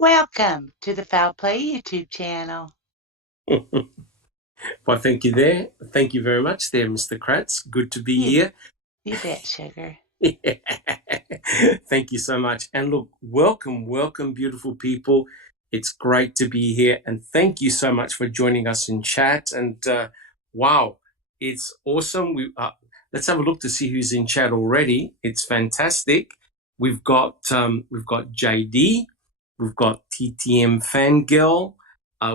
Welcome to the Foul Play YouTube channel. Well, thank you there. Thank you very much there, Mr. Kratz. Good to be here. You bet, sugar. Thank you so much. And look, welcome, beautiful people. It's great to be here. And thank you so much for joining us in chat. And wow, it's awesome. Let's have a look to see who's in chat already. It's fantastic. We've got JD. We've got TTM Fangirl.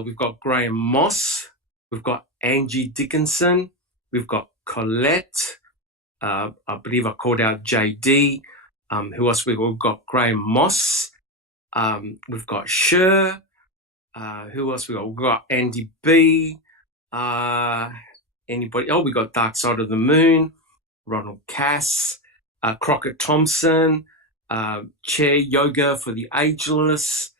We've got Graham Moss. We've got Angie Dickinson. We've got Colette. I believe I called out JD. Who else? We've got Graham Moss. We've got Sher. Who else? We've got Andy B. Anybody? Oh, we got Dark Side of the Moon. Ronald Cass. Crockett Thompson. Chair Yoga for the Ageless.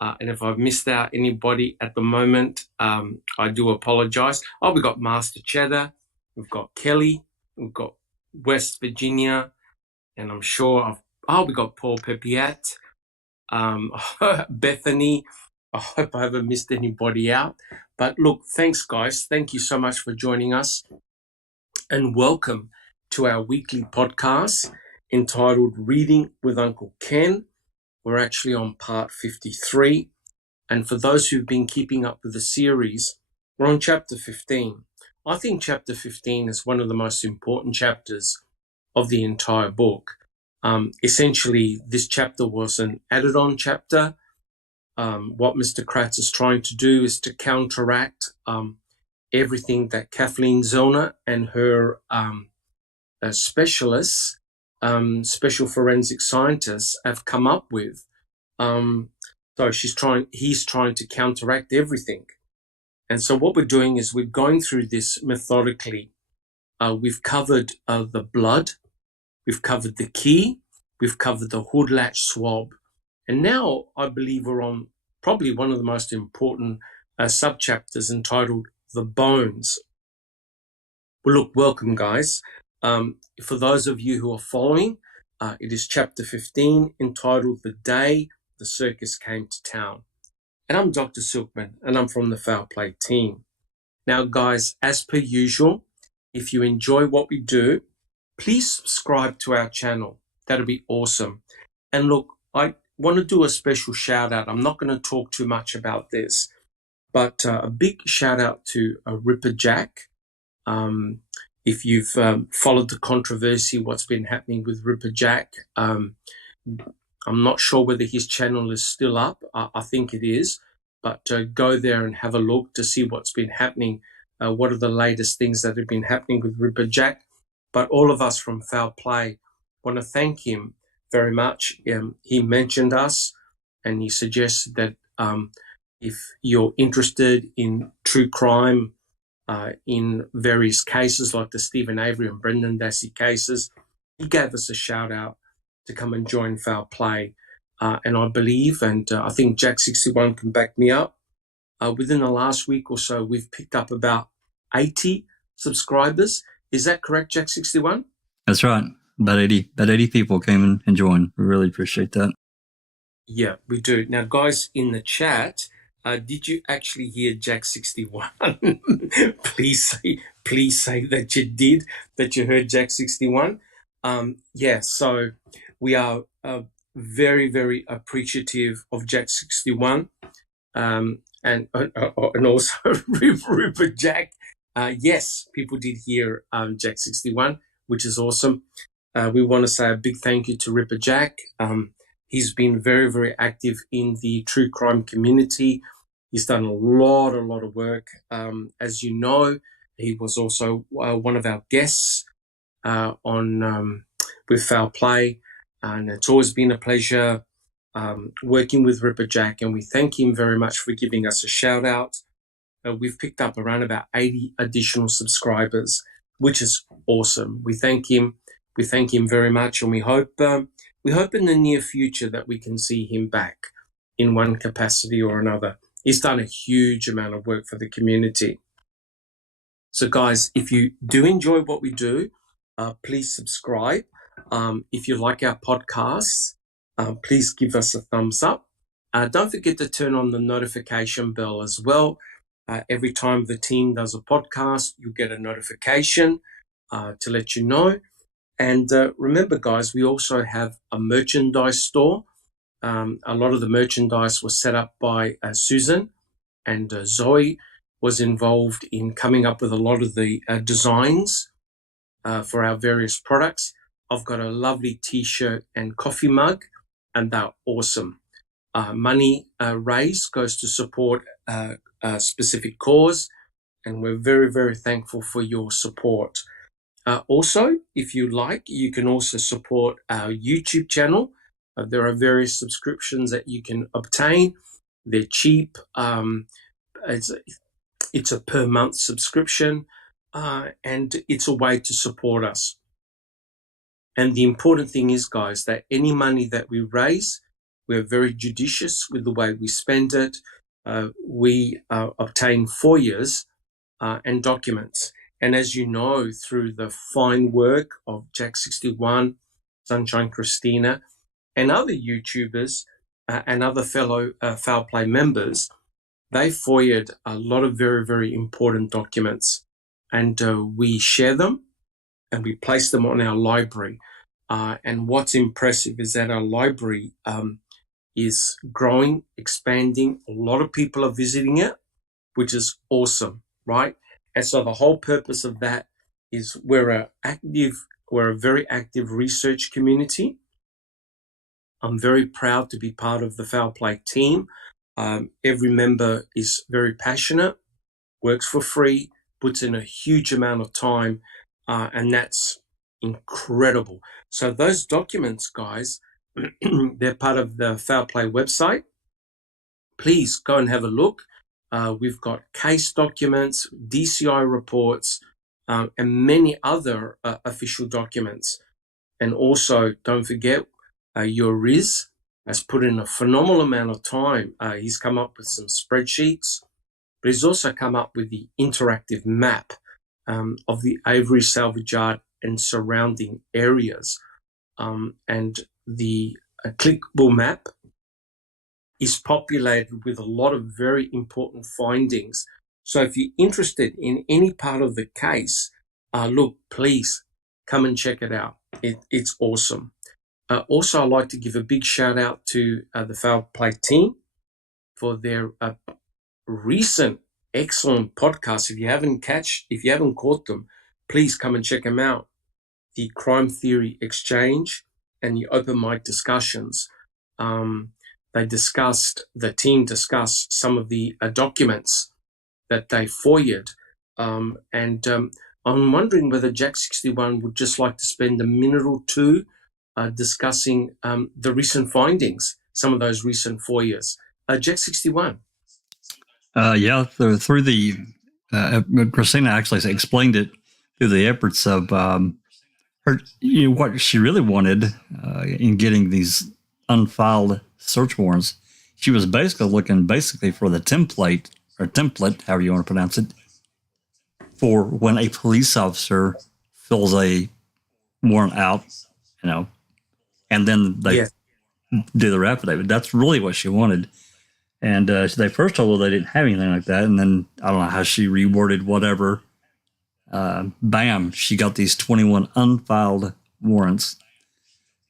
And if I've missed out anybody at the moment, I do apologize. Oh, we've got Master Cheddar. We've got Kelly. We've got West Virginia. And I'm sure we've got Paul Pepiat. Bethany. I hope I haven't missed anybody out. But look, thanks, guys. Thank you so much for joining us. And welcome to our weekly podcast entitled Reading with Uncle Ken. We're actually on part 53. And for those who've been keeping up with the series, we're on chapter 15. I think chapter 15 is one of the most important chapters of the entire book. Essentially, this chapter was an added-on chapter. What Mr. Kratz is trying to do is to counteract everything that Kathleen Zellner and her specialists, special forensic scientists, have come up with. So he's trying to counteract everything. And so what we're doing is we're going through this methodically. We've covered the blood. We've covered the key. We've covered the hood latch swab. And now I believe we're on probably one of the most important subchapters entitled The Bones. Well, look, welcome, guys. For those of you who are following, it is chapter 15 entitled The Day the Circus Came to Town. And I'm Dr. Silkman, and I'm from the Foul Play team. Now, guys, as per usual, if you enjoy what we do, please subscribe to our channel. That'll be awesome. And look, I want to do a special shout out. I'm not going to talk too much about this, but a big shout out to Ripper Jack. If you've followed the controversy, what's been happening with Ripper Jack, I'm not sure whether his channel is still up. I think it is, but go there and have a look to see what's been happening. What are the latest things that have been happening with Ripper Jack? But all of us from Foul Play want to thank him very much. He mentioned us, and he suggested that if you're interested in true crime, in various cases like the Stephen Avery and Brendan Dassey cases, he gave us a shout out to come and join Foul Play. And I believe, and I think Jack61 can back me up, within the last week or so, we've picked up about 80 subscribers. Is that correct, Jack61? That's right. About 80 people came in and joined. We really appreciate that. Yeah, we do. Now, guys, in the chat, did you actually hear Jack61? Please say that you did, that you heard Jack61. Yeah, so we are very, very appreciative of Jack61 and also Rupert Jack. Yes, people did hear Jack61, which is awesome. We want to say a big thank you to Ripper Jack. He's been very, very active in the true crime community. He's done a lot of work. As you know, he was also one of our guests with Foul Play, and it's always been a pleasure working with Ripper Jack, and we thank him very much for giving us a shout out. We've picked up around about 80 additional subscribers, which is awesome. We thank him. We thank him very much, and we hope in the near future that we can see him back in one capacity or another. He's done a huge amount of work for the community. So, guys, if you do enjoy what we do, please subscribe. If you like our podcasts, please give us a thumbs up. Don't forget to turn on the notification bell as well. Every time the team does a podcast, you'll get a notification to let you know. And remember, guys, we also have a merchandise store. A lot of the merchandise was set up by Susan, and Zoe was involved in coming up with a lot of the designs for our various products. I've got a lovely t-shirt and coffee mug, and they're awesome. Money raised goes to support a specific cause, and we're very, very thankful for your support. Also, if you like, you can also support our YouTube channel. There are various subscriptions that you can obtain. They're cheap. It's a per month subscription, and it's a way to support us. And the important thing is, guys, that any money that we raise, we're very judicious with the way we spend it. We obtain FOIAs and documents. And as you know, through the fine work of Jack61, Sunshine Christina, and other YouTubers and other fellow Foul Play members, they FOIA'd a lot of very, very important documents. And we share them and we place them on our library. And what's impressive is that our library is growing, expanding. A lot of people are visiting it, which is awesome, right? And so the whole purpose of that is we're a very active research community. I'm very proud to be part of the Foul Play team. Every member is very passionate, works for free, puts in a huge amount of time, and that's incredible. So those documents, guys, they're part of the Foul Play website. Please go and have a look. We've got case documents, DCI reports, and many other official documents. And also, don't forget, your Riz has put in a phenomenal amount of time. He's come up with some spreadsheets, but he's also come up with the interactive map of the Avery salvage yard and surrounding areas. And the clickable map is populated with a lot of very important findings. So if you're interested in any part of the case, look, please come and check it out. It's awesome. Also, I'd like to give a big shout out to the Foul Play team for their recent excellent podcast. If you haven't caught them, please come and check them out. The Crime Theory Exchange and the open mic discussions. The team discussed some of the documents that they FOIA'd. And I'm wondering whether Jack61 would just like to spend a minute or two discussing the recent findings, some of those recent FOIAs. Jack61. Yeah, through the Christina actually explained it through the efforts of her. What she really wanted in getting these unfiled search warrants. She was basically looking for the template, however you want to pronounce it, for when a police officer fills a warrant out, and then they do the affidavit. That's really what she wanted. And they first told her they didn't have anything like that. And then I don't know how she reworded whatever. Bam, she got these 21 unfiled warrants.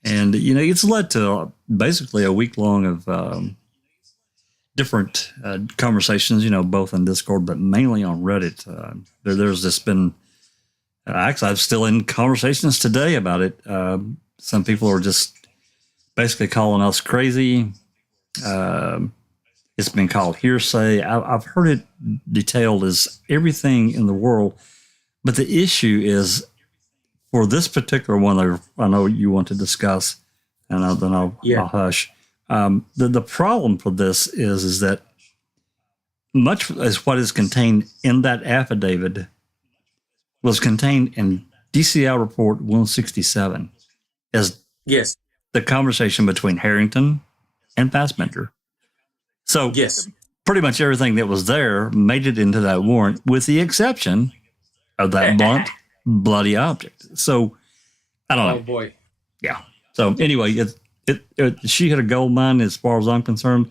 And, it's led to basically a week long of different conversations, both in Discord, but mainly on Reddit. There's just been, actually, I'm still in conversations today about it. Some people are just basically calling us crazy. It's been called hearsay. I've heard it detailed as everything in the world. But the issue is, for this particular one, I know you want to discuss, and then I'll hush. The problem for this is that much as what is contained in that affidavit was contained in DCI Report 167 as the conversation between Harrington and Fassbender. So pretty much everything that was there made it into that warrant, with the exception of that blunt, bloody object. So I don't know. Oh boy. Yeah. So anyway, she hit a gold mine as far as I'm concerned.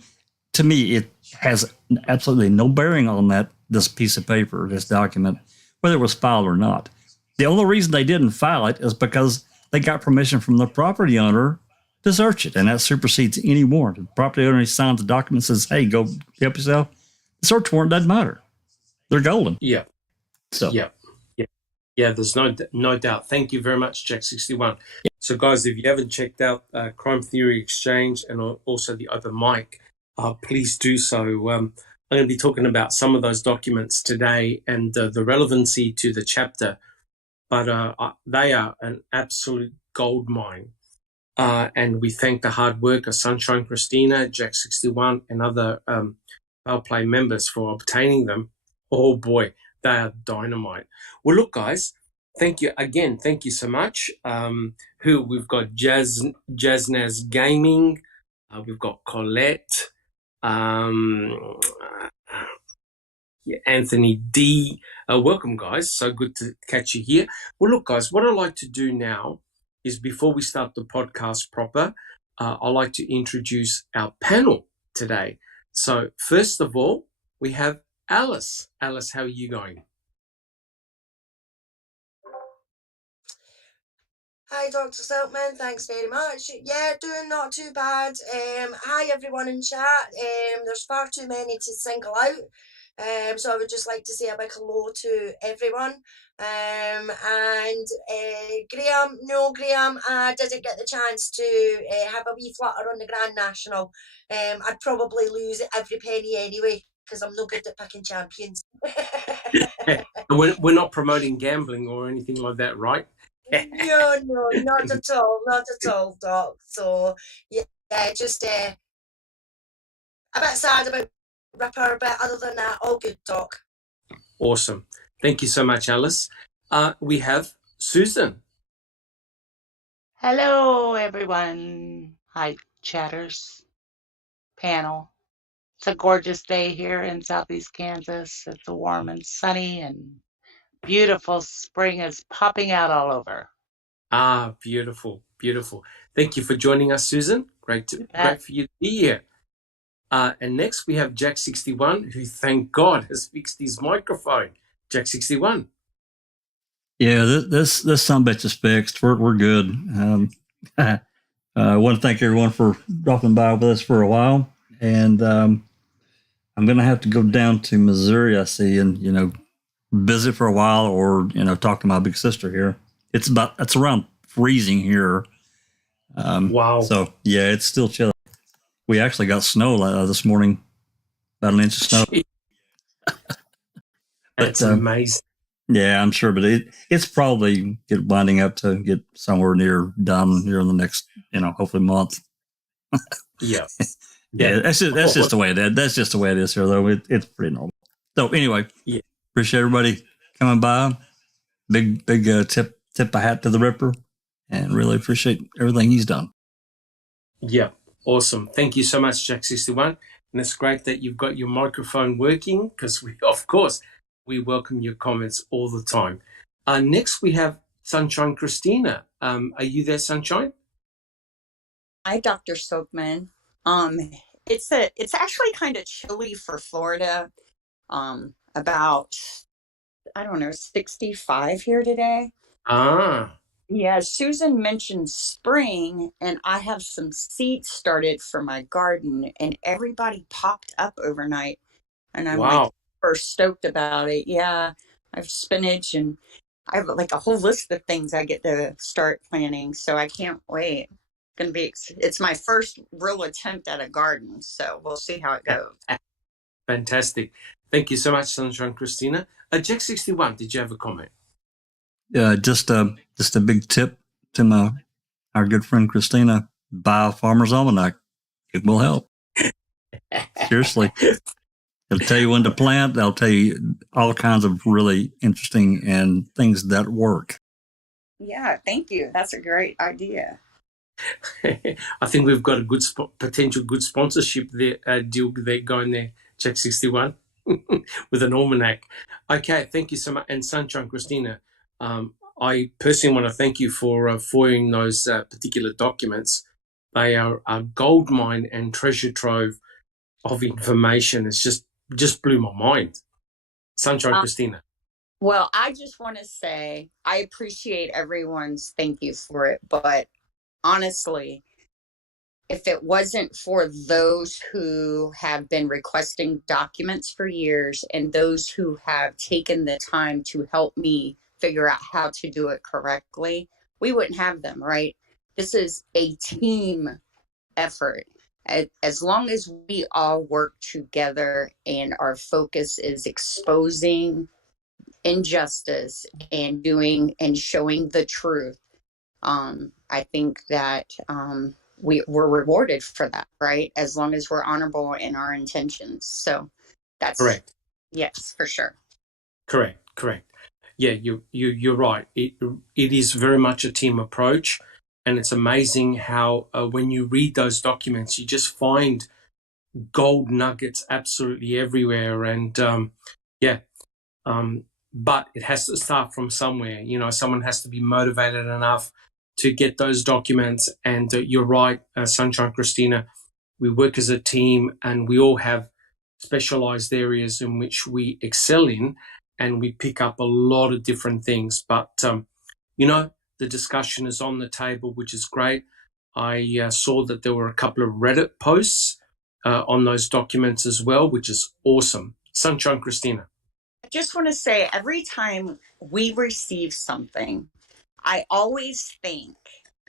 to me, it has absolutely no bearing on this piece of paper, this document, whether it was filed or not. The only reason they didn't file it is because they got permission from the property owner to search it, and that supersedes any warrant. The property owner signs the document and says, hey, go help yourself. The search warrant doesn't matter. They're golden. Yeah. So Yeah, there's no doubt. Thank you very much, Jack61. So, guys, if you haven't checked out Crime Theory Exchange and also the open mic, please do so. I'm going to be talking about some of those documents today and the relevancy to the chapter, but they are an absolute gold mine. And we thank the hard work of Sunshine Christina, Jack61, and other Foul Play members for obtaining them. Oh, boy. They are dynamite. Well, look, guys, thank you again. Thank you so much. We've got Jaznaz Gaming. We've got Colette. Anthony D. Welcome, guys. So good to catch you here. Well, look, guys, what I'd like to do now is before we start the podcast proper, I'd like to introduce our panel today. So first of all, we have Alice. Alice, how are you going? Hi, Dr. Silkman. Thanks very much. Yeah, doing not too bad. Hi, everyone in chat. There's far too many to single out. So I would just like to say a big hello to everyone. And Graham, I didn't get the chance to have a wee flutter on the Grand National. I'd probably lose every penny anyway, because I'm no good at picking champions. We're not promoting gambling or anything like that, right? No, not at all, Doc. So yeah, just a bit sad about Ripper, but other than that, all good, Doc. Awesome. Thank you so much, Alice. We have Susan. Hello, everyone. Hi, chatters. Panel. It's a gorgeous day here in Southeast Kansas. It's warm and sunny and beautiful. Spring is popping out all over. Beautiful, beautiful. Thank you for joining us, Susan. Great for you to be here. And next we have Jack61, who, thank God, has fixed his microphone. Jack61. yeah, this sumbitch is fixed. We're good. I want to thank everyone for dropping by with us for a while, and I'm going to have to go down to Missouri, I see, and visit for a while, or talk to my big sister here. It's around freezing here. Wow. So yeah, it's still chilly. We actually got snow this morning, about an inch of snow. That's amazing. Yeah, I'm sure, but it's probably winding up to get somewhere near done here in the next, hopefully month. Yeah. Yeah, that's just the way it is. That's just the way it is here, though. It's pretty normal. So anyway, yeah, appreciate everybody coming by. Big tip a hat to the Ripper, and really appreciate everything he's done. Yeah, awesome. Thank you so much, Jack61. And it's great that you've got your microphone working, because we welcome your comments all the time. Next, we have Sunshine Christina. Are you there, Sunshine? Hi, Dr. Silkman. It's actually kind of chilly for Florida. About, I don't know, 65 here today. Yeah, Susan mentioned spring, and I have some seeds started for my garden, and everybody popped up overnight. And I'm like super stoked about it. Yeah, I have spinach, and I have like a whole list of things I get to start planting. So I can't wait. It's my first real attempt at a garden, so we'll see how it goes. Fantastic. Thank you so much, Sunshine Christina. Jack61, did you have a comment? Just a big tip to our good friend Christina: buy a Farmer's Almanac. It will help. Seriously, it'll tell you when to plant. They'll tell you all kinds of really interesting and things that work. Yeah, thank you. That's a great idea. I think we've got a potential good sponsorship deal there going there, Jack61, with an almanac. Okay, thank you so much. And Sunshine Christina, I personally want to thank you for FOIAing those particular documents. They are a gold mine and treasure trove of information. It's just blew my mind. Sunshine Christina. Well, I just want to say I appreciate everyone's thank you for it, but honestly, if it wasn't for those who have been requesting documents for years and those who have taken the time to help me figure out how to do it correctly, we wouldn't have them, right? This is a team effort. As long as we all work together and our focus is exposing injustice and doing and showing the truth, I think that we're rewarded for that, right? As long as we're honorable in our intentions. So that's Correct. Yes, for sure. Correct. Yeah, you're right. It is very much a team approach, and it's amazing how when you read those documents, you just find gold nuggets absolutely everywhere. And but it has to start from somewhere. You know, someone has to be motivated enough to get those documents. And you're right, Sunshine Christina. We work as a team, and we all have specialized areas in which we excel in, and we pick up a lot of different things. But you know, the discussion is on the table, which is great. I saw that there were a couple of Reddit posts on those documents as well, which is awesome. Sunshine Christina. I just want to say every time we receive something, I always think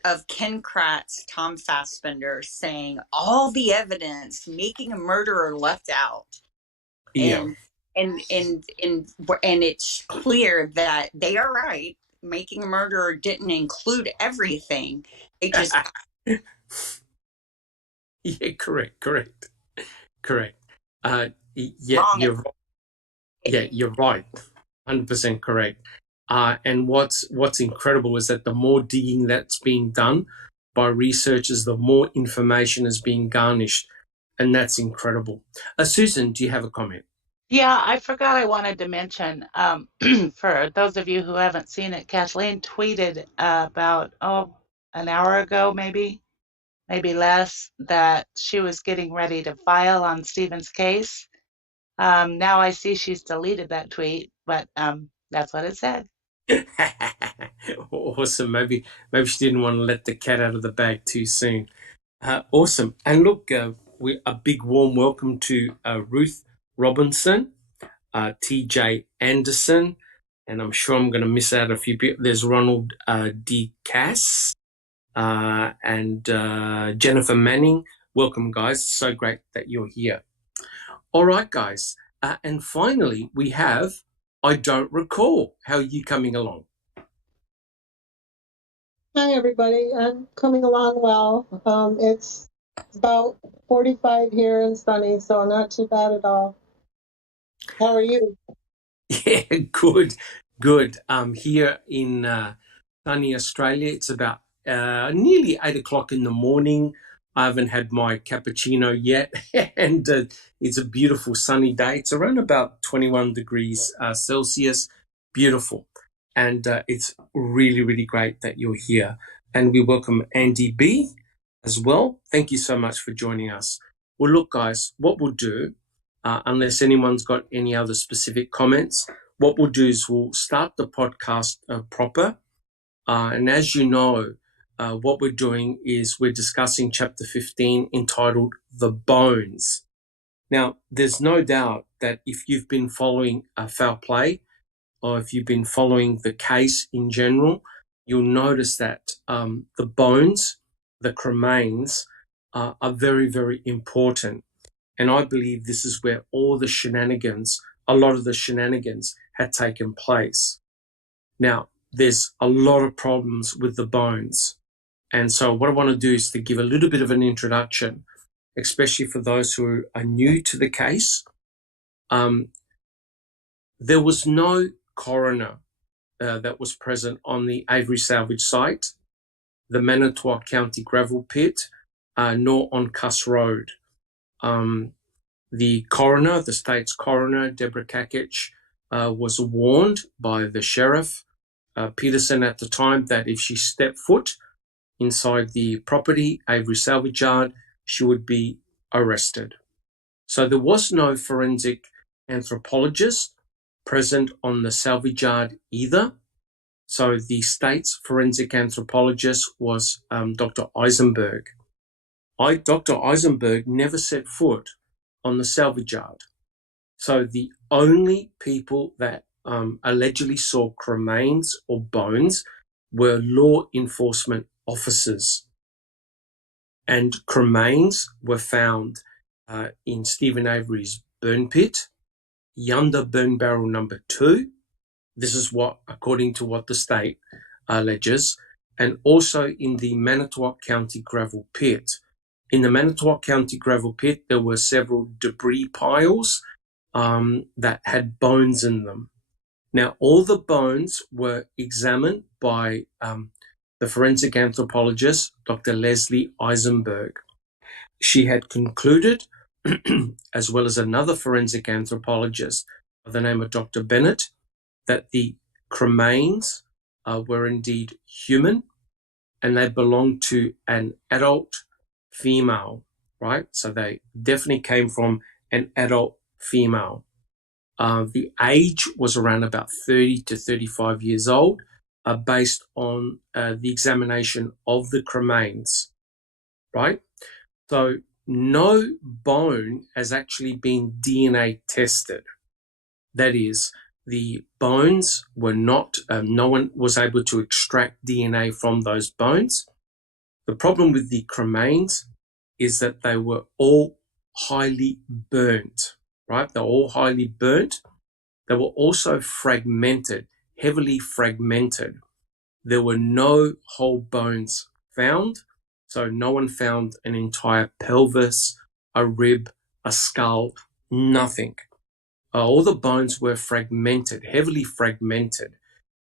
of Ken Kratz, Tom Fassbender saying all the evidence, making a murderer left out. Yeah. And it's clear that they are right. Making a murderer didn't include everything. It just Yeah, correct. Yeah, wrong. you're right. Yeah, you're right. 100% correct. And what's incredible is that the more digging that's being done by researchers, the more information is being garnished, and that's incredible. Susan, do you have a comment? Yeah, I forgot I wanted to mention, for those of you who haven't seen it, Kathleen tweeted about, an hour ago, maybe less, that she was getting ready to file on Stephen's case. Now I see she's deleted that tweet, but that's what it said. Awesome. Maybe she didn't want to let the cat out of the bag too soon. Awesome. And look, a big warm welcome to Ruth Robinson, TJ Anderson, and I'm sure I'm going to miss out a few people. There's Ronald D. Cass and Jennifer Manning. Welcome, guys. So great that you're here. All right, guys. And finally, we have I Don't Recall. How are you coming along? Hi, everybody. I'm coming along well. It's about 45 here and sunny, so not too bad at all. How are you? Yeah, good. Here in sunny Australia, it's about nearly 8 o'clock in the morning. I haven't had my cappuccino yet, and it's a beautiful sunny day. It's around about 21 degrees Celsius. Beautiful. And it's really, really great that you're here. And we welcome Andy B as well. Thank you so much for joining us. Well, look, guys, what we'll do, unless anyone's got any other specific comments, what we'll do is we'll start the podcast proper. And as you know, what we're doing is we're discussing chapter 15 entitled The Bones. Now, there's no doubt that if you've been following foul play, or if you've been following the case in general, you'll notice that the bones, the cremains, are very, very important. And I believe this is where all the shenanigans, a lot of the shenanigans had taken place. Now, there's a lot of problems with the bones. And so what I want to do is to give a little bit of an introduction, especially for those who are new to the case. There was no coroner that was present on the Avery salvage site, the Manitowoc County gravel pit, nor on Cuss Road. The coroner, the state's coroner, Deborah Kakich, was warned by the sheriff, Peterson at the time, that if she stepped foot inside the property, Avery salvage yard, she would be arrested. So there was no forensic anthropologist present on the salvage yard either. So the state's forensic anthropologist was Dr. Eisenberg. Dr. Eisenberg never set foot on the salvage yard. So the only people that allegedly saw cremains or bones were law enforcement officers. And cremains were found in Stephen Avery's burn pit, Yonder burn barrel number 2. This is what, according to what the state alleges, and also in the Manitowoc County gravel pit. In the Manitowoc County gravel pit, there were several debris piles that had bones in them. Now, all the bones were examined by the forensic anthropologist, Dr. Leslie Eisenberg. She had concluded, as well as another forensic anthropologist by the name of Dr. Bennett, that the cremains were indeed human and they belonged to an adult female, right? So they definitely came from an adult female. The age was around about 30 to 35 years old, based on the examination of the cremains, right? So no bone has actually been DNA tested. That is, the bones were not, no one was able to extract DNA from those bones. The problem with the cremains is that they were all highly burnt, right? They're all highly burnt. They were also fragmented, heavily fragmented. There were no whole bones found. So no one found an entire pelvis, a rib, a skull, nothing. All the bones were fragmented, heavily fragmented.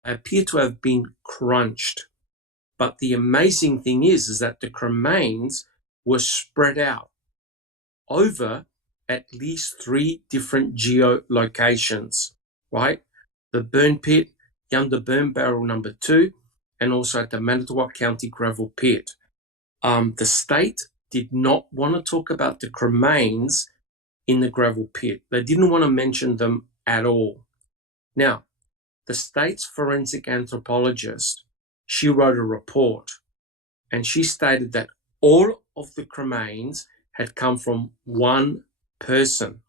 They appear to have been crunched. But the amazing thing is that the cremains were spread out over at least 3 different geolocations, right? The burn pit, Yonder burn barrel number 2, and also at the Manitowoc County gravel pit. The state did not want to talk about the cremains in the gravel pit. They didn't want to mention them at all. Now, the state's forensic anthropologist, she wrote a report, and she stated that all of the cremains had come from one person.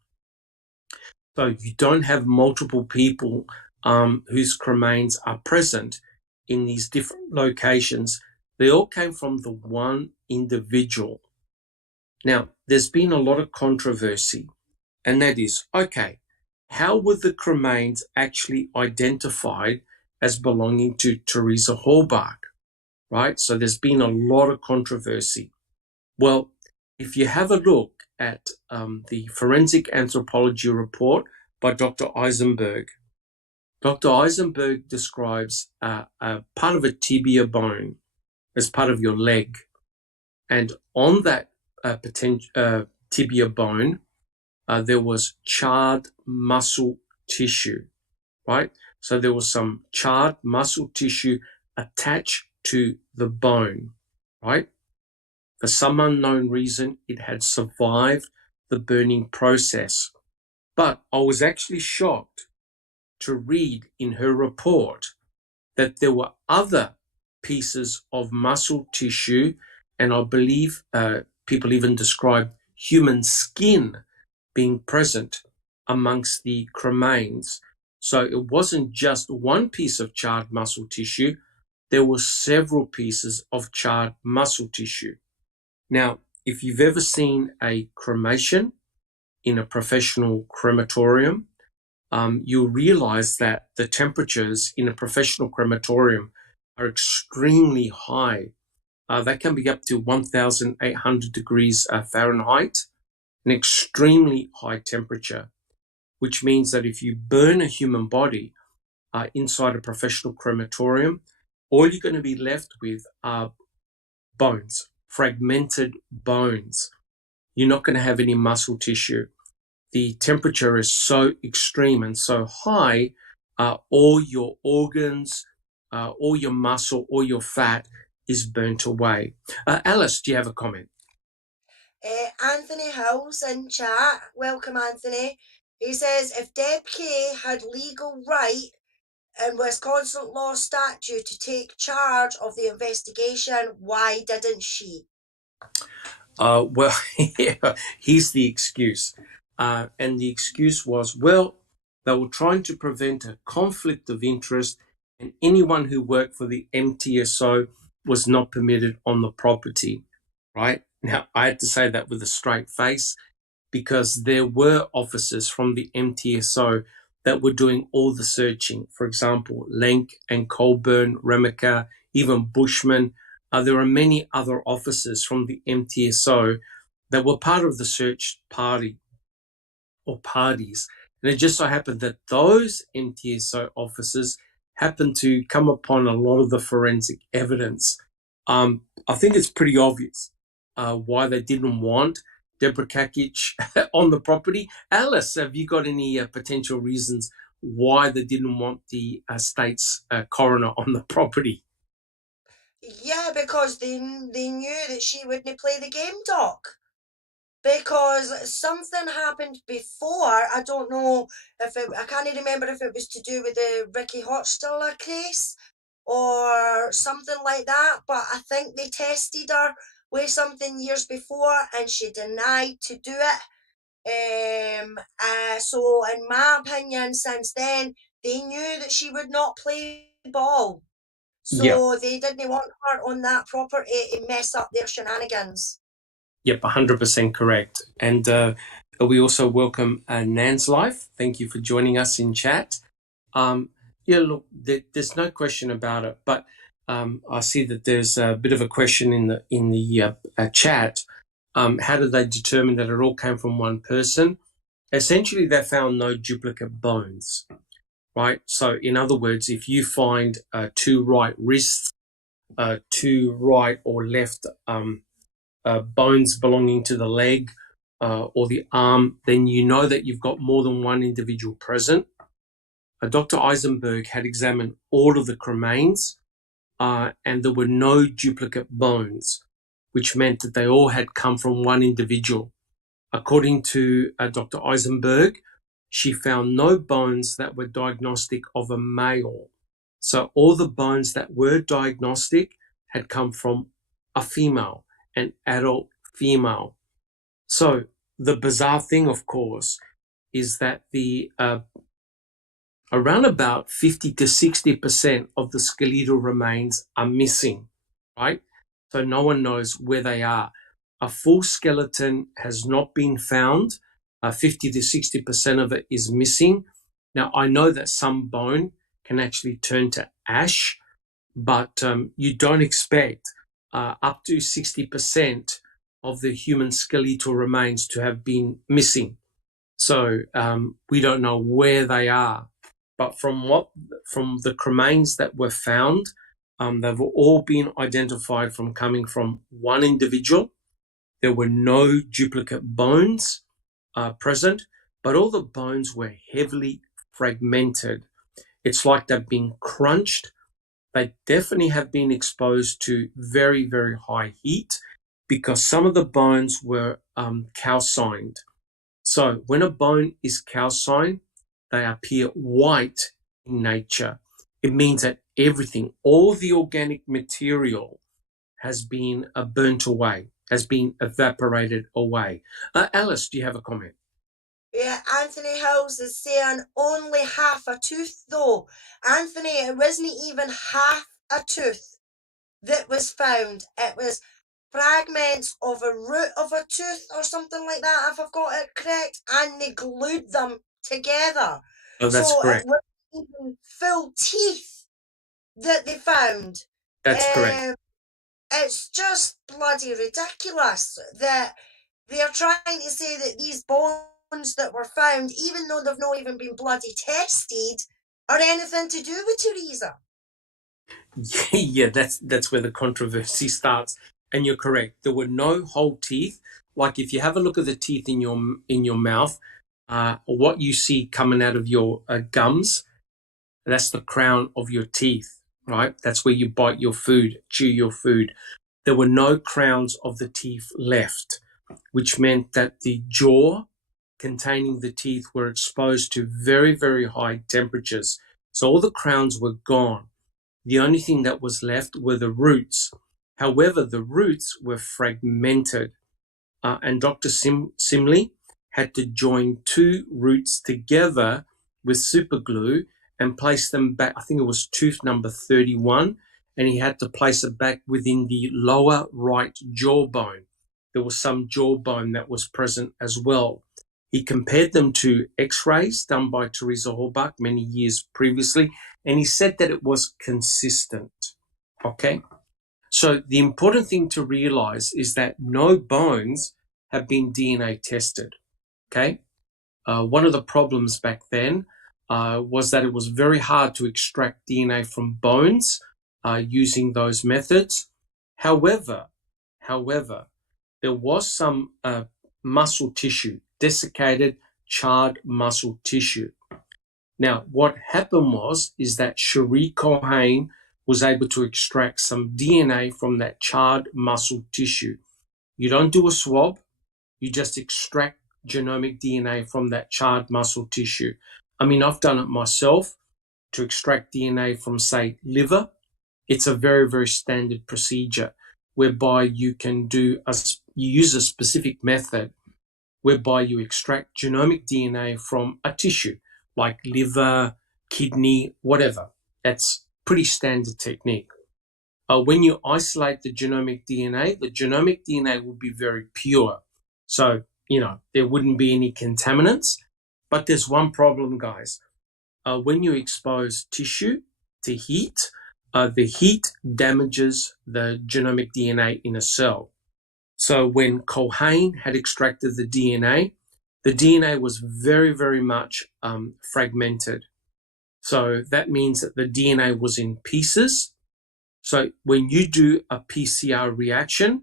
So you don't have multiple people whose cremains are present in these different locations. They all came from the one individual. Now, there's been a lot of controversy, and that is, okay, how were the cremains actually identified as belonging to Teresa Halbach, right? So there's been a lot of controversy. Well, if you have a look at the forensic anthropology report by Dr. Eisenberg, Dr. Eisenberg describes a part of a tibia bone as part of your leg. And on that tibia bone, there was charred muscle tissue, right? So there was some charred muscle tissue attached to the bone, right? For some unknown reason, it had survived the burning process. But I was actually shocked to read in her report that there were other pieces of muscle tissue, and I believe people even described human skin being present amongst the cremains. So it wasn't just one piece of charred muscle tissue, there were several pieces of charred muscle tissue. Now, if you've ever seen a cremation in a professional crematorium, you'll realize that the temperatures in a professional crematorium are extremely high. They can be up to 1,800 degrees Fahrenheit, an extremely high temperature, which means that if you burn a human body inside a professional crematorium, all you're going to be left with are bones, fragmented bones. You're not going to have any muscle tissue. The temperature is so extreme and so high, all your organs, all your muscle, all your fat is burnt away. Alice, do you have a comment? Anthony Hills in chat. Welcome, Anthony. He says, if Deb Kay had legal right in Wisconsin law statute to take charge of the investigation, why didn't she? Well, yeah, here's the excuse. And the excuse was, well, they were trying to prevent a conflict of interest, and anyone who worked for the MTSO was not permitted on the property, right? Now, I had to say that with a straight face because there were officers from the MTSO that were doing all the searching. For example, Lenk and Colburn, Remaker, even Bushman. There are many other officers from the MTSO that were part of the search party or parties. And it just so happened that those MTSO officers happened to come upon a lot of the forensic evidence. I think it's pretty obvious why they didn't want Deborah Kakic on the property. Alice, have you got any potential reasons why they didn't want the state's coroner on the property? Yeah, because they knew that she wouldn't play the game, Doc. Because something happened before. I don't know if I can't remember if it was to do with the Ricky Hotstiller case or something like that. But I think they tested her with something years before, and she denied to do it. So in my opinion, since then they knew that she would not play ball. So they didn't want her on that property to mess up their shenanigans. Yep, 100% correct. And we also welcome Nan's Life. Thank you for joining us in chat. Yeah, look, there's no question about it. But I see that there's a bit of a question in the chat. How did they determine that it all came from one person? Essentially, they found no duplicate bones, right? So, in other words, if you find two right wrists, two right or left bones belonging to the leg or the arm, then you know that you've got more than one individual present. Dr. Eisenberg had examined all of the cremains and there were no duplicate bones, which meant that they all had come from one individual. According to Dr. Eisenberg, she found no bones that were diagnostic of a male. So all the bones that were diagnostic had come from a female, an adult female. So the bizarre thing, of course, is that the around about 50 to 60% of the skeletal remains are missing, right? So no one knows where they are. A full skeleton has not been found. 50 to 60% of it is missing. Now, I know that some bone can actually turn to ash, but you don't expect up to 60% of the human skeletal remains to have been missing. So we don't know where they are. But from the cremains that were found, they've all been identified from coming from one individual. There were no duplicate bones present, but all the bones were heavily fragmented. It's like they've been crunched. They definitely have been exposed to very, very high heat because some of the bones were calcined. So when a bone is calcined, they appear white in nature. It means that everything, all the organic material has been burnt away, has been evaporated away. Alice, do you have a comment? Yeah, Anthony Hills is saying only half a tooth though. Anthony, it wasn't even half a tooth that was found. It was fragments of a root of a tooth or something like that, if I've got it correct, and they glued them together. Oh, that's so correct. It wasn't even full teeth that they found. That's correct. It's just bloody ridiculous that they're trying to say that these bones that were found, even though they've not even been bloody tested, are anything to do with Teresa. Yeah, that's where the controversy starts. And you're correct. There were no whole teeth. Like if you have a look at the teeth in your mouth, what you see coming out of your gums, that's the crown of your teeth, right? That's where you bite your food, chew your food. There were no crowns of the teeth left. which meant that the jaw containing the teeth were exposed to very, very high temperatures. So all the crowns were gone. The only thing that was left were the roots. However, the roots were fragmented, and Dr. Simley had to join two roots together with super glue and place them back. I think it was tooth number 31, and he had to place it back within the lower right jawbone. There was some jawbone that was present as well. He compared them to x-rays done by Teresa Horbach many years previously, and he said that it was consistent. Okay? So the important thing to realize is that no bones have been DNA tested. Okay? One of the problems back then was that it was very hard to extract DNA from bones using those methods. However, there was some muscle tissue, desiccated, charred muscle tissue. Now, what happened is that Cherie Cohen was able to extract some DNA from that charred muscle tissue. You don't do a swab, you just extract genomic DNA from that charred muscle tissue. I mean, I've done it myself to extract DNA from, say, liver. It's a very, very standard procedure whereby you use a specific method whereby you extract genomic DNA from a tissue like liver, kidney, whatever. That's pretty standard technique. When you isolate the genomic DNA will be very pure. So, there wouldn't be any contaminants. But there's one problem, guys. When you expose tissue to heat, the heat damages the genomic DNA in a cell. So when Cohen had extracted the DNA was very, very much fragmented. So that means that the DNA was in pieces. So when you do a PCR reaction,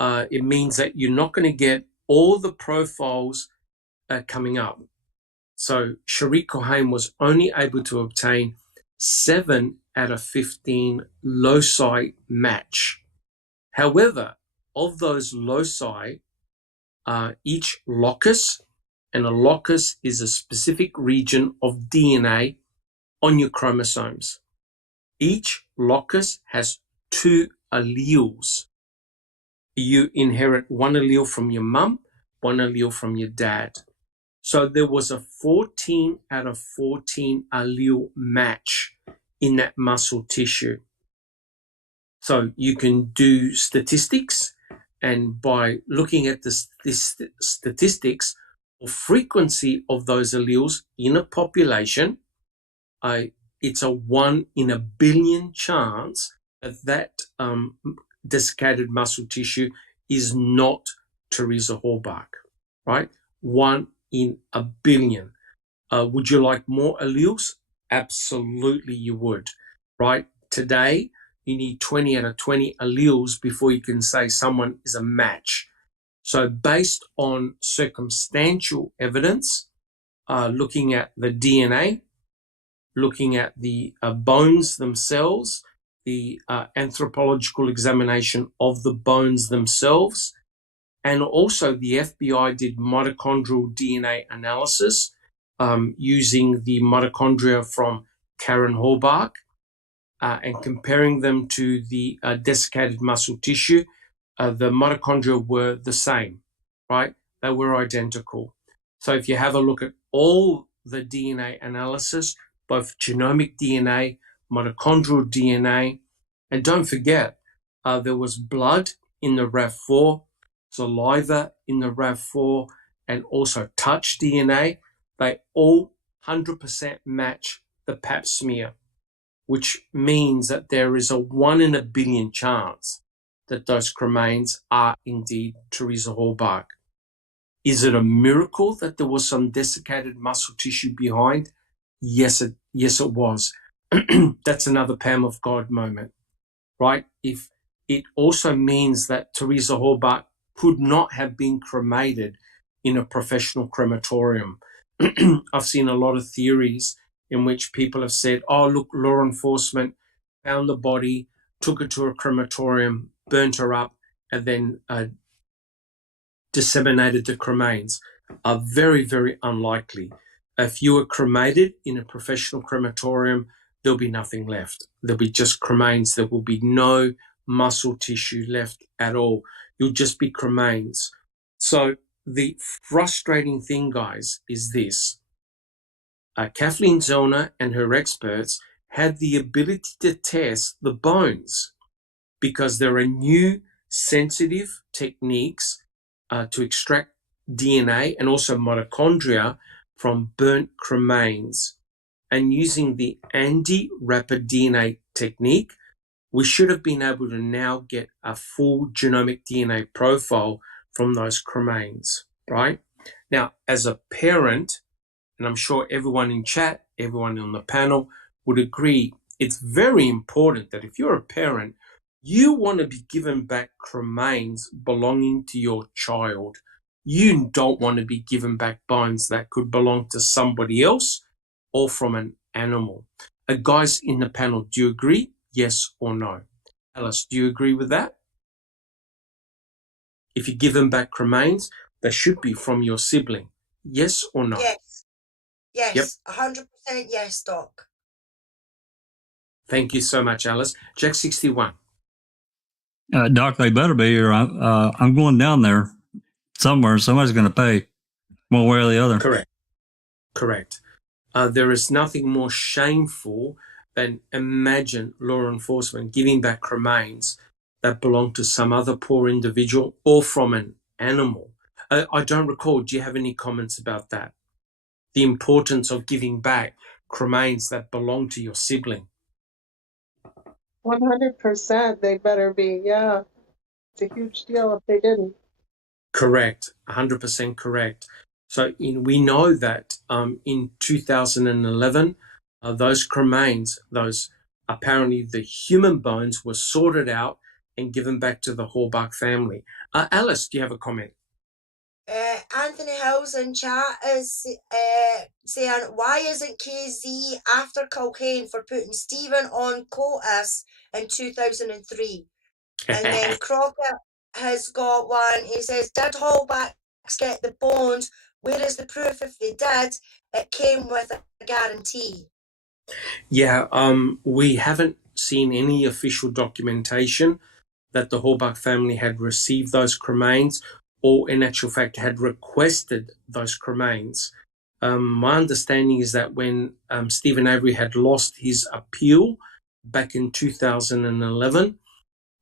it means that you're not going to get all the profiles coming up. So Cherie Cohen was only able to obtain 7 out of 15 loci match. However, of those loci, each locus, and a locus is a specific region of DNA on your chromosomes. Each locus has 2 alleles. You inherit 1 allele from your mum, 1 allele from your dad. So there was a 14 out of 14 allele match in that muscle tissue. So you can do statistics, and by looking at the statistics or frequency of those alleles in a population, it's a 1 in a billion chance that desiccated muscle tissue is not Teresa Horbach, right? 1 in a billion. Would you like more alleles? Absolutely you would, right? Today, you need 20 out of 20 alleles before you can say someone is a match. So based on circumstantial evidence, looking at the DNA, looking at the bones themselves, the anthropological examination of the bones themselves, and also the FBI did mitochondrial DNA analysis using the mitochondria from Karen Horbach and comparing them to the desiccated muscle tissue. The mitochondria were the same, right? They were identical. So if you have a look at all the DNA analysis, both genomic DNA, mitochondrial DNA, and don't forget, there was blood in the RAV4, saliva in the RAV4, and also touch DNA. They all 100% match the pap smear, which means that there is a 1 in a billion chance that those cremains are indeed Teresa Horbach. Is it a miracle that there was some desiccated muscle tissue behind? Yes, it was. That's another Pam of God moment, right? If it also means that Teresa Horbach could not have been cremated in a professional crematorium. I've seen a lot of theories in which people have said, oh, look, law enforcement found the body, took her to a crematorium, burnt her up, and then disseminated the cremains are very, very unlikely. If you were cremated in a professional crematorium, there'll be nothing left. There'll be just cremains. There will be no muscle tissue left at all. You'll just be cremains. So the frustrating thing, guys, is this. Kathleen Zellner and her experts had the ability to test the bones because there are new sensitive techniques to extract DNA and also mitochondria from burnt cremains. And using the anti-rapid DNA technique, we should have been able to now get a full genomic DNA profile from those cremains, right? Now, as a parent, and I'm sure everyone in chat, everyone on the panel would agree, it's very important that if you're a parent, you want to be given back cremains belonging to your child. You don't want to be given back bones that could belong to somebody else or from an animal. Guys in the panel, do you agree? Yes or no? Alice, do you agree with that? If you give them back cremains, they should be from your sibling. Yes or no? Yes. Yes. Yep. 100% yes, Doc. Thank you so much, Alice. Jack 61. Doc, they better be, or I'm going down there somewhere. Somebody's going to pay one way or the other. Correct. There is nothing more shameful than imagine law enforcement giving back cremains that belong to some other poor individual or from an animal. I don't recall. Do you have any comments about that? The importance of giving back cremains that belong to your sibling. 100% they better be, yeah. It's a huge deal if they didn't. Correct, 100% correct. So we know that in 2011, those cremains, apparently the human bones were sorted out and given back to the Horbach family. Alice, do you have a comment? Anthony Hills in chat is saying, why isn't KZ after Culhane for putting Stephen on COTUS in 2003? And then Crockett has got one. He says, did Hallbacks get the bones? Where is the proof if they did? It came with a guarantee. Yeah, we haven't seen any official documentation that the Horbach family had received those cremains or in actual fact had requested those cremains. My understanding is that when Stephen Avery had lost his appeal back in 2011,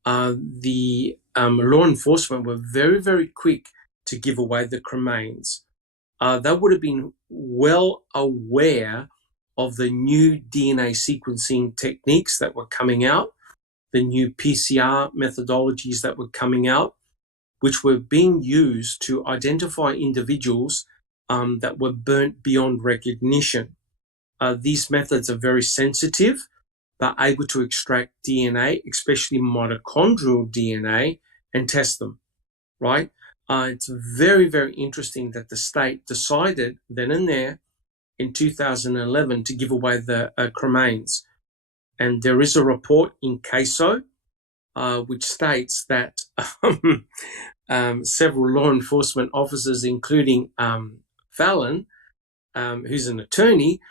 the law enforcement were very, very quick to give away the cremains. They would have been well aware of the new DNA sequencing techniques that were coming out, the new PCR methodologies that were coming out, which were being used to identify individuals that were burnt beyond recognition. These methods are very sensitive. They're able to extract DNA, especially mitochondrial DNA, and test them, right? It's very, very interesting that the state decided then and there in 2011 to give away the cremains. And there is a report in CASO which states that several law enforcement officers, including Fallon, who's an attorney,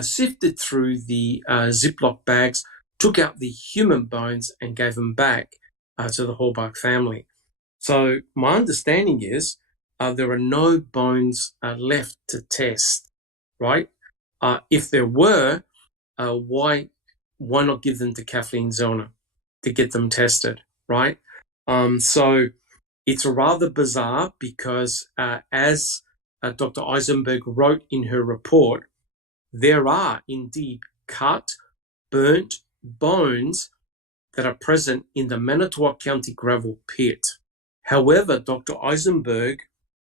sifted through the Ziploc bags, took out the human bones and gave them back to the Horbach family. So my understanding is there are no bones left to test, right? If there were, why not give them to Kathleen Zellner to get them tested, right? So it's rather bizarre because as Dr. Eisenberg wrote in her report, there are indeed cut, burnt bones that are present in the Manitowoc County gravel pit. However, Dr. Eisenberg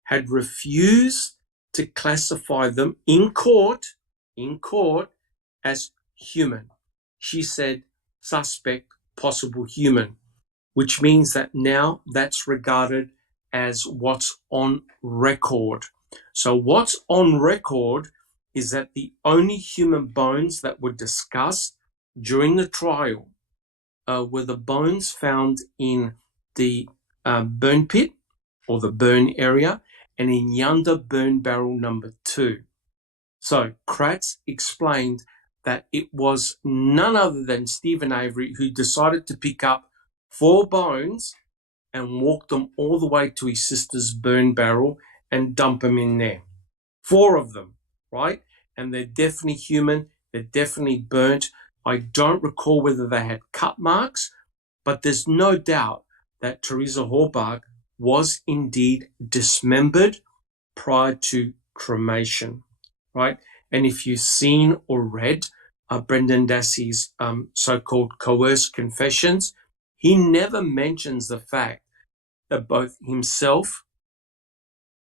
had refused to classify them in court as human. She said suspect, possible human, which means that now that's regarded as what's on record. So what's on record is that the only human bones that were discussed during the trial were the bones found in the burn pit or the burn area, and in yonder burn barrel number 2. So Kratz explained that it was none other than Stephen Avery who decided to pick up 4 bones and walk them all the way to his sister's burn barrel and dump them in there. 4 of them, right? And they're definitely human. They're definitely burnt. I don't recall whether they had cut marks, but there's no doubt that Teresa Halbach was indeed dismembered prior to cremation, right? And if you've seen or read Brendan Dassey's so-called coerced confessions, he never mentions the fact that both himself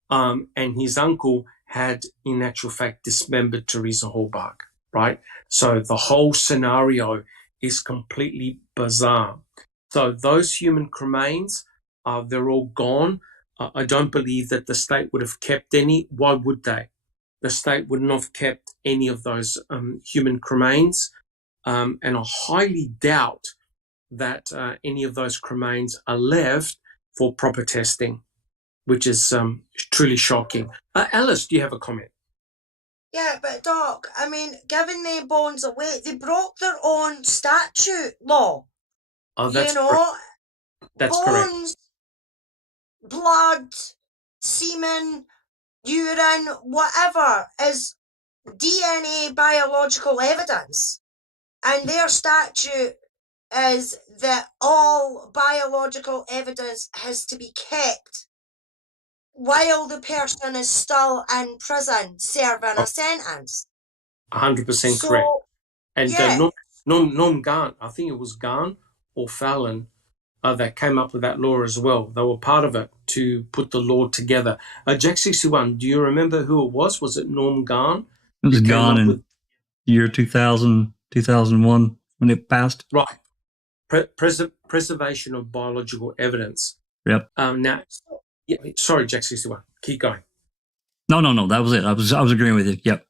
and his uncle had, in actual fact, dismembered Teresa Halbach, right? So the whole scenario is completely bizarre. So those human cremains, they're all gone. I don't believe that the state would have kept any. Why would they? The state wouldn't have kept any of those human cremains. And I highly doubt that any of those cremains are left for proper testing, which is truly shocking. Alice, do you have a comment? Yeah, but Doc, I mean, giving the bones away, they broke their own statute law. Oh, that's you know, correct. That's correct. bones, blood, semen, urine, whatever is DNA biological evidence. And their statute is that all biological evidence has to be kept while the person is still in prison serving a sentence. 100% correct. And yeah. Norm Garn, I think it was Garn or Fallon, that came up with that law as well. They were part of it to put the law together. Jack 61, do you remember who it was? Was it Norm Garn? It was Garn in year 2000, 2001 when it passed. Right. Preservation of biological evidence. Yep. Now, yeah, sorry, Jack 61. Keep going. No. That was it. I was agreeing with you. Yep.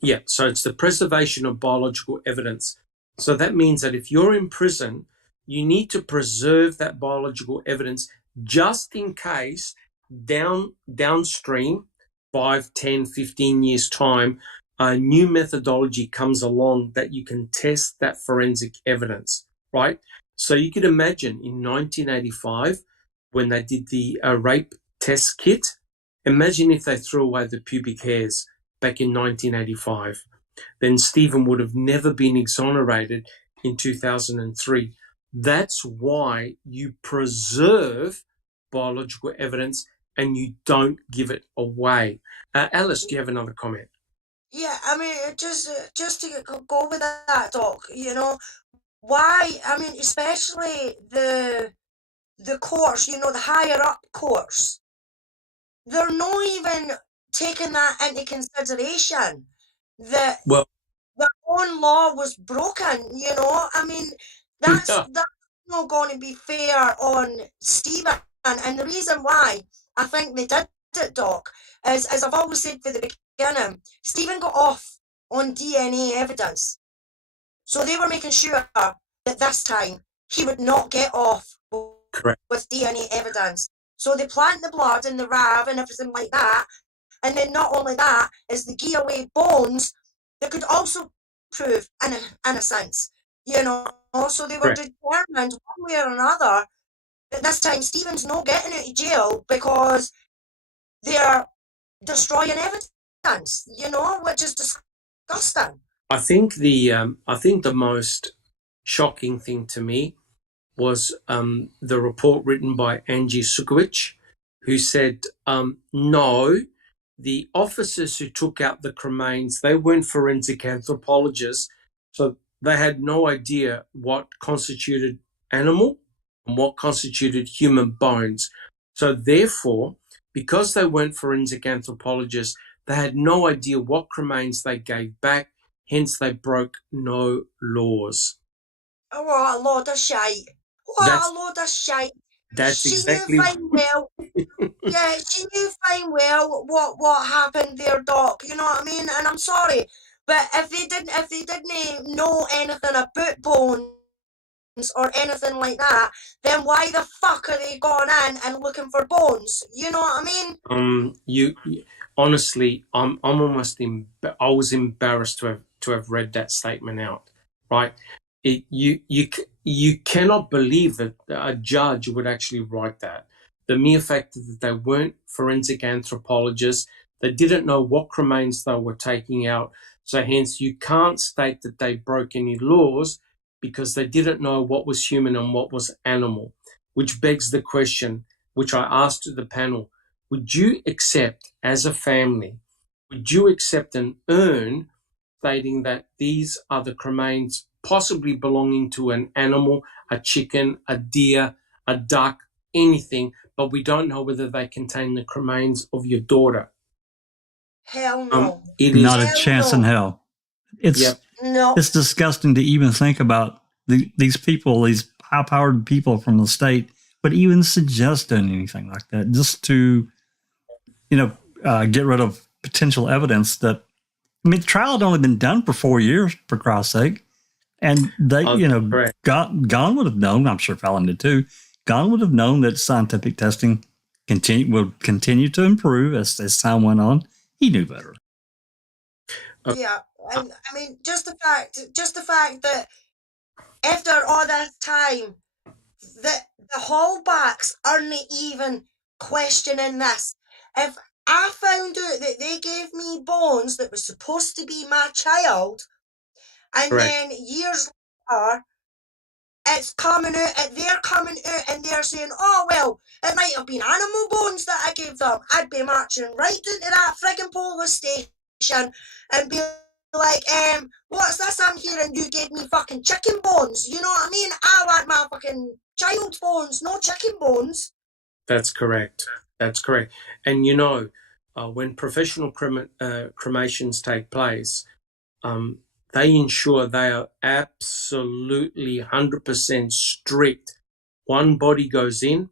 Yeah. So it's the preservation of biological evidence. So that means that if you're in prison, you need to preserve that biological evidence just in case downstream, 5, 10, 15 years' time, a new methodology comes along that you can test that forensic evidence, right? So you could imagine in 1985, when they did the rape test kit, imagine if they threw away the pubic hairs back in 1985. Then Stephen would have never been exonerated in 2003. That's why you preserve biological evidence and you don't give it away. Alice, do you have another comment? Yeah, I mean, just to go with that, Doc, why, I mean, especially the courts, the higher up courts, they're not even taking that into consideration, that their own law was broken, I mean, that's not going to be fair on Stephen. And the reason why I think they did it, Doc, is, as I've always said from the beginning, Stephen got off on DNA evidence. So they were making sure that this time he would not get off with DNA evidence. So they plant the blood in the RAV and everything like that. And then not only that, is the giveaway bones that could also prove innocence, So they were determined one way or another that this time Stephen's not getting out of jail because they're destroying evidence, which is disgusting. I think the most shocking thing to me was the report written by Angie Sukowicz, who said, no, the officers who took out the cremains, they weren't forensic anthropologists, so they had no idea what constituted animal and what constituted human bones. So therefore, because they weren't forensic anthropologists, they had no idea what cremains they gave back, hence they broke no laws. Oh, what a load of shite. What a load of shite. She exactly. Knew fine well. Yeah, she knew fine well what happened there, Doc. You know what I mean? And I'm sorry, but if they didn't know anything about bones, or anything like that, then why the fuck are they going in and looking for bones? You know what I mean? You honestly, I'm almost I was embarrassed to have read that statement out. Right? You cannot believe that a judge would actually write that. The mere fact that they weren't forensic anthropologists, they didn't know what cremains they were taking out. So hence, you can't state that they broke any laws because they didn't know what was human and what was animal, which begs the question, which I asked to the panel, would you accept, as a family, would you accept an urn stating that these are the cremains possibly belonging to an animal, a chicken, a deer, a duck, anything, but we don't know whether they contain the cremains of your daughter? Hell no. It Not is. a chance in hell. It's Yep. No. it's disgusting to even think about these people, these high-powered people from the state, would even suggest doing anything like that just to, get rid of potential evidence that. I mean, the trial had only been done for 4 years, for Christ's sake. And they, correct. Gone would have known, I'm sure Fallon did too, Gone would have known that scientific testing would continue to improve as time went on. He knew better. Yeah. And I mean, just the fact that after all that time, the Hallbacks aren't even questioning this. If I found out that they gave me bones that was supposed to be my child, and Correct. then years later, it's coming out, they're coming out and they're saying, oh, well, it might have been animal bones that I gave them, I'd be marching right into that friggin' police station and be like, what's this I'm hearing? You gave me fucking chicken bones. You know what I mean? I want my fucking child's bones, no chicken bones. That's correct. That's correct. And when professional cremations take place, they ensure they are absolutely 100% strict. One body goes in,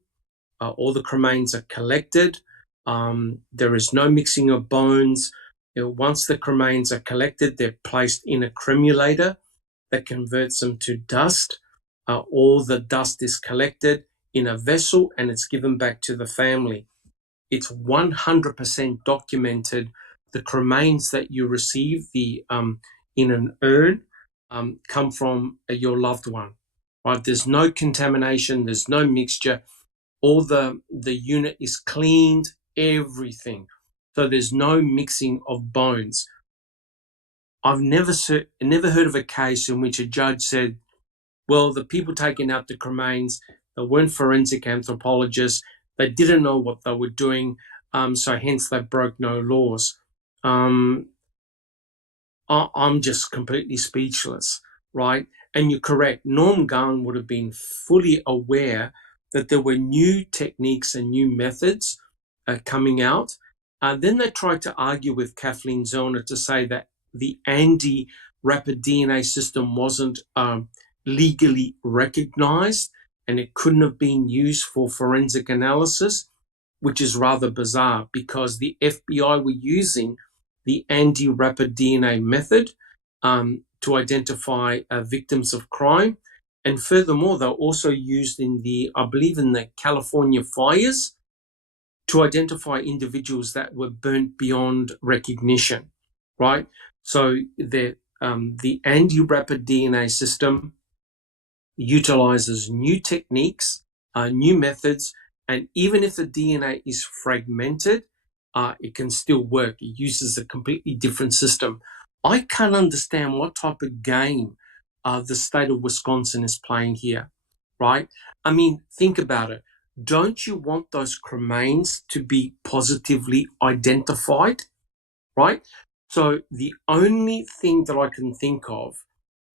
all the cremains are collected. There is no mixing of bones. Once the cremains are collected, they're placed in a cremulator that converts them to dust. All the dust is collected in a vessel and it's given back to the family. It's 100% documented. The cremains that you receive in an urn come from your loved one, right? There's no contamination. There's no mixture. All the unit is cleaned, everything. So there's no mixing of bones. I've never heard of a case in which a judge said, well, the people taking out the cremains, they weren't forensic anthropologists. They didn't know what they were doing, so hence they broke no laws. I'm just completely speechless, right? And you're correct. Norm Gunn would have been fully aware that there were new techniques and new methods coming out. Then they tried to argue with Kathleen Zellner to say that the anti-rapid DNA system wasn't legally recognized and it couldn't have been used for forensic analysis, which is rather bizarre because the FBI were using the anti-rapid DNA method to identify victims of crime. And furthermore, they're also used in I believe in the California fires to identify individuals that were burnt beyond recognition, right? So the anti-rapid DNA system utilizes new techniques, new methods, and even if the DNA is fragmented, it can still work. It uses a completely different system. I can't understand what type of game the state of Wisconsin is playing here, right? I mean, think about it. Don't you want those cremains to be positively identified, right? So the only thing that I can think of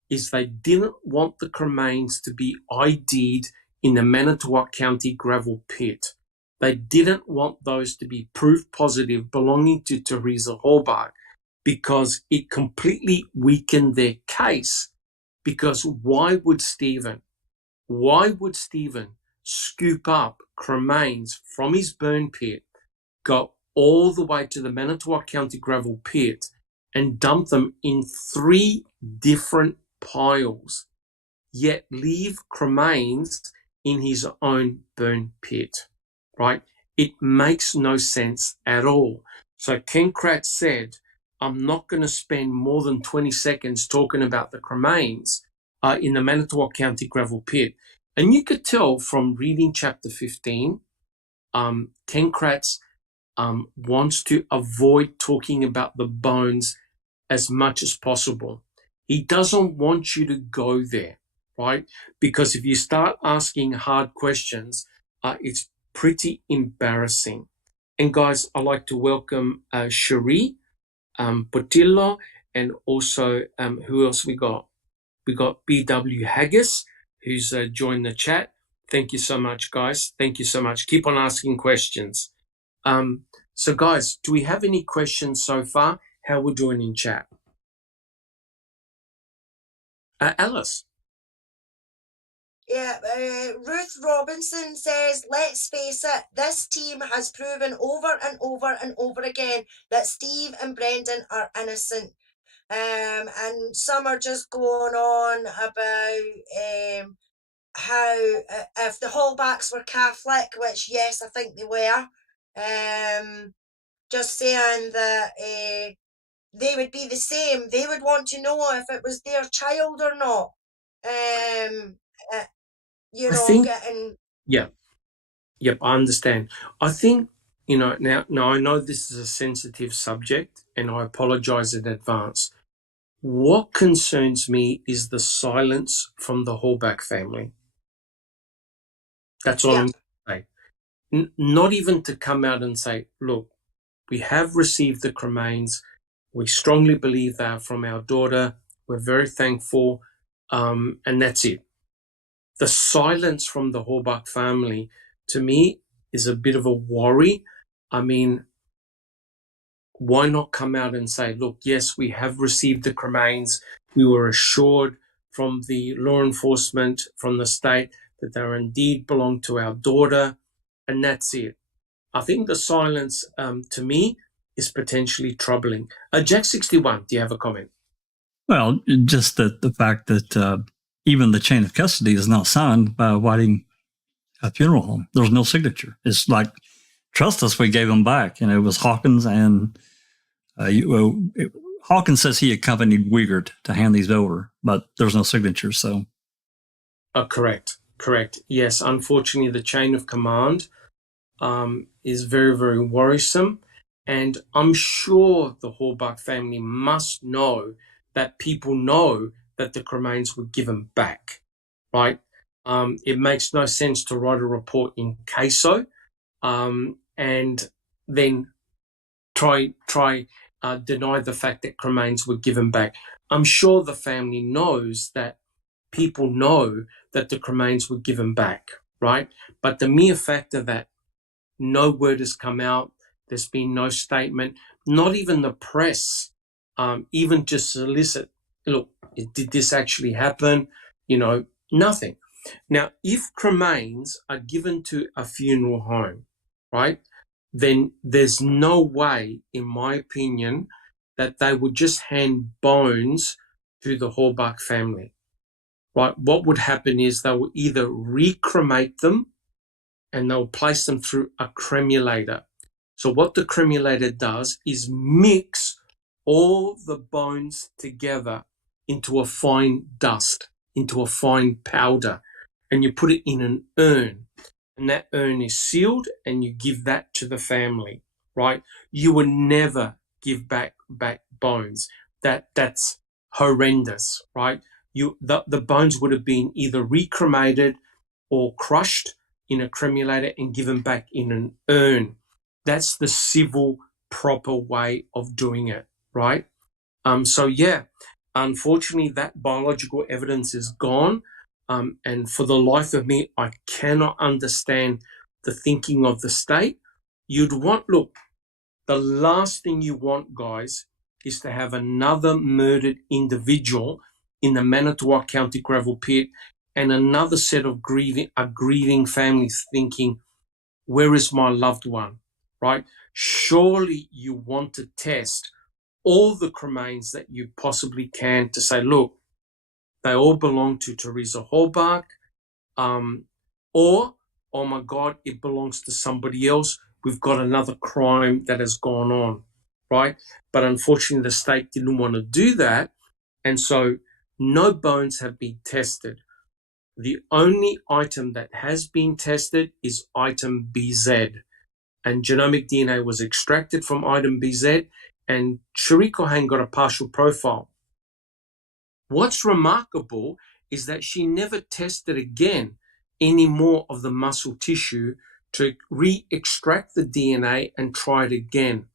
is they didn't want the cremains to be ID'd in the Manitowoc County gravel pit. They didn't want those to be proof positive belonging to Teresa Hallbach because it completely weakened their case. Because why would Stephen scoop up cremains from his burn pit, go all the way to the Manitowoc County gravel pit and dump them in 3 different piles yet leave cremains in his own burn pit, right? It makes no sense at all. So Ken Kratz said, I'm not going to spend more than 20 seconds talking about the cremains in the Manitowoc County gravel pit. And you could tell from reading chapter 15, Ken Kratz wants to avoid talking about the bones as much as possible. He doesn't want you to go there, right? Because if you start asking hard questions, it's pretty embarrassing. And guys, I'd like to welcome Cherie Portillo, and also who else we got? We got BW Haggis, who's joined the chat. Thank you so much, guys. Thank you so much. Keep on asking questions. So guys, do we have any questions so far? How we're doing in chat? Alice. Yeah, Ruth Robinson says, let's face it, this team has proven over and over and over again that Steve and Brendan are innocent. And some are just going on about how if the Hallbacks were Catholic, which yes, I think they were, just saying that they would be the same. They would want to know if it was their child or not. You know, getting... Yep, I understand. I think, now I know this is a sensitive subject, and I apologize in advance. What concerns me is the silence from the Hallback family. That's all I'm going to say. Not even to come out and say, look, we have received the cremains. We strongly believe they are from our daughter. We're very thankful. And that's it. The silence from the Hallback family, to me, is a bit of a worry. I mean, why not come out and say, look, yes, we have received the cremains. We were assured from the law enforcement, from the state, that they indeed belong to our daughter, and that's it. I think the silence, to me, is potentially troubling. Jack 61, do you have a comment? Well, just the fact that even the chain of custody is not signed by Whiting Funeral Home. There's no signature. It's like, trust us, we gave them back. It was Hawkins, and Hawkins says he accompanied Wiegert to hand these over, but there's no signature. So, correct. Yes, unfortunately, the chain of command is very, very worrisome, and I'm sure the Hallback family must know that people know that the cremains were given back, right? It makes no sense to write a report in CASO and then deny the fact that cremains were given back. I'm sure the family knows that people know that the cremains were given back, right? But the mere fact of that no word has come out, there's been no statement, not even the press, even just solicit, look, did this actually happen? Nothing. Now, if cremains are given to a funeral home, right, then there's no way, in my opinion, that they would just hand bones to the Hallback family, right? What would happen is they will either recremate them and they'll place them through a cremulator. So what the cremulator does is mix all the bones together into a fine dust, into a fine powder, and you put it in an urn. And that urn is sealed, and you give that to the family, right? You would never give back bones. That's horrendous, right? The bones would have been either recremated or crushed in a cremulator and given back in an urn. That's the civil, proper way of doing it, right? So yeah, unfortunately, that biological evidence is gone. And for the life of me, I cannot understand the thinking of the state. Look, the last thing you want, guys, is to have another murdered individual in the Manitowoc County gravel pit and another set of grieving families thinking, where is my loved one, right? Surely you want to test all the cremains that you possibly can to say, look, They all belong to Teresa Halbach. Or, oh my God, it belongs to somebody else. We've got another crime that has gone on, right? But unfortunately, the state didn't want to do that. And so no bones have been tested. The only item that has been tested is item BZ. And genomic DNA was extracted from item BZ, and Cherie Cohen got a partial profile. What's remarkable is that she never tested again any more of the muscle tissue to re-extract the DNA and try it again.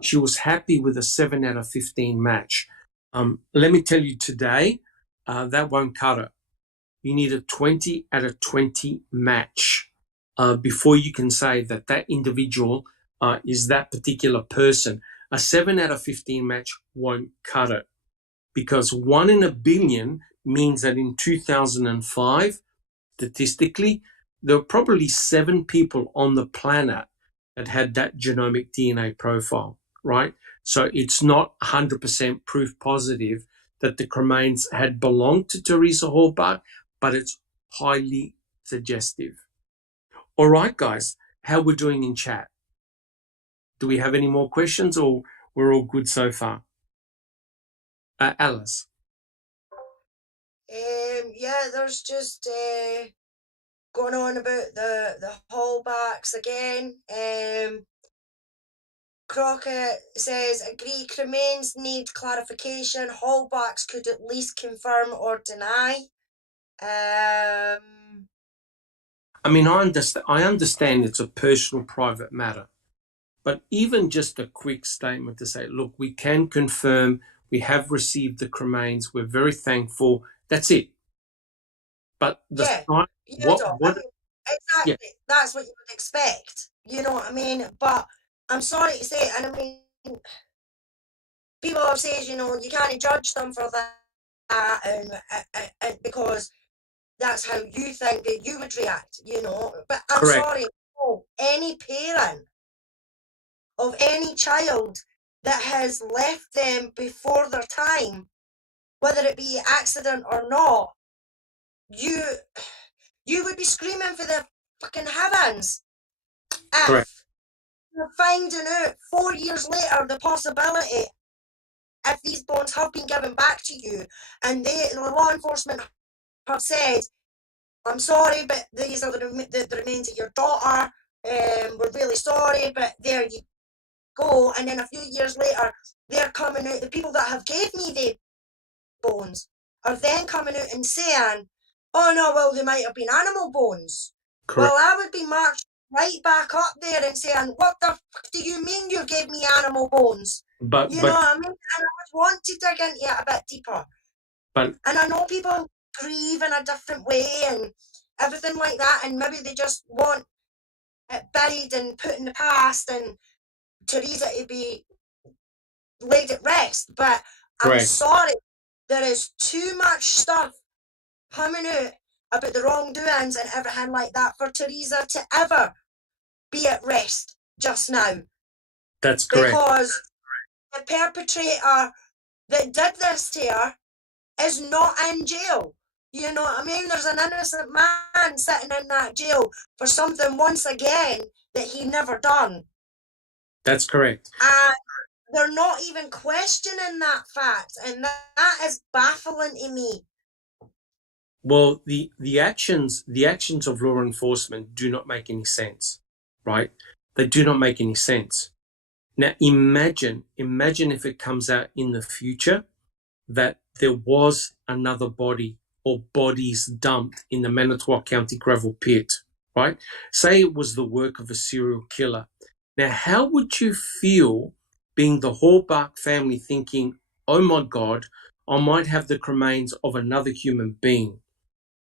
She was happy with a 7 out of 15 match. Let me tell you today, that won't cut it. You need a 20 out of 20 match before you can say that that individual is that particular person. A 7 out of 15 match won't cut it, because 1 in a billion means that in 2005, statistically, there were probably 7 people on the planet that had that genomic DNA profile, right? So it's not 100% proof positive that the cremains had belonged to Teresa Halbach, but it's highly suggestive. All right, guys, how we're doing in chat? Do we have any more questions, or we're all good so far? Alice? Yeah, there's just going on about the Hallbacks again. Crockett says, agree, cremains need clarification. Hallbacks could at least confirm or deny. I mean, I understand it's a personal, private matter, but even just a quick statement to say, look, we can confirm we have received the cremains. We're very thankful. That's it. But the yeah, exactly, yeah. That's what you would expect. You know what I mean? But I'm sorry to say, and I mean, people have said, you know, you can't judge them for that, and because that's how you think that you would react, you know. But I'm correct. sorry, no, any parent of any child that has left them before their time, whether it be accident or not, you would be screaming for the fucking heavens Correct. if you're finding out 4 years later the possibility, if these bones have been given back to you and the law enforcement have said, I'm sorry, but these are the remains of your daughter, we're really sorry, but there you go. And then a few years later, they're coming out, the people that have gave me the bones are then coming out and saying, oh no, well, they might have been animal bones. Correct. Well, I would be marched right back up there and saying, what the fuck do you mean you gave me animal bones? Know what I mean? And I would want to dig into it a bit deeper. And I know people grieve in a different way and everything like that, and maybe they just want it buried and put in the past and Teresa to be laid at rest. But I'm sorry, there is too much stuff coming out about the wrongdoings and everything like that for Teresa to ever be at rest just now. That's correct. Because the perpetrator that did this to her is not in jail. You know what I mean? There's an innocent man sitting in that jail for something, once again, that he never done. That's correct. And they're not even questioning that fact, and that is baffling to me. Well, the actions of law enforcement do not make any sense, right? They do not make any sense. Now, imagine if it comes out in the future that there was another body or bodies dumped in the Manitowoc County gravel pit, right? Say it was the work of a serial killer. Now, how would you feel being the Halbach family thinking, oh my God, I might have the remains of another human being?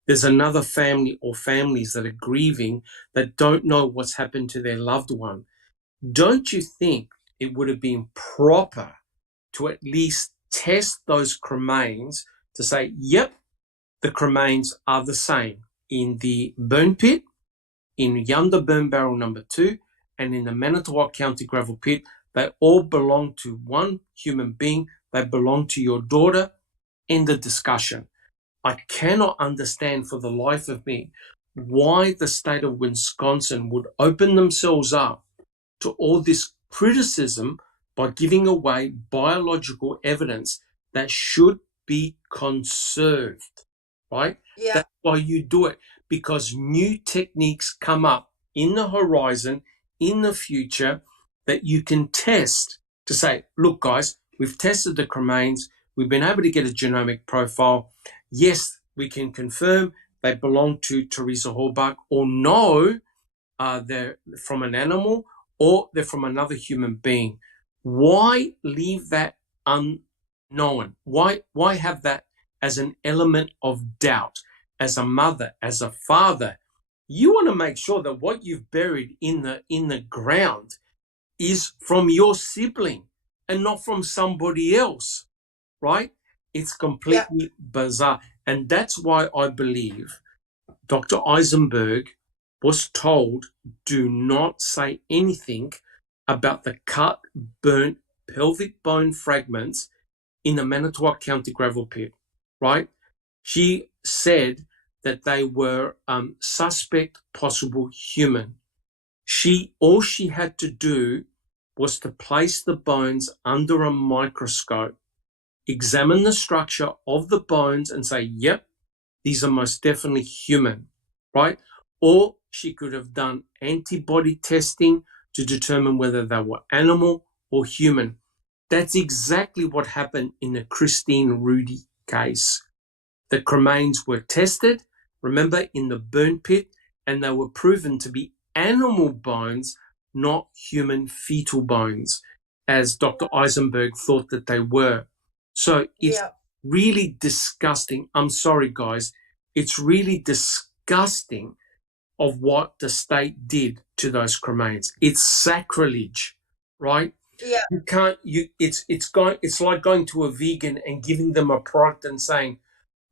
There's another family or families that are grieving that don't know what's happened to their loved one. Don't you think it would have been proper to at least test those cremains to say, yep, the cremains are the same in the burn pit, in Yonder Burn Barrel number 2, and in the Manitowoc County gravel pit? They all belong to one human being. They belong to your daughter. End of discussion. I cannot understand for the life of me why the state of Wisconsin would open themselves up to all this criticism by giving away biological evidence that should be conserved, right? Yeah. That's why you do it, because new techniques come up in the horizon, in the future, that you can test to say, look, guys, we've tested the cremains, we've been able to get a genomic profile. Yes, we can confirm they belong to Teresa Halbach, or no, they're from an animal or they're from another human being. Why leave that unknown? Why have that as an element of doubt? As a mother, as a father, you want to make sure that what you've buried in the ground is from your sibling and not from somebody else, right? It's completely bizarre. And that's why I believe Dr. Eisenberg was told, do not say anything about the cut, burnt pelvic bone fragments in the Manitowoc County gravel pit, right? She said that they were suspect, possible human. All she had to do was to place the bones under a microscope, examine the structure of the bones and say, yep, these are most definitely human, right? Or she could have done antibody testing to determine whether they were animal or human. That's exactly what happened in the Christine Rudy case. The cremains were tested, remember, in the burn pit, and they were proven to be animal bones, not human fetal bones, as Dr. Eisenberg thought that they were. So it's really disgusting. I'm sorry, guys. It's really disgusting of what the state did to those cremains. It's sacrilege, right? Yeah. You can't. It's like going to a vegan and giving them a product and saying,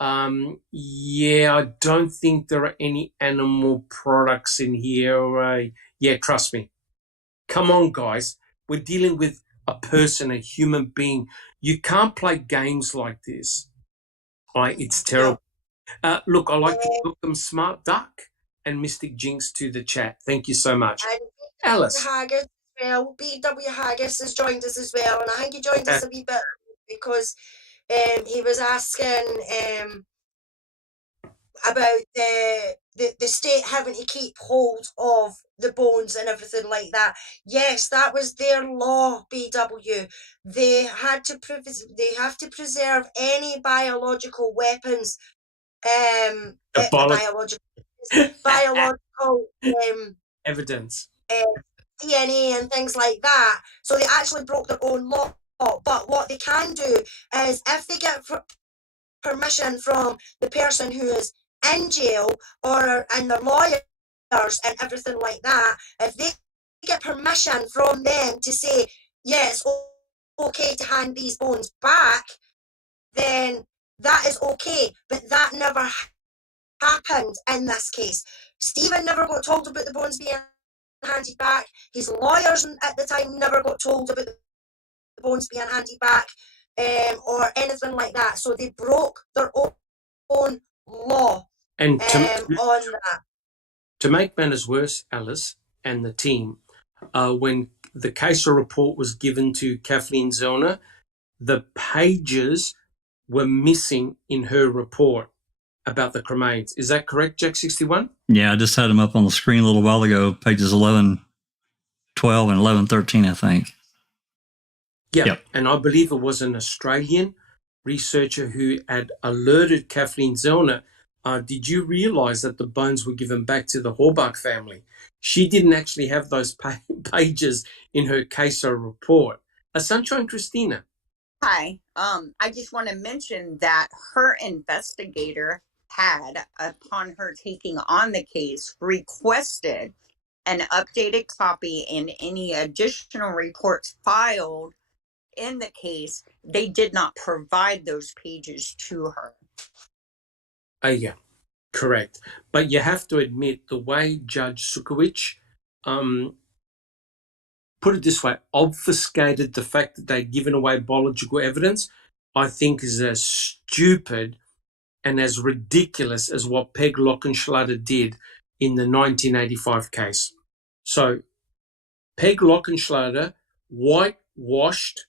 yeah, I don't think there are any animal products in here. Yeah, trust me. Come on, guys. We're dealing with a person, a human being. You can't play games like this. Right? It's terrible. Look, I'd like to welcome Smart Duck and Mystic Jinx to the chat. Thank you so much. And Alice. Haggis as well. BW Haggis has joined us as well, and I think he joined us a wee bit because he was asking about the state having to keep hold of the bones and everything like that. Yes, that was their law, BW. They have to preserve any biological weapons, biological evidence, DNA and things like that. So they actually broke their own law. But what they can do is, if they get permission from the person who is in jail and their lawyers and everything like that, if they get permission from them to say, yes, okay to hand these bones back, then that is okay. But that never happened in this case. Stephen never got told about the bones being handed back. His lawyers at the time never got told about the bones being handed back, or anything like that. So they broke their own law and on that. To make matters worse, Alice and the team, when the case report was given to Kathleen Zellner, the pages were missing in her report about the cremains. Is that correct, Jack 61? Yeah, I just had them up on the screen a little while ago, pages 11, 12, and 11, 13, I think. Yeah, yep. And I believe it was an Australian researcher who had alerted Kathleen Zellner. Did you realize that the bones were given back to the Halbach family? She didn't actually have those pages in her CASO report. Sunshine Christina. Hi. I just want to mention that her investigator had, upon her taking on the case, requested an updated copy and any additional reports filed in the case. They did not provide those pages to her. Yeah, correct. But you have to admit, the way Judge Sukowicz, put it this way, obfuscated the fact that they'd given away biological evidence, I think is a stupid and as ridiculous as what Peg Lockenschlatter did in the 1985 case. So Peg Lockenschlatter whitewashed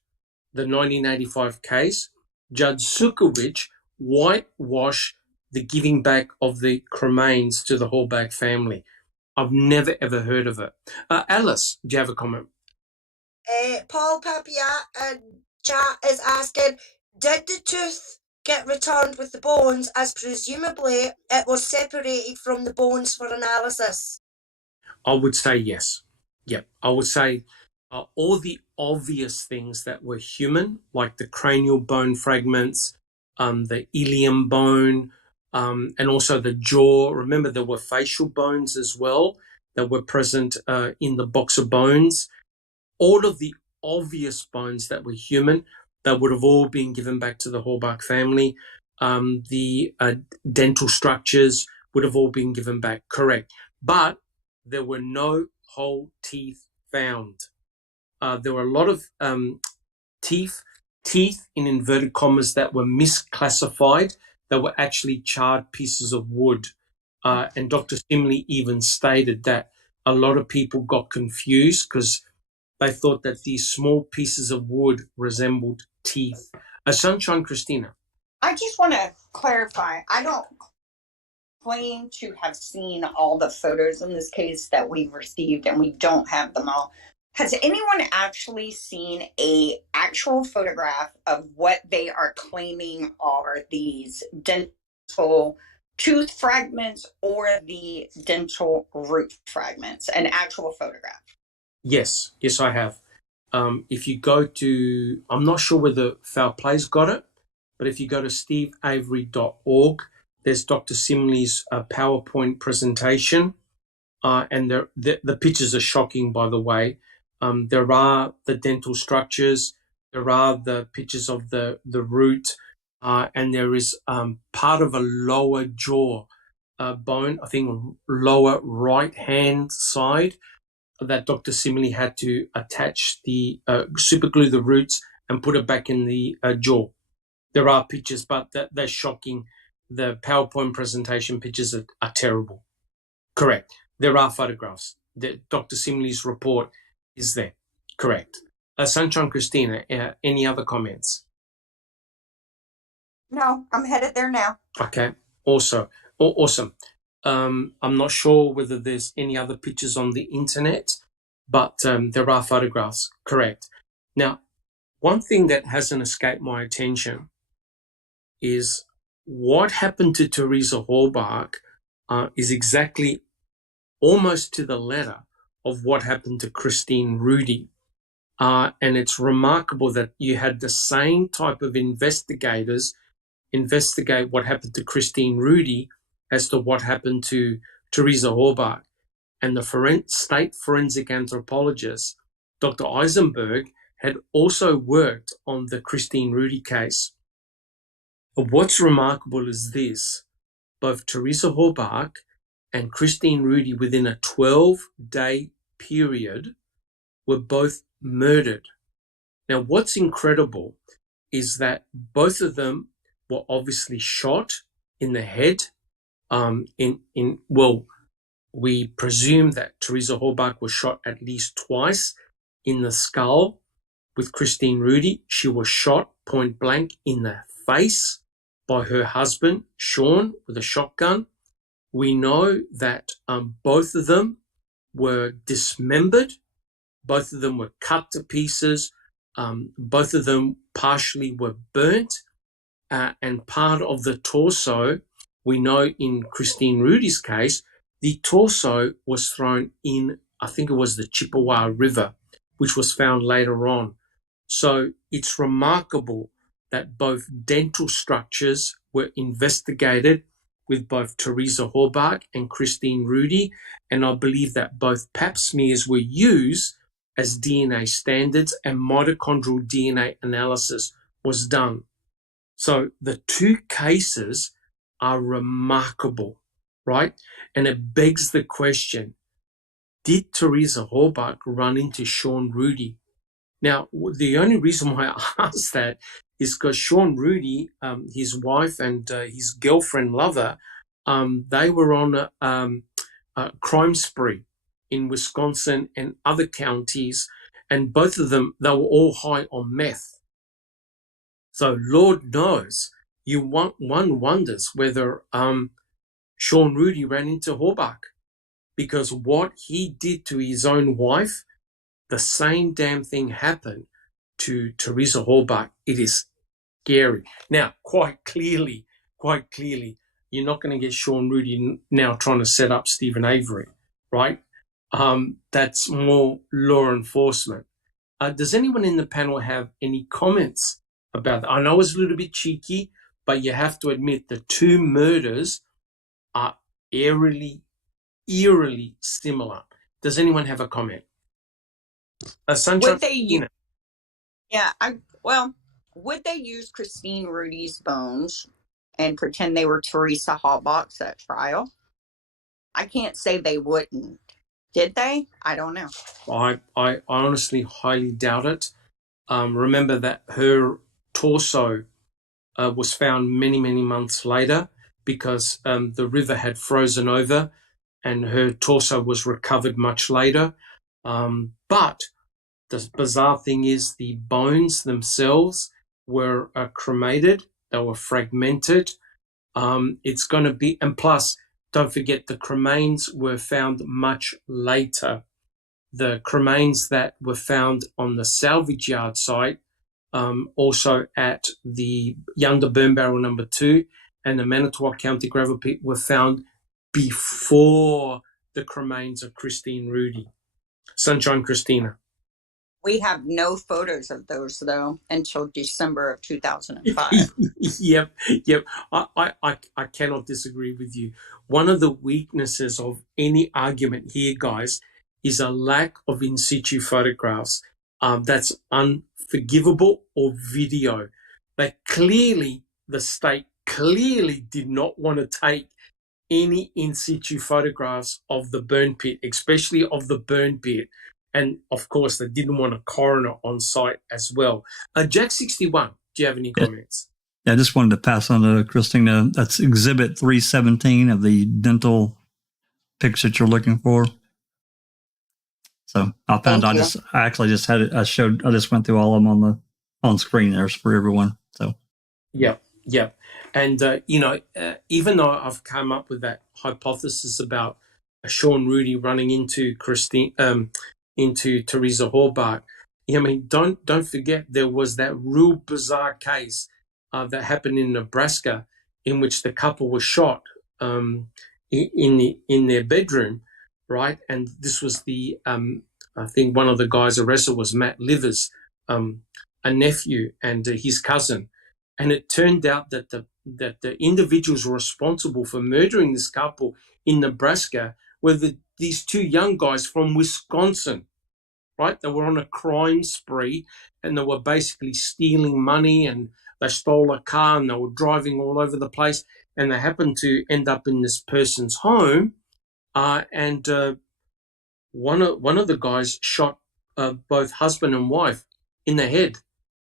the 1985 case. Judge Sukowicz whitewashed the giving back of the cremains to the Hallback family. I've never, ever heard of it. Alice, do you have a comment? Paul Papia in chat is asking, did the tooth get returned with the bones, as presumably it was separated from the bones for analysis? I would say yes. Yep. I would say all the obvious things that were human, like the cranial bone fragments, the ilium bone, and also the jaw. Remember, there were facial bones as well that were present in the box of bones. All of the obvious bones that were human, that would have all been given back to the Hallback family. The dental structures would have all been given back, correct. But there were no whole teeth found. There were a lot of teeth in inverted commas that were misclassified, that were actually charred pieces of wood. And Dr. Simley even stated that a lot of people got confused because they thought that these small pieces of wood resembled teeth. Sunshine Christina. I just want to clarify. I don't claim to have seen all the photos in this case that we've received, and we don't have them all. Has anyone actually seen a actual photograph of what they are claiming are these dental tooth fragments or the dental root fragments? An actual photograph? Yes, I have. If you go to, I'm not sure whether Foul Play's got it, but if you go to steveavery.org, there's Dr. Simley's PowerPoint presentation, and the pictures are shocking, by the way. There are the dental structures, there are the pictures of the root, and there is part of a lower jaw bone, I think lower right-hand side, that Dr. Simley had to attach the superglue the roots and put it back in the jaw. There are pictures, but they're shocking. The PowerPoint presentation pictures are terrible. Correct. There are photographs. Dr. Simley's report is there. Correct. Sunshine Christina, any other comments? No, I'm headed there now. Okay. Also, awesome. I'm not sure whether there's any other pictures on the internet, but there are photographs. Correct. Now, one thing that hasn't escaped my attention is what happened to Teresa Hallback is exactly almost to the letter of what happened to Christine Rudy. And it's remarkable that you had the same type of investigators investigate what happened to Christine Rudy as to what happened to Teresa Hallback. And the state forensic anthropologist, Dr. Eisenberg, had also worked on the Christine Rudy case. But what's remarkable is this: both Teresa Hallback and Christine Rudy, within a 12-day period, were both murdered. Now, what's incredible is that both of them were obviously shot in the head. We presume that Teresa Hallback was shot at least twice in the skull. With Christine Rudy, she was shot point blank in the face by her husband, Sean, with a shotgun. We know that both of them were dismembered. Both of them were cut to pieces. Both of them partially were burnt. And part of the torso, we know in Christine Rudy's case, the torso was thrown in, I think it was the Chippewa River, which was found later on. So it's remarkable that both dental structures were investigated with both Teresa Hallback and Christine Rudy, and I believe that both pap smears were used as DNA standards and mitochondrial DNA analysis was done. So the two cases are remarkable, right? And it begs the question, did Teresa Hallback run into Sean Rudy? Now, the only reason why I ask that is because Sean Rudy, his wife and his girlfriend lover, they were on a crime spree in Wisconsin and other counties, and both of them, they were all high on meth. So Lord knows, one wonders whether Sean Rudy ran into Horbach, because what he did to his own wife, the same damn thing happened to Teresa Horbach. It is scary. Now, quite clearly, you're not going to get Sean Rudy now trying to set up Stephen Avery, right? That's more law enforcement. Does anyone in the panel have any comments about that? I know it's a little bit cheeky, but you have to admit the two murders are eerily similar. Does anyone have a comment? Sunshine, Would they use? Yeah, would they use Christine Rudy's bones and pretend they were Teresa Halbach's at trial? I can't say they wouldn't. Did they? I don't know. I honestly highly doubt it. Remember that her torso was found many months later because the river had frozen over, and her torso was recovered much later. But the bizarre thing is the bones themselves were cremated. They were fragmented. It's going to be, and plus, don't forget, the cremains were found much later. The cremains that were found on the salvage yard site, also at the Yunda Burn Barrel number 2 and the Manitowoc County Gravel Pit, were found before the cremains of Christine Rudy. Sunshine Christina. We have no photos of those, though, until December of 2005. Yep. I cannot disagree with you. One of the weaknesses of any argument here, guys, is a lack of in situ photographs. That's unforgivable, or video. They clearly, the state clearly did not want to take any in situ photographs of the burn pit, especially of the burn pit. And of course, they didn't want a coroner on site as well. Jack 61, do you have any comments? Yeah, I just wanted to pass on to Christina. That's Exhibit 317 of the dental pics that you're looking for. So I found I actually just had it. I just went through all of them on screen there for everyone. So Yep. And even though I've come up with that hypothesis about Sean Rudy running into into Teresa Horbach, I mean, don't forget there was that real bizarre case that happened in Nebraska in which the couple was shot in their bedroom, right? And this was the I think one of the guys arrested was Matt Livers, a nephew and his cousin, and it turned out that the individuals responsible for murdering this couple in Nebraska were these two young guys from Wisconsin, right? They were on a crime spree and they were basically stealing money, and they stole a car and they were driving all over the place, and they happened to end up in this person's home, and one of the guys shot both husband and wife in the head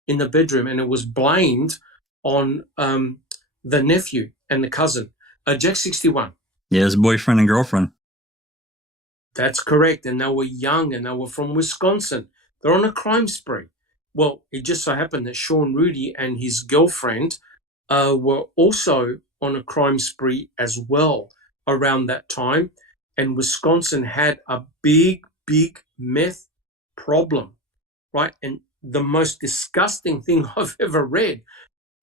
in the bedroom, and it was blamed on the nephew and the cousin. Jack 61. Yeah, his boyfriend and girlfriend. That's correct. And they were young and they were from Wisconsin. They're on a crime spree. Well, it just so happened that Sean Rudy and his girlfriend were also on a crime spree as well around that time. And Wisconsin had a big meth problem, right? And the most disgusting thing I've ever read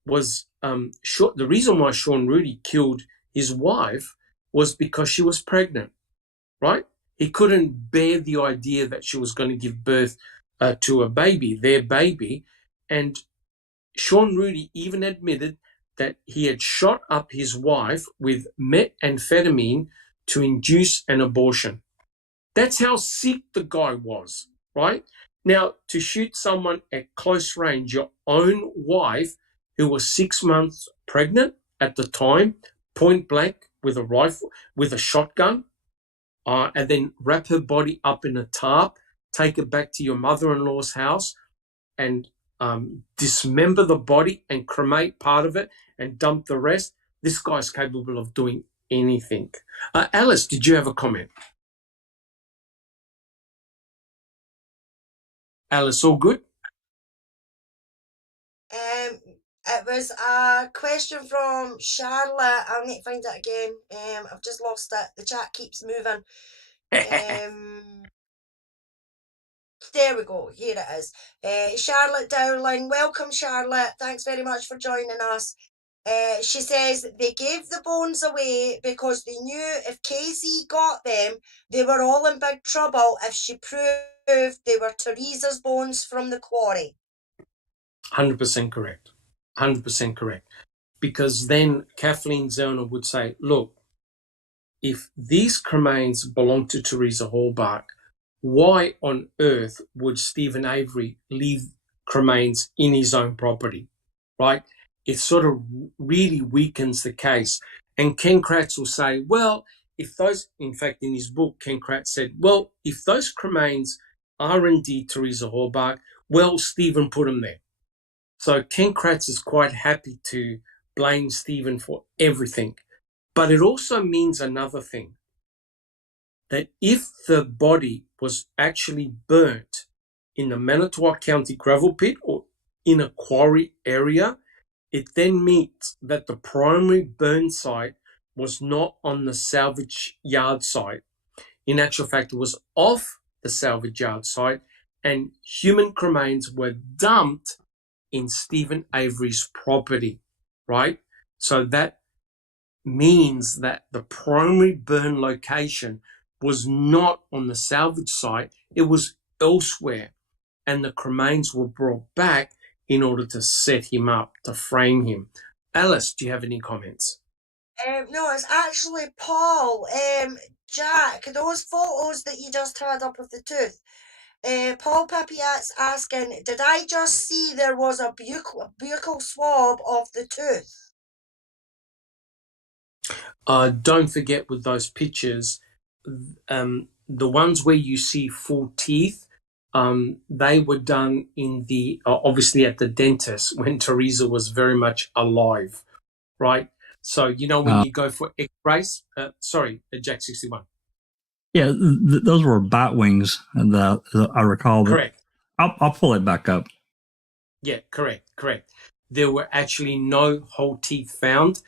was the reason why Sean Rudy killed his wife was because she was pregnant, right? He couldn't bear the idea that she was going to give birth to a baby, their baby. And Sean Rudy even admitted that he had shot up his wife with methamphetamine to induce an abortion. That's how sick the guy was, right? Now, to shoot someone at close range, your own wife, who was 6 months pregnant at the time, point blank with a rifle, with a shotgun, and then wrap her body up in a tarp, take her back to your mother-in-law's house, and dismember the body and cremate part of it and dump the rest. This guy's capable of doing anything. Alice, did you have a comment? Alice, all good? It was a question from Charlotte. I'll need to find it again. I've just lost it. The chat keeps moving. There we go. Here it is. Charlotte Dowling. Welcome, Charlotte. Thanks very much for joining us. She says they gave the bones away because they knew if Casey got them, they were all in big trouble if she proved they were Teresa's bones from the quarry. 100% correct. 100% correct. Because then Kathleen Zellner would say, look, if these cremains belong to Teresa Hallbach, why on earth would Stephen Avery leave cremains in his own property, right? It sort of really weakens the case. And Ken Kratz will say, well, if those, in fact, in his book, Ken Kratz said, well, if those cremains are indeed Teresa Hallbach, well, Stephen put them there. So Ken Kratz is quite happy to blame Stephen for everything. But it also means another thing, that if the body was actually burnt in the Manitowoc County gravel pit or in a quarry area, it then means that the primary burn site was not on the salvage yard site. In actual fact, it was off the salvage yard site, and human cremains were dumped in Stephen Avery's property, right? So that means that the primary burn location was not on the salvage site, it was elsewhere, and the cremains were brought back in order to set him up, to frame him. Alice, do you have any comments? No, it's actually Paul. Jack, those photos that you just had up of the tooth. Paul Papiat's asking, did I just see there was a buccal swab of the tooth? Don't forget with those pictures, the ones where you see full teeth, they were done in the, obviously at the dentist when Teresa was very much alive, right? So, you know, when you go for x-rays, Jack 61. Yeah, those were bat wings, and I recall. Correct. I'll pull it back up. Yeah, correct. There were actually no whole teeth found.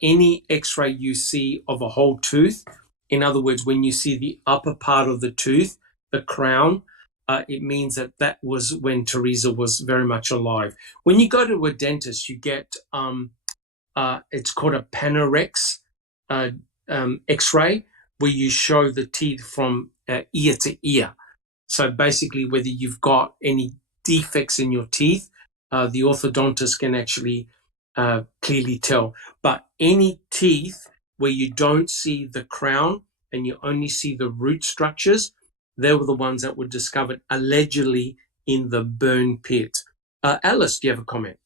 Any x-ray you see of a whole tooth, in other words, when you see the upper part of the tooth, the crown, it means that was when Teresa was very much alive. When you go to a dentist, you get, it's called a Panorex x-ray, where you show the teeth from ear to ear. So basically, whether you've got any defects in your teeth, the orthodontist can actually clearly tell. But any teeth where you don't see the crown and you only see the root structures, they were the ones that were discovered allegedly in the burn pit. Alice, do you have a comment?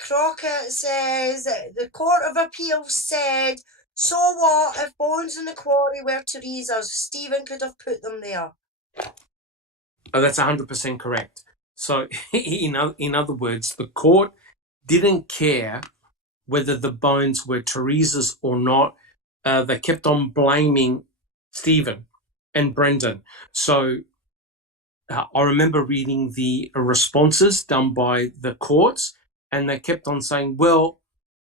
Crockett says, the Court of Appeal said, so what if bones in the quarry were Teresa's? Stephen could have put them there. Oh, that's 100% correct. So in other words, the court didn't care whether the bones were Teresa's or not. They kept on blaming Stephen and Brendan. So I remember reading the responses done by the courts, and they kept on saying, well,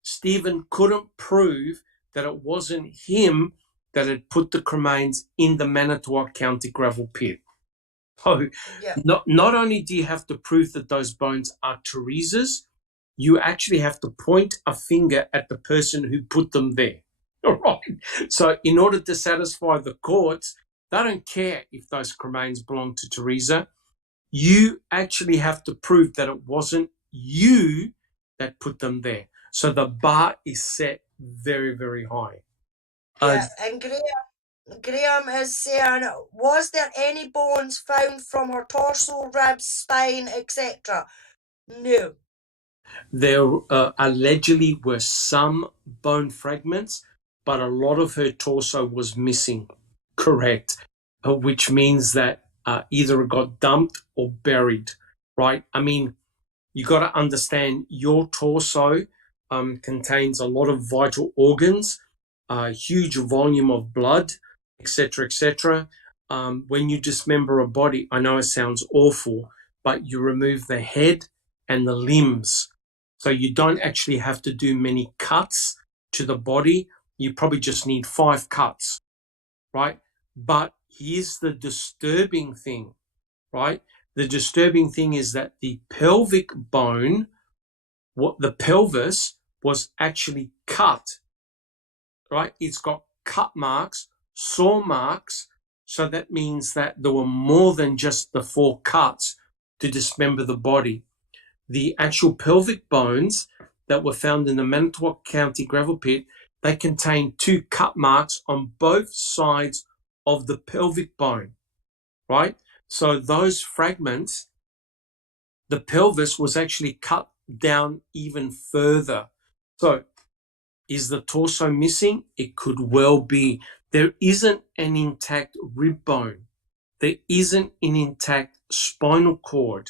Stephen couldn't prove that it wasn't him that had put the cremains in the Manitowoc County gravel pit. So not only do you have to prove that those bones are Teresa's, you actually have to point a finger at the person who put them there. All right. So in order to satisfy the courts, they don't care if those cremains belong to Teresa. You actually have to prove that it wasn't you that put them there. So the bar is set very, very high. And Graham is saying, was there any bones found from her torso, ribs, spine, etc.? No. There allegedly were some bone fragments, but a lot of her torso was missing. Correct. Which means that either it got dumped or buried. right? I mean, you got to understand your torso contains a lot of vital organs, a huge volume of blood, etc., etc. When you dismember a body, I know it sounds awful, but you remove the head and the limbs. So you don't actually have to do many cuts to the body. You probably just need 5 cuts, right? But here's the disturbing thing, right? The disturbing thing is that the pelvic bone, what the pelvis was actually cut, right? It's got cut marks, saw marks. So that means that there were more than just the 4 cuts to dismember the body. The actual pelvic bones that were found in the Manitowoc County gravel pit, they contain 2 cut marks on both sides of the pelvic bone, right? So those fragments, the pelvis was actually cut down even further. So is the torso missing? It could well be. There isn't an intact rib bone. There isn't an intact spinal cord,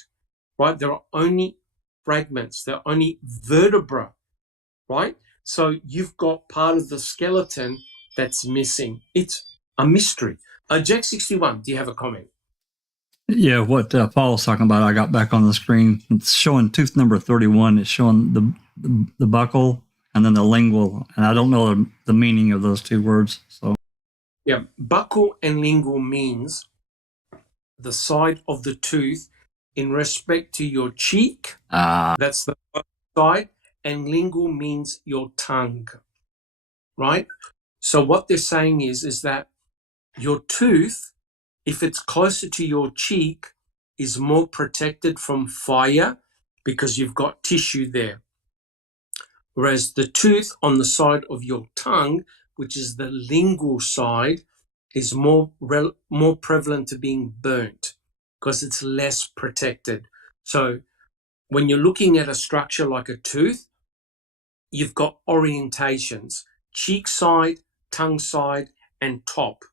right? There are only fragments. There are only vertebra, right? So you've got part of the skeleton that's missing. It's a mystery. Jack 61, do you have a comment? Yeah, what Paul's talking about, I got back on the screen. It's showing tooth number 31. It's showing the buccal and then the lingual, and I don't know the meaning of those 2 words. So yeah, buccal and lingual means the side of the tooth in respect to your cheek. That's the side, and lingual means your tongue, right? So what they're saying is that your tooth, if it's closer to your cheek, is more protected from fire because you've got tissue there. Whereas the tooth on the side of your tongue, which is the lingual side, is more prevalent to being burnt because it's less protected. So when you're looking at a structure like a tooth, you've got orientations, cheek side, tongue side, and top,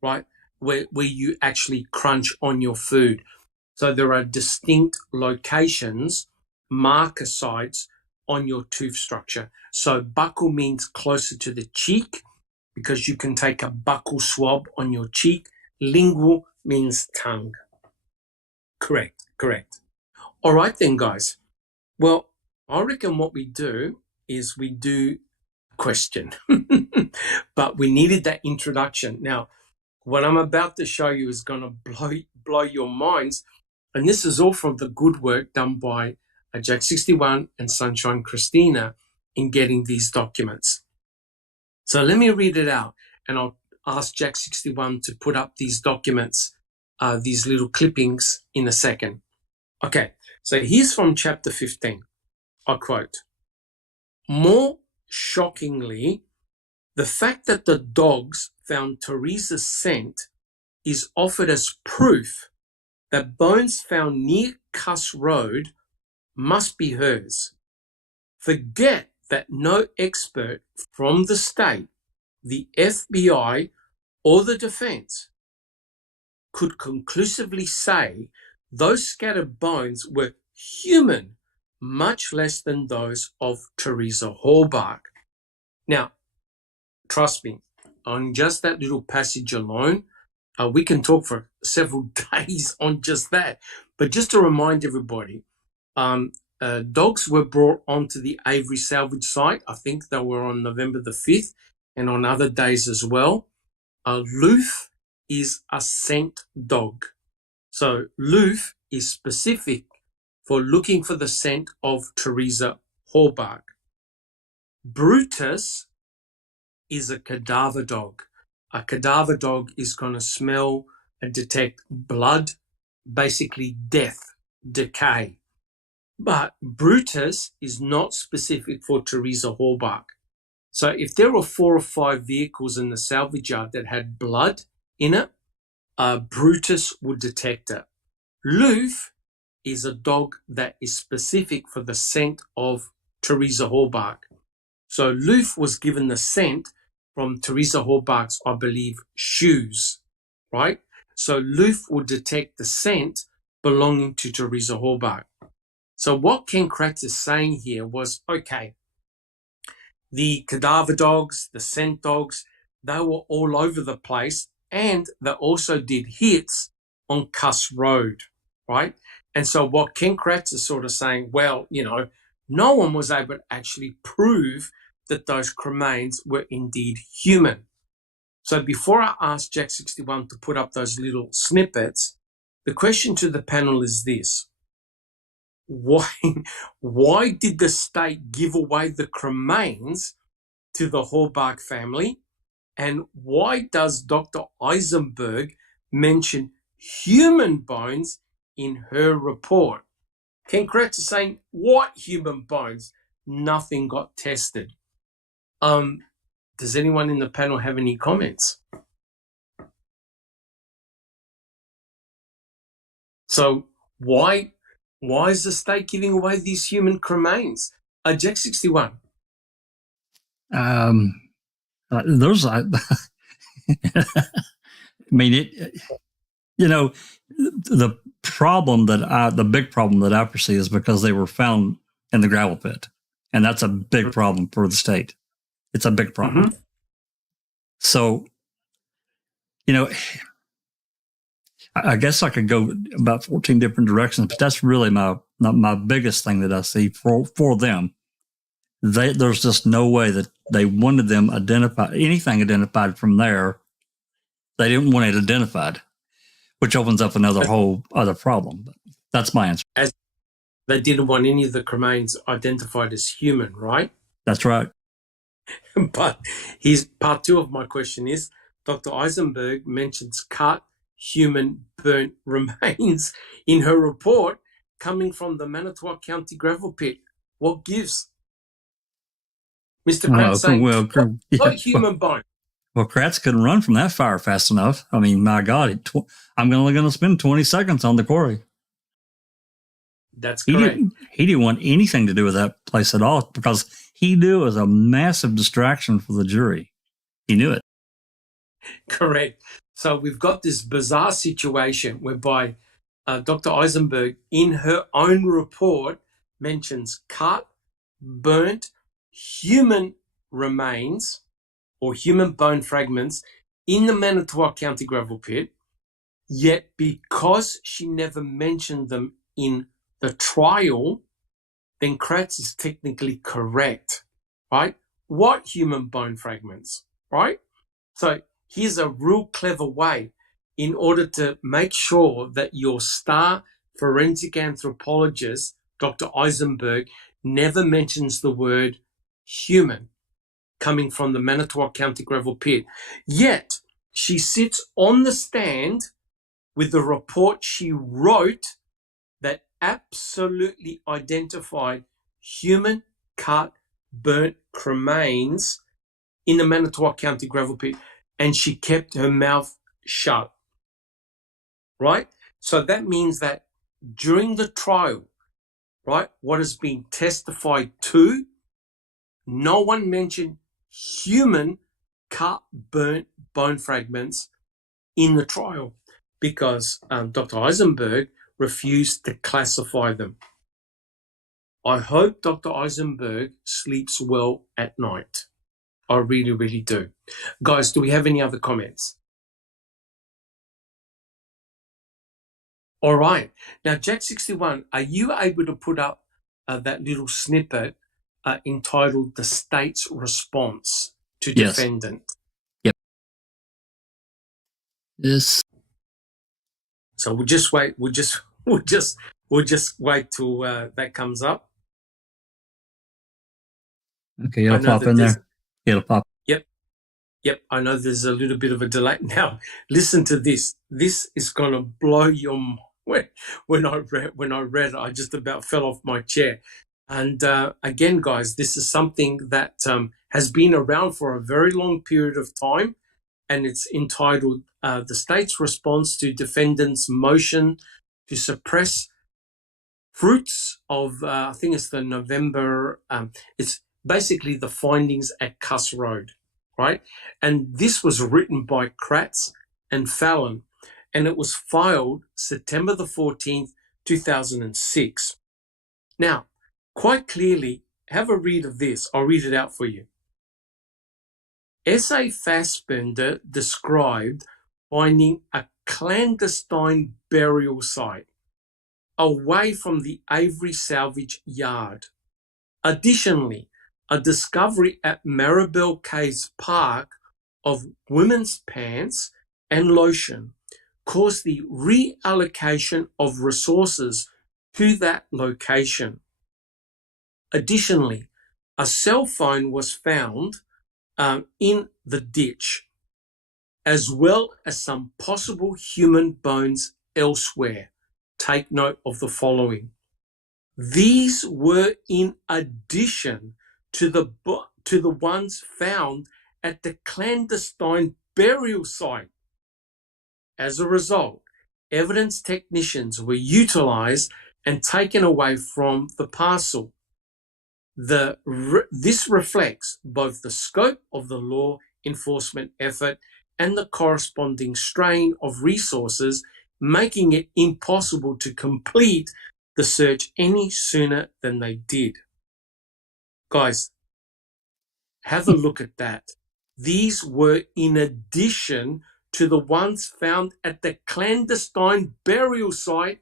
right? Where you actually crunch on your food. So there are distinct locations, marker sites on your tooth structure. So buccal means closer to the cheek because you can take a buccal swab on your cheek. Lingual means tongue. Correct. All right then, guys. Well, I reckon what we do is we do a question, but we needed that introduction. Now, what I'm about to show you is going to blow your minds. And this is all from the good work done by Jack 61 and Sunshine Christina in getting these documents. So let me read it out, and I'll ask Jack 61 to put up these documents, these little clippings in a second. Okay, so here's from chapter 15. I quote, "More shockingly, the fact that the dogs found Teresa's scent is offered as proof that bones found near Cuss Road must be hers. Forget that no expert from the state, the FBI, or the defense could conclusively say those scattered bones were human, much less than those of Teresa Hallbark." Now, trust me, on just that little passage alone, we can talk for several days on just that. But just to remind everybody, dogs were brought onto the Avery salvage site. I think they were on November the 5th and on other days as well. Loof is a scent dog. So Loof is specific for looking for the scent of Teresa Hallbark. Brutus is a cadaver dog. A cadaver dog is going to smell and detect blood, basically death, decay. But Brutus is not specific for Teresa Hallbark. So if there were 4 or 5 vehicles in the salvage yard that had blood in it, Brutus would detect it. Loof is a dog that is specific for the scent of Teresa Hallbark. So Loof was given the scent from Teresa Hallbark's, I believe, shoes, right? So Loof would detect the scent belonging to Teresa Halbach. So what Ken Kratz is saying here was, okay, the cadaver dogs, the scent dogs, they were all over the place, and they also did hits on Cuss Road, right? And so what Ken Kratz is sort of saying, well, no one was able to actually prove that those cremains were indeed human. So before I ask Jack 61 to put up those little snippets, the question to the panel is this. Why did the state give away the cremains to the Halbach family? And why does Dr. Eisenberg mention human bones in her report? Ken Kratz is saying, what human bones? Nothing got tested. Does anyone in the panel have any comments? So why is the state giving away these human cremains? Jack 61. Those, I mean, the big problem that I foresee is because they were found in the gravel pit, and that's a big problem for the state. It's a big problem. Mm-hmm. So, I guess I could go about 14 different directions, but that's really my biggest thing that I see for them. There's just no way that they wanted them identified from there. They didn't want it identified, which opens up another whole other problem. But that's my answer. As they didn't want any of the cremains identified as human, right? That's right. But here's part two of my question is, Dr. Eisenberg mentions cut human burnt remains in her report coming from the Manitowoc County gravel pit. What gives? Mr. Kratz saying, human bone. Well, Kratz couldn't run from that fire fast enough. I mean, my God, I'm only going to spend 20 seconds on the quarry. That's correct. He didn't want anything to do with that place at all because he knew it was a massive distraction for the jury. He knew it. Correct. So we've got this bizarre situation whereby Dr. Eisenberg, in her own report, mentions cut, burnt, human remains or human bone fragments in the Manitowoc County gravel pit, yet because she never mentioned them in the trial, then Kratz is technically correct, right? What human bone fragments, right? So here's a real clever way in order to make sure that your star forensic anthropologist, Dr. Eisenberg, never mentions the word human coming from the Manitowoc County gravel pit. Yet she sits on the stand with the report she wrote that absolutely identified human cut, burnt cremains in the Manitowoc County gravel pit, and she kept her mouth shut, right? So that means that during the trial, right, what has been testified to, no one mentioned human cut, burnt bone fragments in the trial because Dr. Eisenberg refused to classify them. I hope Dr. Eisenberg sleeps well at night. I really, really do. Guys, do we have any other comments? All right. Now, Jack 61, are you able to put up that little snippet entitled "The State's Response to Defendant"? Yep. Yes. So we'll just wait. We'll just wait till that comes up. Okay, it'll pop in there. It'll pop. Yep. I know there's a little bit of a delay. Now, listen to this. This is gonna blow your mind. When I read it, I just about fell off my chair. And again, guys, this is something that has been around for a very long period of time, and it's entitled "The State's Response to Defendant's Motion to Suppress Fruits of." I think it's the November. It's basically the findings at Cuss Road, right? And this was written by Kratz and Fallon. and it was filed September the 14th, 2006. Now, quite clearly, have a read of this. I'll read it out for you. S.A. Fassbender described finding a clandestine burial site away from the Avery salvage yard. Additionally, a discovery at Maribel Caves Park of women's pants and lotion caused the reallocation of resources to that location. Additionally, a cell phone was found in the ditch, as well as some possible human bones elsewhere. Take note of the following. These were in addition to the ones found at the clandestine burial site. As a result, evidence technicians were utilized and taken away from the parcel. This reflects both the scope of the law enforcement effort and the corresponding strain of resources, making it impossible to complete the search any sooner than they did. Guys, have a look at that. These were in addition to the ones found at the clandestine burial site.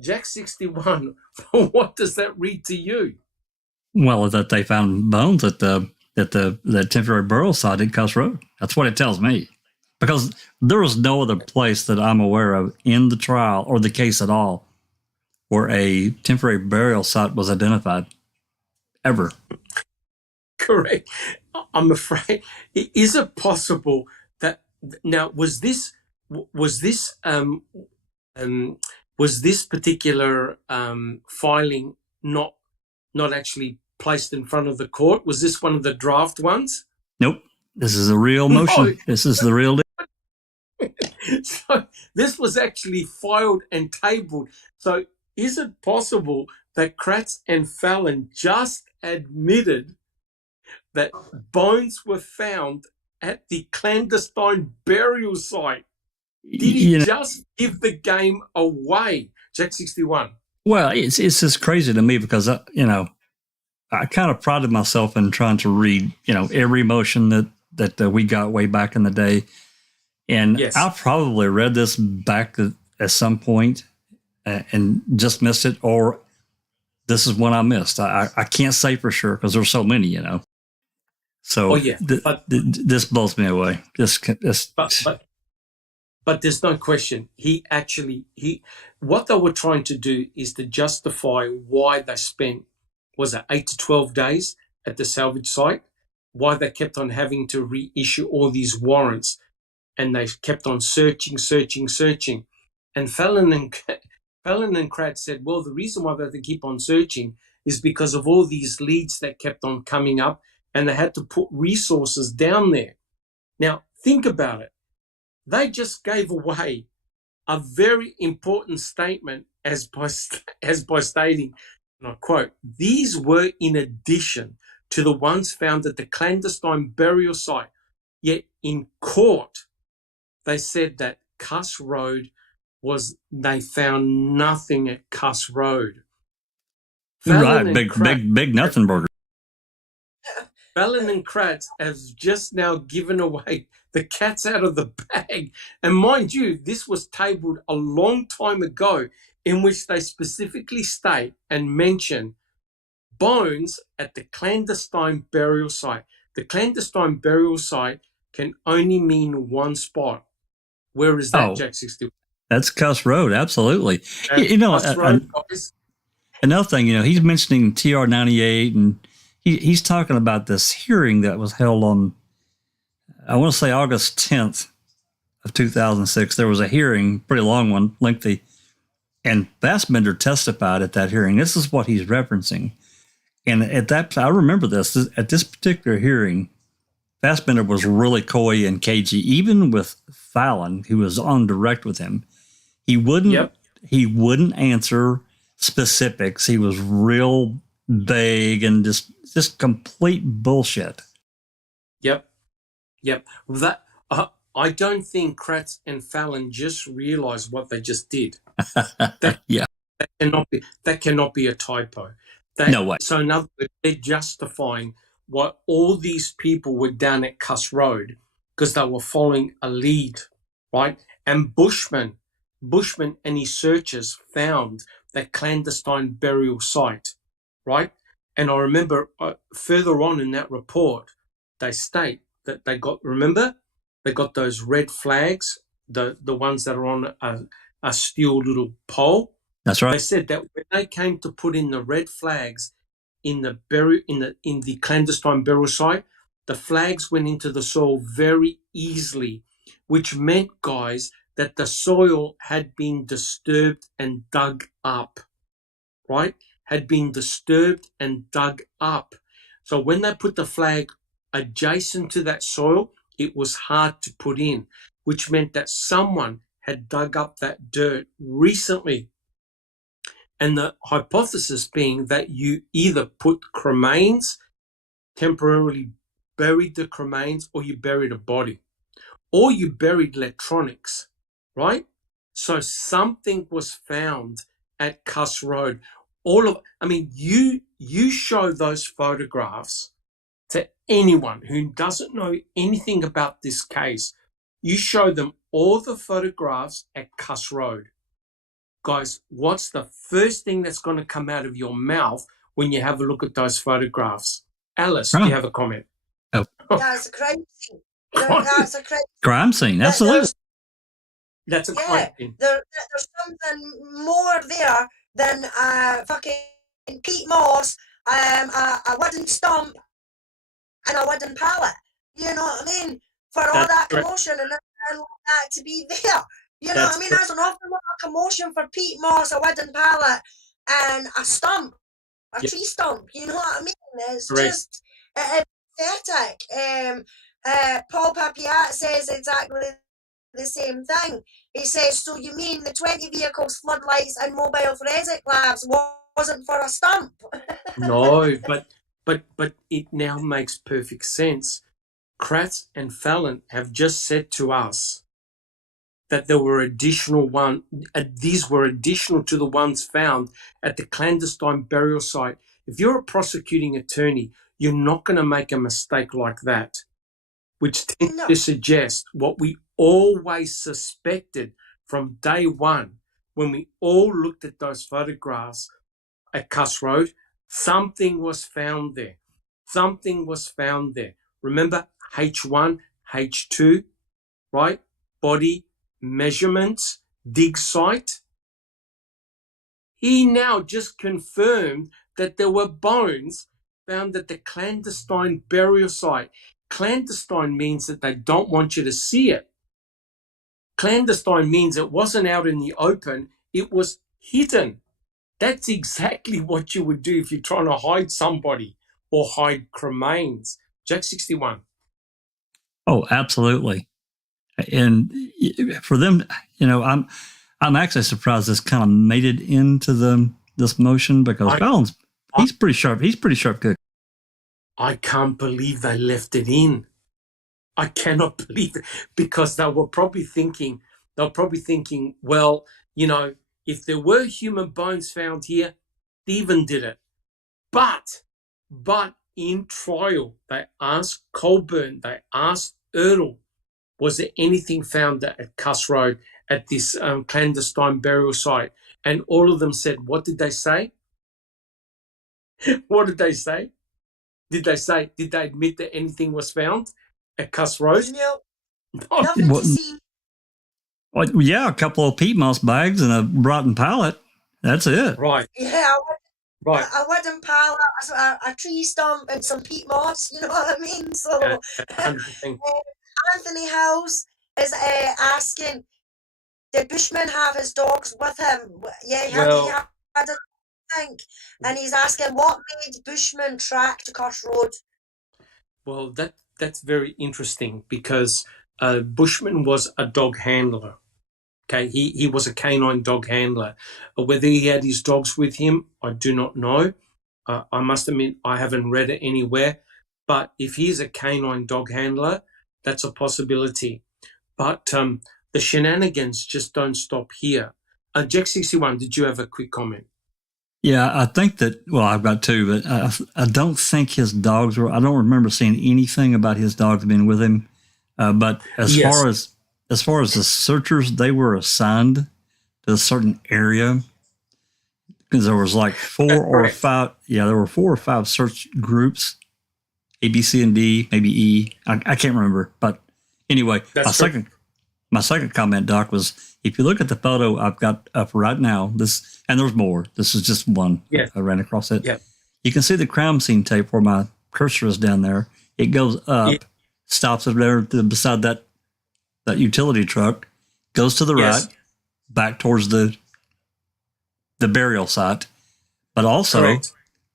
Jack 61, what does that read to you? Well, that they found bones at the temporary burial site at Cuss Road. That's what it tells me. Because there was no other place that I'm aware of in the trial or the case at all where a temporary burial site was identified. Ever. Correct. I'm afraid. Is it possible that now was this particular filing not actually placed in front of the court? Was this one of the draft ones? Nope. This is a real motion. No. This is the real deal. So this was actually filed and tabled. So is it possible that Kratz and Fallon just admitted that bones were found at the clandestine burial site? Did he just give the game away, Jack 61? Well, it's just crazy to me because, I kind of prided myself in trying to read, every motion that we got way back in the day. And yes. I probably read this back at some point and just missed it, or this is one I missed. I can't say for sure because there's so many, So this blows me away. But there's no question. What they were trying to do is to justify why they spent, 8 to 12 days at the salvage site, why they kept on having to reissue all these warrants, and they kept on searching. And Fallon and Kratz said, well, the reason why they keep on searching is because of all these leads that kept on coming up, and they had to put resources down there. Now, think about it. They just gave away a very important statement as by stating, and I quote, these were in addition to the ones found at the clandestine burial site. Yet in court, they said that Cuss Road they found nothing at Cuss Road. Right, big nothing burger. Fallon and Kratz have just now given away the cat's out of the bag. And mind you, this was tabled a long time ago, in which they specifically state and mention bones at the clandestine burial site. The clandestine burial site can only mean one spot. Where is that, Jack 61? That's Cuss Road, absolutely. Cuss Road, another thing, he's mentioning TR 98, and he's talking about this hearing that was held on, I want to say August 10th of 2006. There was a hearing, pretty long one, lengthy, and Fassbender testified at that hearing. This is what he's referencing. And I remember this, at this particular hearing, Fassbender was really coy and cagey, even with Fallon, who was on direct with him. He wouldn't answer specifics. He was real vague and just complete bullshit. Yep. That I don't think Kratz and Fallon just realized what they just did. Yeah. That cannot be a typo. No way. So in other words, they're justifying what all these people were down at Cuss Road because they were following a lead, right? And Bushman and his searchers found that clandestine burial site, right? And I remember further on in that report, they state that they got those red flags, the ones that are on a steel little pole. That's right. They said that when they came to put in the red flags in the clandestine burial site, the flags went into the soil very easily, which meant, guys, that the soil had been disturbed and dug up, right? Had been disturbed and dug up. So when they put the flag adjacent to that soil, it was hard to put in, which meant that someone had dug up that dirt recently. And the hypothesis being that you either put cremains, temporarily buried the cremains, or you buried a body, or you buried electronics, right? So something was found at Cuss Road. You show those photographs to anyone who doesn't know anything about this case. You show them all the photographs at Cuss Road. Guys, what's the first thing that's going to come out of your mouth when you have a look at those photographs? Alice, do you have a comment? Oh. That's a crime scene. That's a crime scene. Absolutely. That's a crime scene. There's something more there than fucking peat moss, a wooden stump, and a wooden pallet. You know what I mean? For all that commotion and that to be there. You know what I mean? There's an awful lot of commotion for peat moss, a wooden pallet, and a stump, a tree stump. You know what I mean? It's just pathetic. Paul Papiat says exactly the same thing. He says, so you mean the 20 vehicles, floodlights, and mobile forensic labs wasn't for a stump? No, but it now makes perfect sense. Kratz and Fallon have just said to us that there were these were additional to the ones found at the clandestine burial site. If you're a prosecuting attorney, you're not going to make a mistake like that, which tends to suggest what we always suspected from day one when we all looked at those photographs at Cuss Road. Something was found there. Something was found there. Remember H1, H2, right? Body, measurements, dig site. He now just confirmed that there were bones found at the clandestine burial site. Clandestine means that they don't want you to see it. Clandestine means it wasn't out in the open, it was hidden. That's exactly what you would do if you're trying to hide somebody or hide cremains. Jack 61. Oh, absolutely. And for them, I'm actually surprised this kind of made it into this motion because Fallon's he's pretty sharp. He's pretty sharp cook. I can't believe they left it in. I cannot believe it because they were probably thinking, well, if there were human bones found here, Stephen did it. But in trial, they asked Colburn, they asked Ertl, was there anything found at Cuss Road at this clandestine burial site? And all of them said, what did they say? What did they say? Did they admit that anything was found at Cuss Road? No. Nothing to see. Well, yeah, a couple of peat moss bags and a rotten pallet. That's it. Right. Yeah, right. A wooden pallet, a tree stump, and some peat moss. You know what I mean? So, Anthony House is asking, did Bushman have his dogs with him? Yeah, he had a think. And he's asking, what made Bushman track to Cuss Road? Well, that's very interesting because Bushman was a dog handler. Okay, he was a canine dog handler. Whether he had his dogs with him, I do not know. I must admit, I haven't read it anywhere. But if he's a canine dog handler, that's a possibility. But the shenanigans just don't stop here. Jack 61, did you have a quick comment? Yeah, I think that, well, I've got two, but I don't think his dogs were, I don't remember seeing anything about his dogs being with him. But as far as the searchers, they were assigned to a certain area because there was like four or five search groups, A, B, C, and D, maybe E. I can't remember. But anyway, my second comment, Doc, was if you look at the photo I've got up right now, this, and there's more. This is just one. Yes. I ran across it. Yeah. You can see the crime scene tape where my cursor is down there. It goes up, stops up there beside that utility truck, goes to the right, back towards the burial site, but also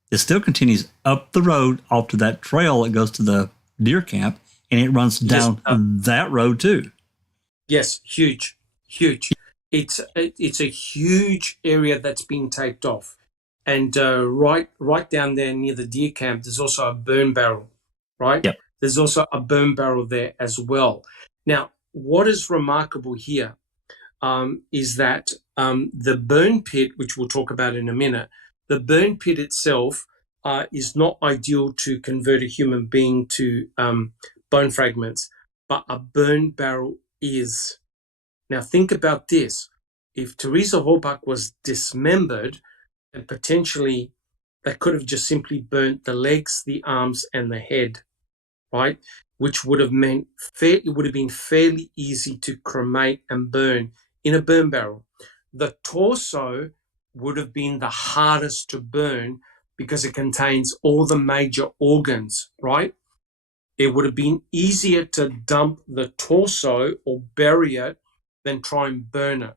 it still continues up the road off to that trail that goes to the deer camp, and it runs down that road too. Yes, huge. It's a huge area that's been taped off, and right down there near the deer camp, there's also a burn barrel, right? Yep. There's also a burn barrel there as well. Now, what is remarkable here is that the burn pit, which we'll talk about in a minute, the burn pit itself is not ideal to convert a human being to bone fragments, but a burn barrel is. Now think about this. If Teresa Halbach was dismembered, and potentially they could have just simply burnt the legs, the arms, and the head, right? Which would have meant it would have been fairly easy to cremate and burn in a burn barrel. The torso would have been the hardest to burn because it contains all the major organs, right? It would have been easier to dump the torso or bury it than try and burn it,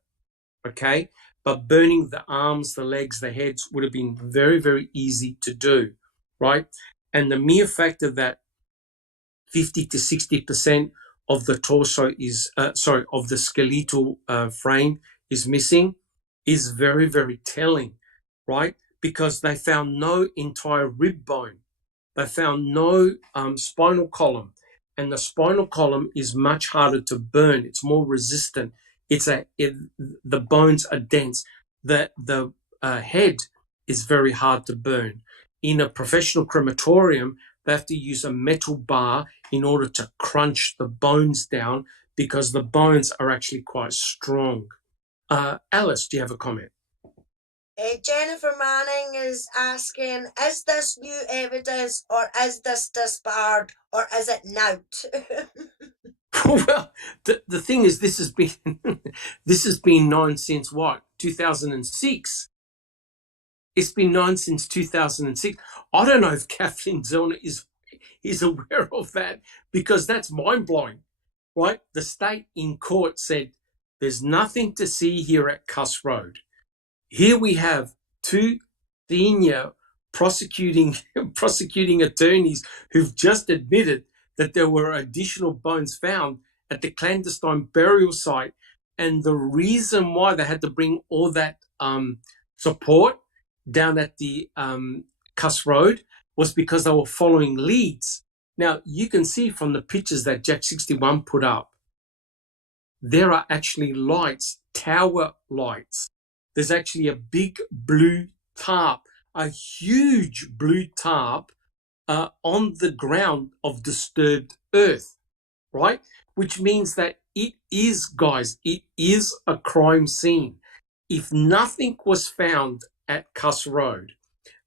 okay? But burning the arms, the legs, the heads would have been very, very easy to do, right? And the mere fact that 50 to 60% of the torso is, of the skeletal frame is missing is very, very telling, right? Because they found no entire rib bone. They found no spinal column. And the spinal column is much harder to burn. It's more resistant. The bones are dense. The head is very hard to burn. In a professional crematorium, they have to use a metal bar in order to crunch the bones down because the bones are actually quite strong. Alice, do you have a comment? Jennifer Manning is asking, is this new evidence or is this disbarred or is it nout? Well, the thing is, this has been known since what? 2006. It's been known since 2006. I don't know if Kathleen Zellner is aware of that because that's mind-blowing, right? The state in court said there's nothing to see here at Cuss Road. Here we have two senior prosecuting attorneys who've just admitted that there were additional bones found at the clandestine burial site. And the reason why they had to bring all that support down at the Cuss Road was because they were following leads. Now, you can see from the pictures that Jack 61 put up, there are actually lights, tower lights. There's actually a big blue tarp, a huge blue tarp on the ground of disturbed earth, right? Which means that it is, guys, it is a crime scene. If nothing was found at Cuss Road,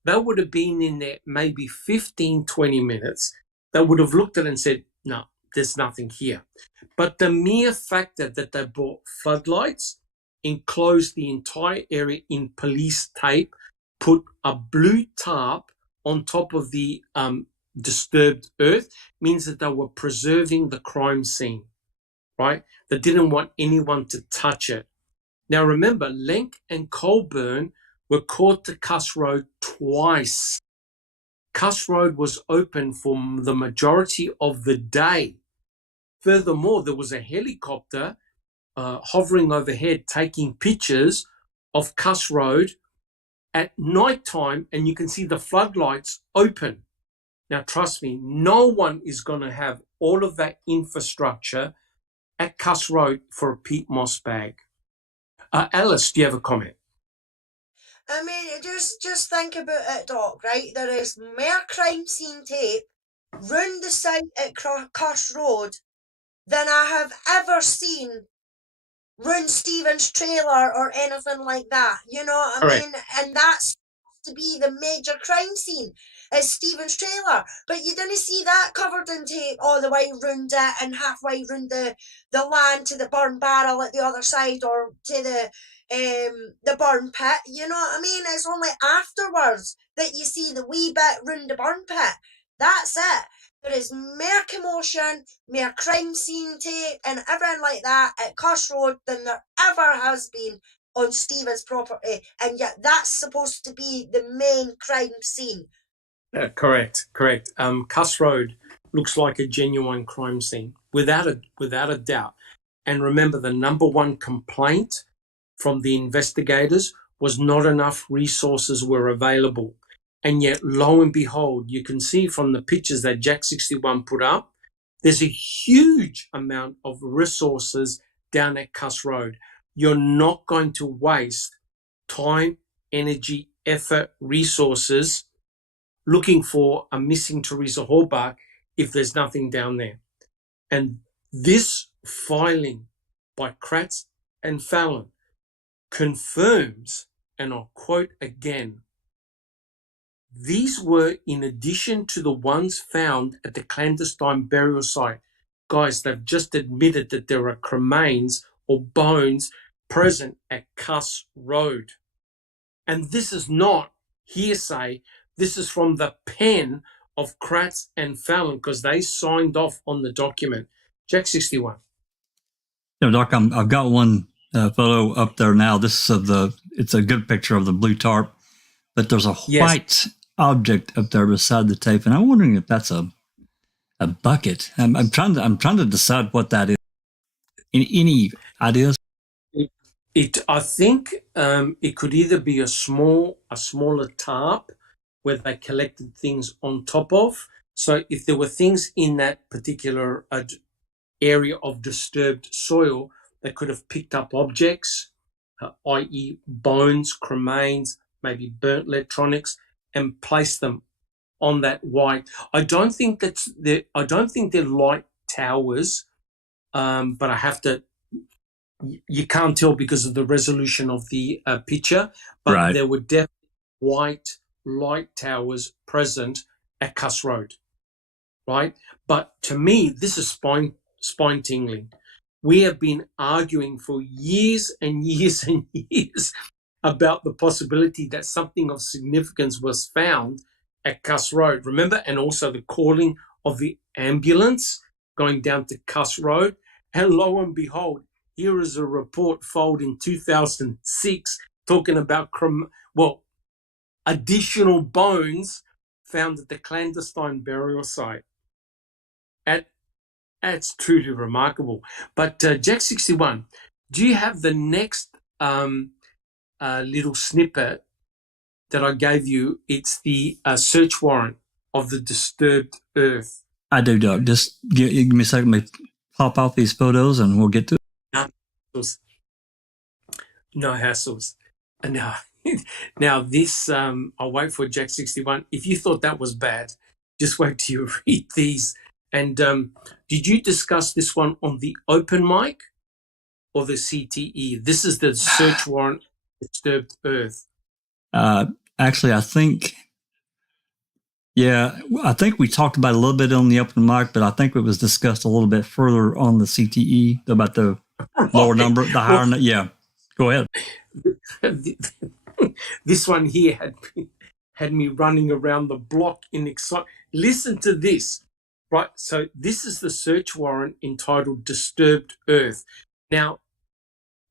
they would have been in there maybe 15, 20 minutes. They would have looked at it and said, no, there's nothing here. But the mere fact that they brought floodlights, enclosed the entire area in police tape, put a blue tarp on top of the disturbed earth, means that they were preserving the crime scene, right? They didn't want anyone to touch it. Now remember, Lenk and Colburn were caught to Cuss Road twice. Cuss Road was open for the majority of the day. Furthermore, there was a helicopter hovering overhead taking pictures of Cuss Road at night time, and you can see the floodlights open. Now, trust me, no one is going to have all of that infrastructure at Cuss Road for a peat moss bag. Alice, do you have a comment? I mean, just think about it, Doc, right? There is more crime scene tape round the site at Cuss Road than I have ever seen round Stephen's trailer or anything like that. You know what I mean? And that's to be the major crime scene is Stephen's trailer. But you didn't see that covered in tape all the way round it and halfway round the land to the burn barrel at the other side or to the burn pit. You know what I mean? It's only afterwards that you see the wee bit round the burn pit. That's it. There is more commotion, more crime scene tape and everything like that at Cuss Road than there ever has been on Stephen's property, and yet that's supposed to be the main crime scene. Correct. Cuss Road looks like a genuine crime scene, without a doubt. And remember, the number one complaint from the investigators was not enough resources were available. And yet, lo and behold, you can see from the pictures that Jack 61 put up, there's a huge amount of resources down at Cuss Road. You're not going to waste time, energy, effort, resources looking for a missing Teresa Hallbach if there's nothing down there. And this filing by Kratz and Fallon confirms, and I'll quote again, these were in addition to the ones found at the clandestine burial site. Guys, they've just admitted that there are cremains or bones present at Cuss Road. And this is not hearsay. This is from the pen of Kratz and Fallon because they signed off on the document. Jack 61. Doc, I've got one photo up there now. This is it's a good picture of the blue tarp, but there's a white object up there beside the tape, and I'm wondering if that's a bucket. I'm trying to decide what that is. Any ideas? I think it could either be a smaller tarp where they collected things on top of. So if there were things in that particular area of disturbed soil, they could have picked up objects, i.e. bones, cremains, maybe burnt electronics, and placed them on that white. I don't think they're light towers, but I have to. You can't tell because of the resolution of the picture, but right. There were definitely white light towers present at Cuss Road, right? But to me, this is spine tingling. We have been arguing for years and years and years about the possibility that something of significance was found at Cuss Road. Remember? And also the calling of the ambulance going down to Cuss Road. And lo and behold, here is a report filed in 2006 talking about additional bones found at the clandestine burial site. That's truly remarkable. But Jack 61, do you have the next little snippet that I gave you? It's the search warrant of the disturbed earth. I do, Doc. Just give me a second. Let me pop out these photos and we'll get to it. No hassles. Now this, I'll wait for Jack 61. If you thought that was bad, just wait till you read these. And did you discuss this one on the open mic or the CTE? This is the search warrant disturbed earth. Actually, I think we talked about it a little bit on the open mic, but I think it was discussed a little bit further on the CTE about the lower number, the higher. Yeah, go ahead. This one here had me running around the block in excitement. Listen to this. Right, so this is the search warrant entitled Disturbed Earth. Now,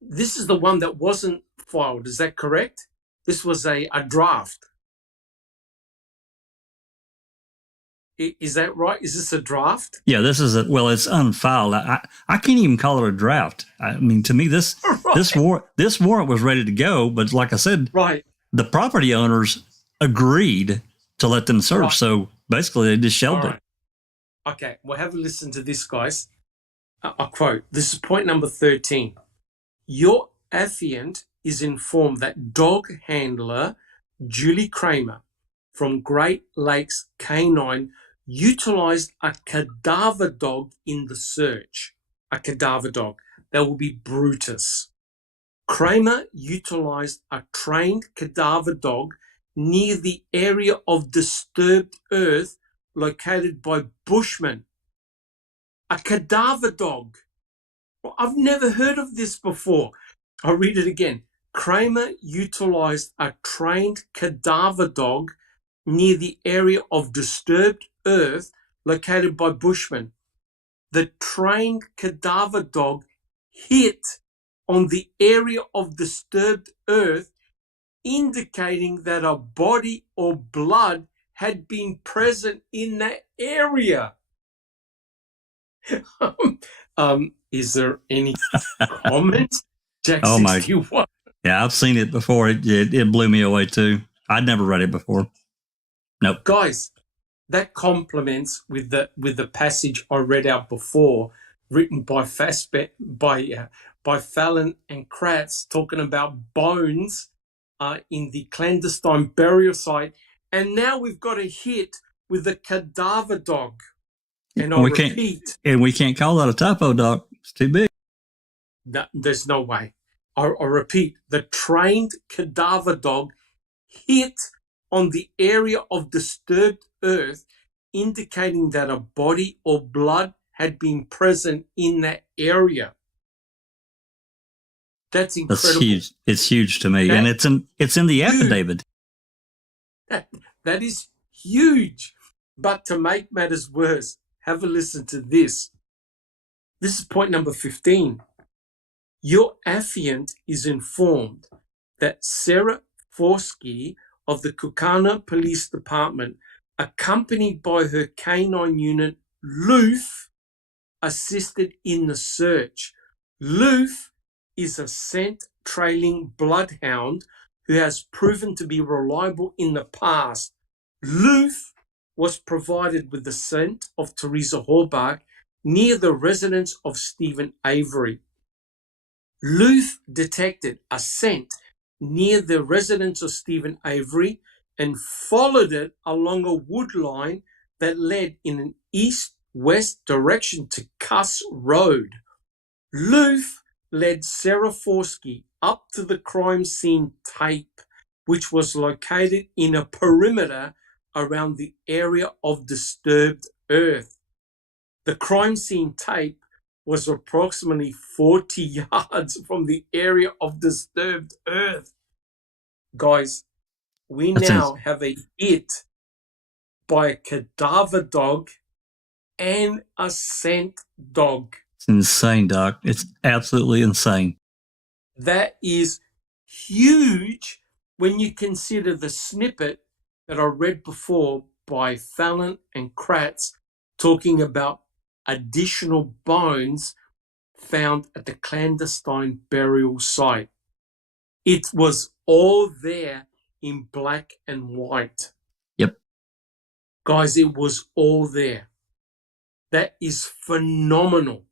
this is the one that wasn't filed. Is that correct? This was a draft. Is that right? Is this a draft? Yeah, this is it's unfiled. I can't even call it a draft. I mean, to me, this warrant was ready to go, but like I said, right, the property owners agreed to let them search. Right. So basically, they just shelved it. Okay, well, have a listen to this, guys. I quote, this is point number 13. Your affiant is informed that dog handler Julie Kramer from Great Lakes Canine utilized a cadaver dog in the search. A cadaver dog. That will be Brutus. Kramer utilized a trained cadaver dog near the area of disturbed earth located by Bushmen. A cadaver dog. Well, I've never heard of this before. I'll read it again. Kramer utilized a trained cadaver dog near the area of disturbed earth located by Bushmen. The trained cadaver dog hit on the area of disturbed earth, indicating that a body or blood had been present in that area. Is there any comment? Jack Oh my! 61. Yeah, I've seen it before. It blew me away too. I'd never read it before. Nope. Guys, that complements with the passage I read out before, written by Fallon and Kratz, talking about bones in the clandestine burial site, and now we've got a hit with the cadaver dog. And I'll repeat. And we can't call that a typo, Doc. It's too big. There's no way. I'll repeat. The trained cadaver dog hit on the area of disturbed earth, indicating that a body or blood had been present in that area. That's incredible. That's huge. It's huge to me, and it's in the affidavit. That is huge. But to make matters worse, have a listen to this. This is point number 15. Your affiant is informed that Sarah Forsky of the Kukana Police Department, accompanied by her canine unit, Loof, assisted in the search. Loof is a scent-trailing bloodhound who has proven to be reliable in the past. Loof was provided with the scent of Teresa Horbach near the residence of Stephen Avery. Loof detected a scent near the residence of Stephen Avery and followed it along a wood line that led in an east-west direction to Cuss Road. Loof led Sarah Forsky up to the crime scene tape, which was located in a perimeter around the area of disturbed earth. The crime scene tape was approximately 40 yards from the area of disturbed earth. Guys, we now have a hit by a cadaver dog and a scent dog. It's insane, Doc. It's absolutely insane. That is huge when you consider the snippet that I read before by Fallon and Kratz talking about additional bones found at the clandestine burial site. It was all there in black and white. Yep. Guys, it was all there. That is phenomenal,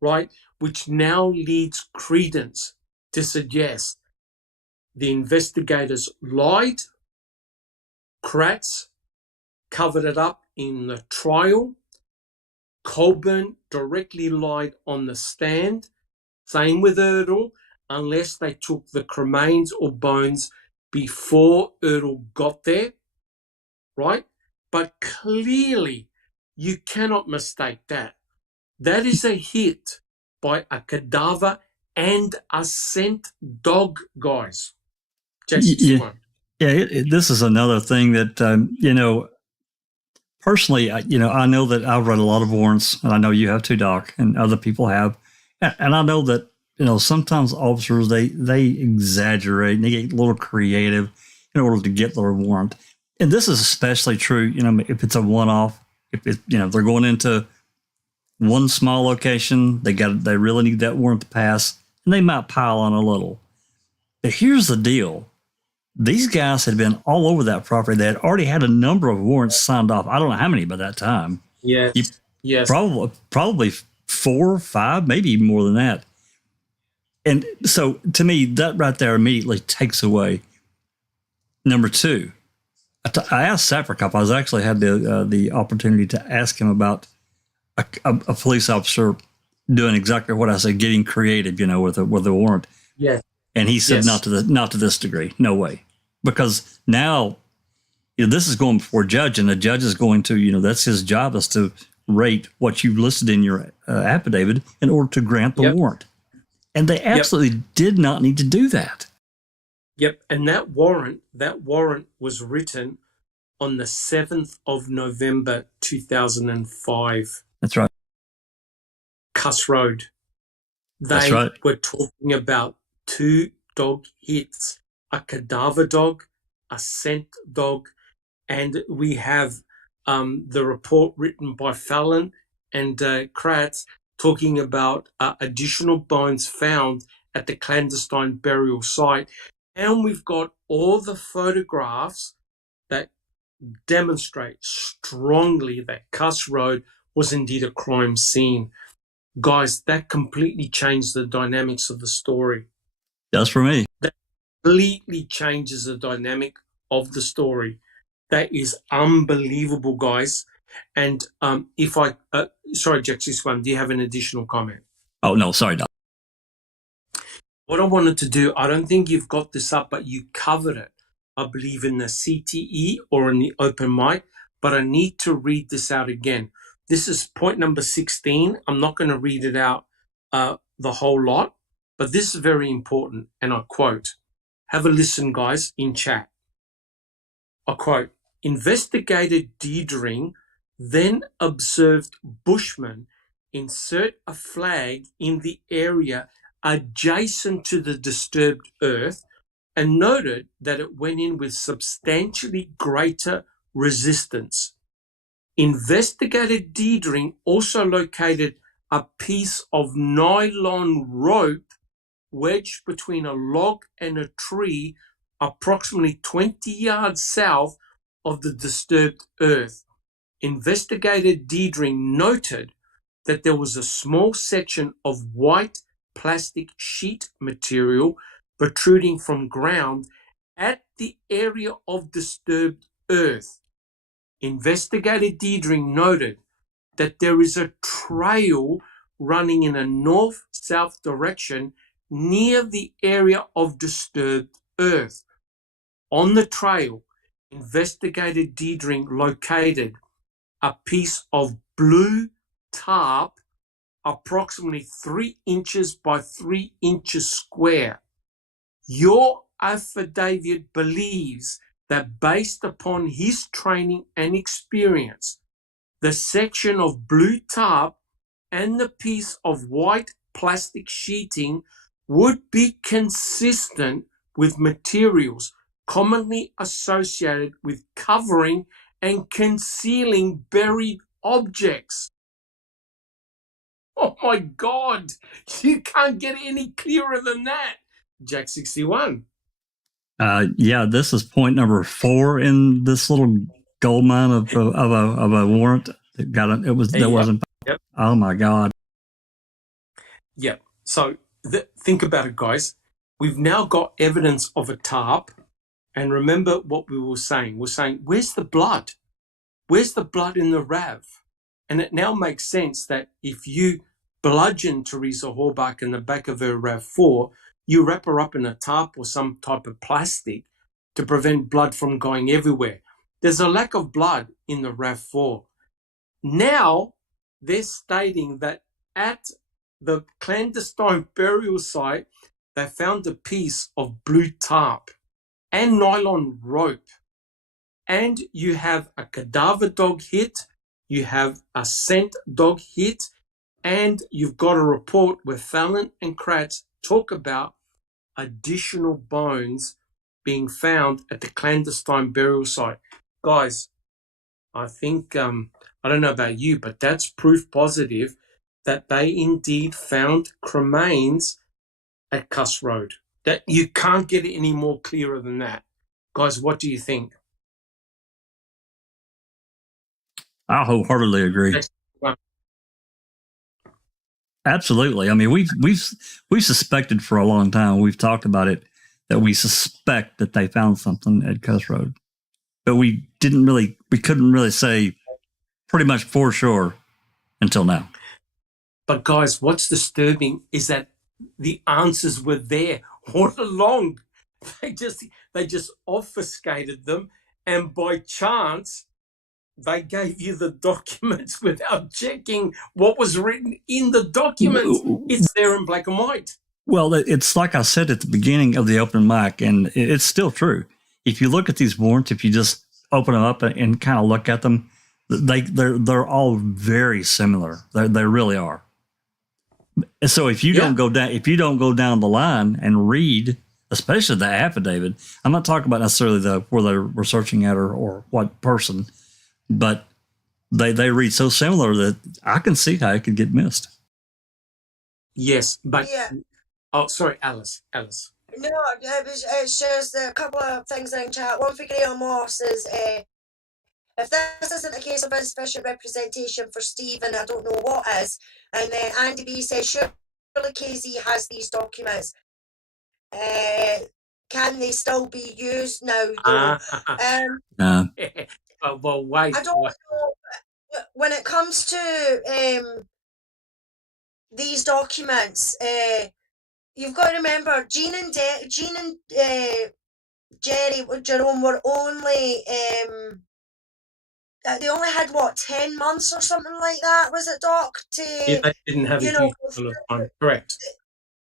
right? Which now leads credence to suggest the investigators lied, Kratz covered it up in the trial, Colburn directly lied on the stand, same with Erdl, unless they took the cremains or bones before Erdl got there, right? But clearly, you cannot mistake that. That is a hit by a cadaver and a scent dog, guys. Yeah, this is another thing that, personally, I know that I've read a lot of warrants, and I know you have too, Doc, and other people have. And I know that, sometimes officers, they exaggerate and they get a little creative in order to get their warrant. And this is especially true, if it's a one-off, if they're going into one small location, they really need that warrant to pass, and they might pile on a little. But here's the deal. These guys had been all over that property. They had already had a number of warrants signed off. I don't know how many by that time. Yes. Probably 4, 5, maybe even more than that. And so to me, that right there immediately takes away. Number two, I asked Saprikop. I was actually had the opportunity to ask him about a police officer doing exactly what I said, getting creative, with a warrant. Yes. And he said, Yes. not to this degree, no way, because now this is going before a judge, and the judge is going to, that's his job, is to rate what you've listed in your affidavit in order to grant the warrant. And they absolutely did not need to do that. Yep, and that warrant was written on the 7th of November 2005. That's right. Cuss Road. That's right. Were talking about 2 dog hits, a cadaver dog, a scent dog, and we have the report written by Fallon and Kratz talking about additional bones found at the clandestine burial site. And we've got all the photographs that demonstrate strongly that Cuss Road was indeed a crime scene. Guys, that completely changed the dynamics of the story. That's for me. That completely changes the dynamic of the story. That is unbelievable, guys. And if I, sorry, Jack61, do you have an additional comment? Oh, no, sorry, Doc. What I wanted to do, I don't think you've got this up, but you covered it, I believe, in the CTE or in the open mic, but I need to read this out again. This is point number 16. I'm not going to read it out the whole lot, but this is very important, and I quote. Have a listen, guys, in chat. I quote, Investigator Diedring then observed Bushmen insert a flag in the area adjacent to the disturbed earth and noted that it went in with substantially greater resistance. Investigator Diedring also located a piece of nylon rope wedged between a log and a tree approximately 20 yards south of the disturbed earth. Investigator Diedring noted that there was a small section of white plastic sheet material protruding from ground at the area of disturbed earth. Investigator Diedring noted that there is a trail running in a north-south direction near the area of disturbed earth. On the trail, Investigator Diedring located a piece of blue tarp approximately 3 inches by 3 inches square. Your affidavit believes that based upon his training and experience, the section of blue tarp and the piece of white plastic sheeting would be consistent with materials commonly associated with covering and concealing buried objects. Oh my God, you can't get any clearer than that. Jack61. Yeah, this is point number 4 in this little gold mine of a warrant. That wasn't. Yep. Oh my God. Yeah. So think about it, guys. We've now got evidence of a tarp. And remember what we were saying. We're saying, where's the blood? Where's the blood in the RAV? And it now makes sense that if you bludgeon Teresa Horbach in the back of her RAV4, you wrap her up in a tarp or some type of plastic to prevent blood from going everywhere. There's a lack of blood in the RAV4. Now they're stating that at the clandestine burial site, they found a piece of blue tarp and nylon rope. And you have a cadaver dog hit, you have a scent dog hit, and you've got a report where Fallon and Kratz talk about additional bones being found at the clandestine burial site. Guys, I think, I don't know about you, but that's proof positive that they indeed found cremains at Cuss Road. That you can't get it any more clearer than that. Guys, what do you think? I wholeheartedly agree. Absolutely. I mean, we've suspected for a long time. We've talked about it that we suspect that they found something at Cuss Road, but we couldn't really say pretty much for sure until now. But guys, what's disturbing is that the answers were there all along. They just obfuscated them, and by chance, they gave you the documents without checking what was written in the documents. It's there in black and white. Well, it's like I said at the beginning of the open mic, and it's still true. If you look at these warrants, if you just open them up and kind of look at them, they're all very similar. They really are. So if you don't go down the line and read, especially the affidavit, I'm not talking about necessarily where they were searching at or what person, but they read so similar that I can see how it could get missed. Yes, but Yeah. oh, sorry, Alice. No, it's just a couple of things in chat. One for Graham Moss is, if this isn't a case of insufficient representation for Stephen, I don't know what is. And then Andy B says, surely KZ has these documents. Can they still be used now, though? Well, wait. I don't know. When it comes to these documents, you've got to remember, Jean and Jerome were only they only had 10 months or something like that, was it, Doc? They didn't have a huge amount of time. Correct.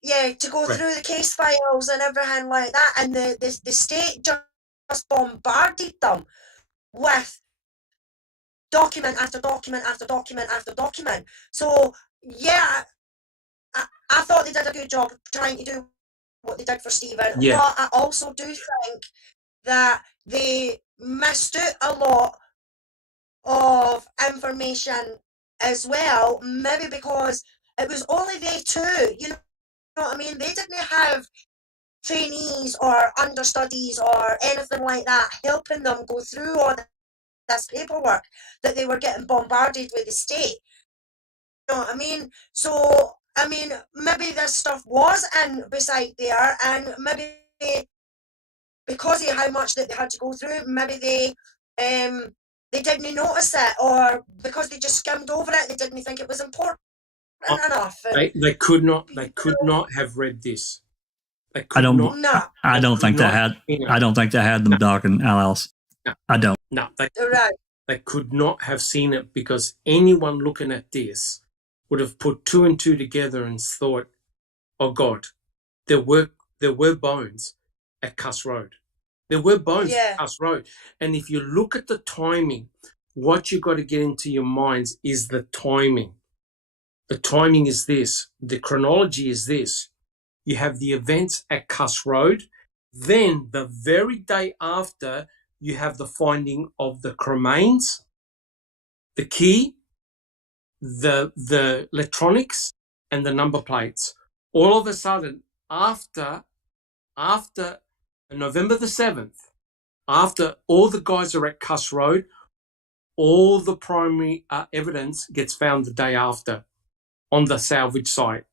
Yeah, to go through the case files and everything like that, and the state just bombarded them with document after document after document after document. So yeah, I thought they did a good job trying to do what they did for Stephen, but I also do think that they missed out a lot of information as well, maybe because it was only they two, you know what I mean? They didn't have trainees or understudies or anything like that helping them go through all this paperwork that they were getting bombarded with the state. You know what I mean? So, I mean, maybe this stuff was in beside there, and maybe because of how much that they had to go through, maybe they didn't notice it, or because they just skimmed over it, they didn't think it was important enough. They could not have read this. I don't think they had them, Doc and Alice. No. I don't. No, they could not have seen it, because anyone looking at this would have put two and two together and thought, oh God, there were bones at Cuss Road. There were bones at Cuss Road. And if you look at the timing, what you got to get into your minds is the timing. The timing is this. The chronology is this. You have the events at Cuss Road. Then the very day after, you have the finding of the cremains, the key, the electronics, and the number plates. All of a sudden, after November the 7th, after all the guys are at Cuss Road, all the primary evidence gets found the day after on the salvage site,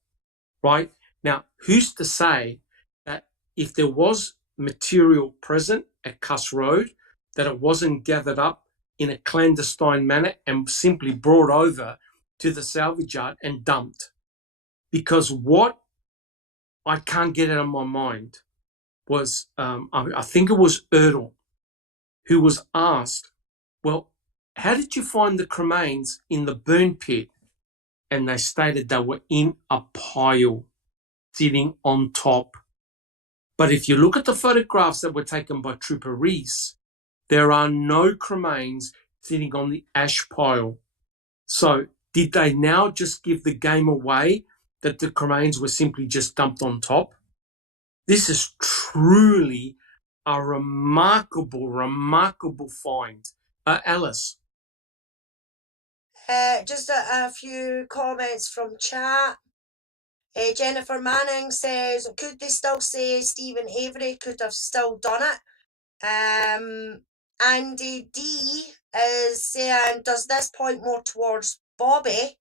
right? Now, who's to say that if there was material present at Cuss Road, that it wasn't gathered up in a clandestine manner and simply brought over to the salvage yard and dumped? Because what I can't get out of my mind was, I think it was Erdl, who was asked, well, how did you find the cremains in the burn pit? And they stated they were in a pile, sitting on top. But if you look at the photographs that were taken by Trooper Reese, there are no cremains sitting on the ash pile. So did they now just give the game away that the cremains were simply just dumped on top? This is truly a remarkable find. Alice. Just a few comments from chat. Jennifer Manning says, could they still say Stephen Avery could have still done it? Andy D is saying, does this point more towards Bobby?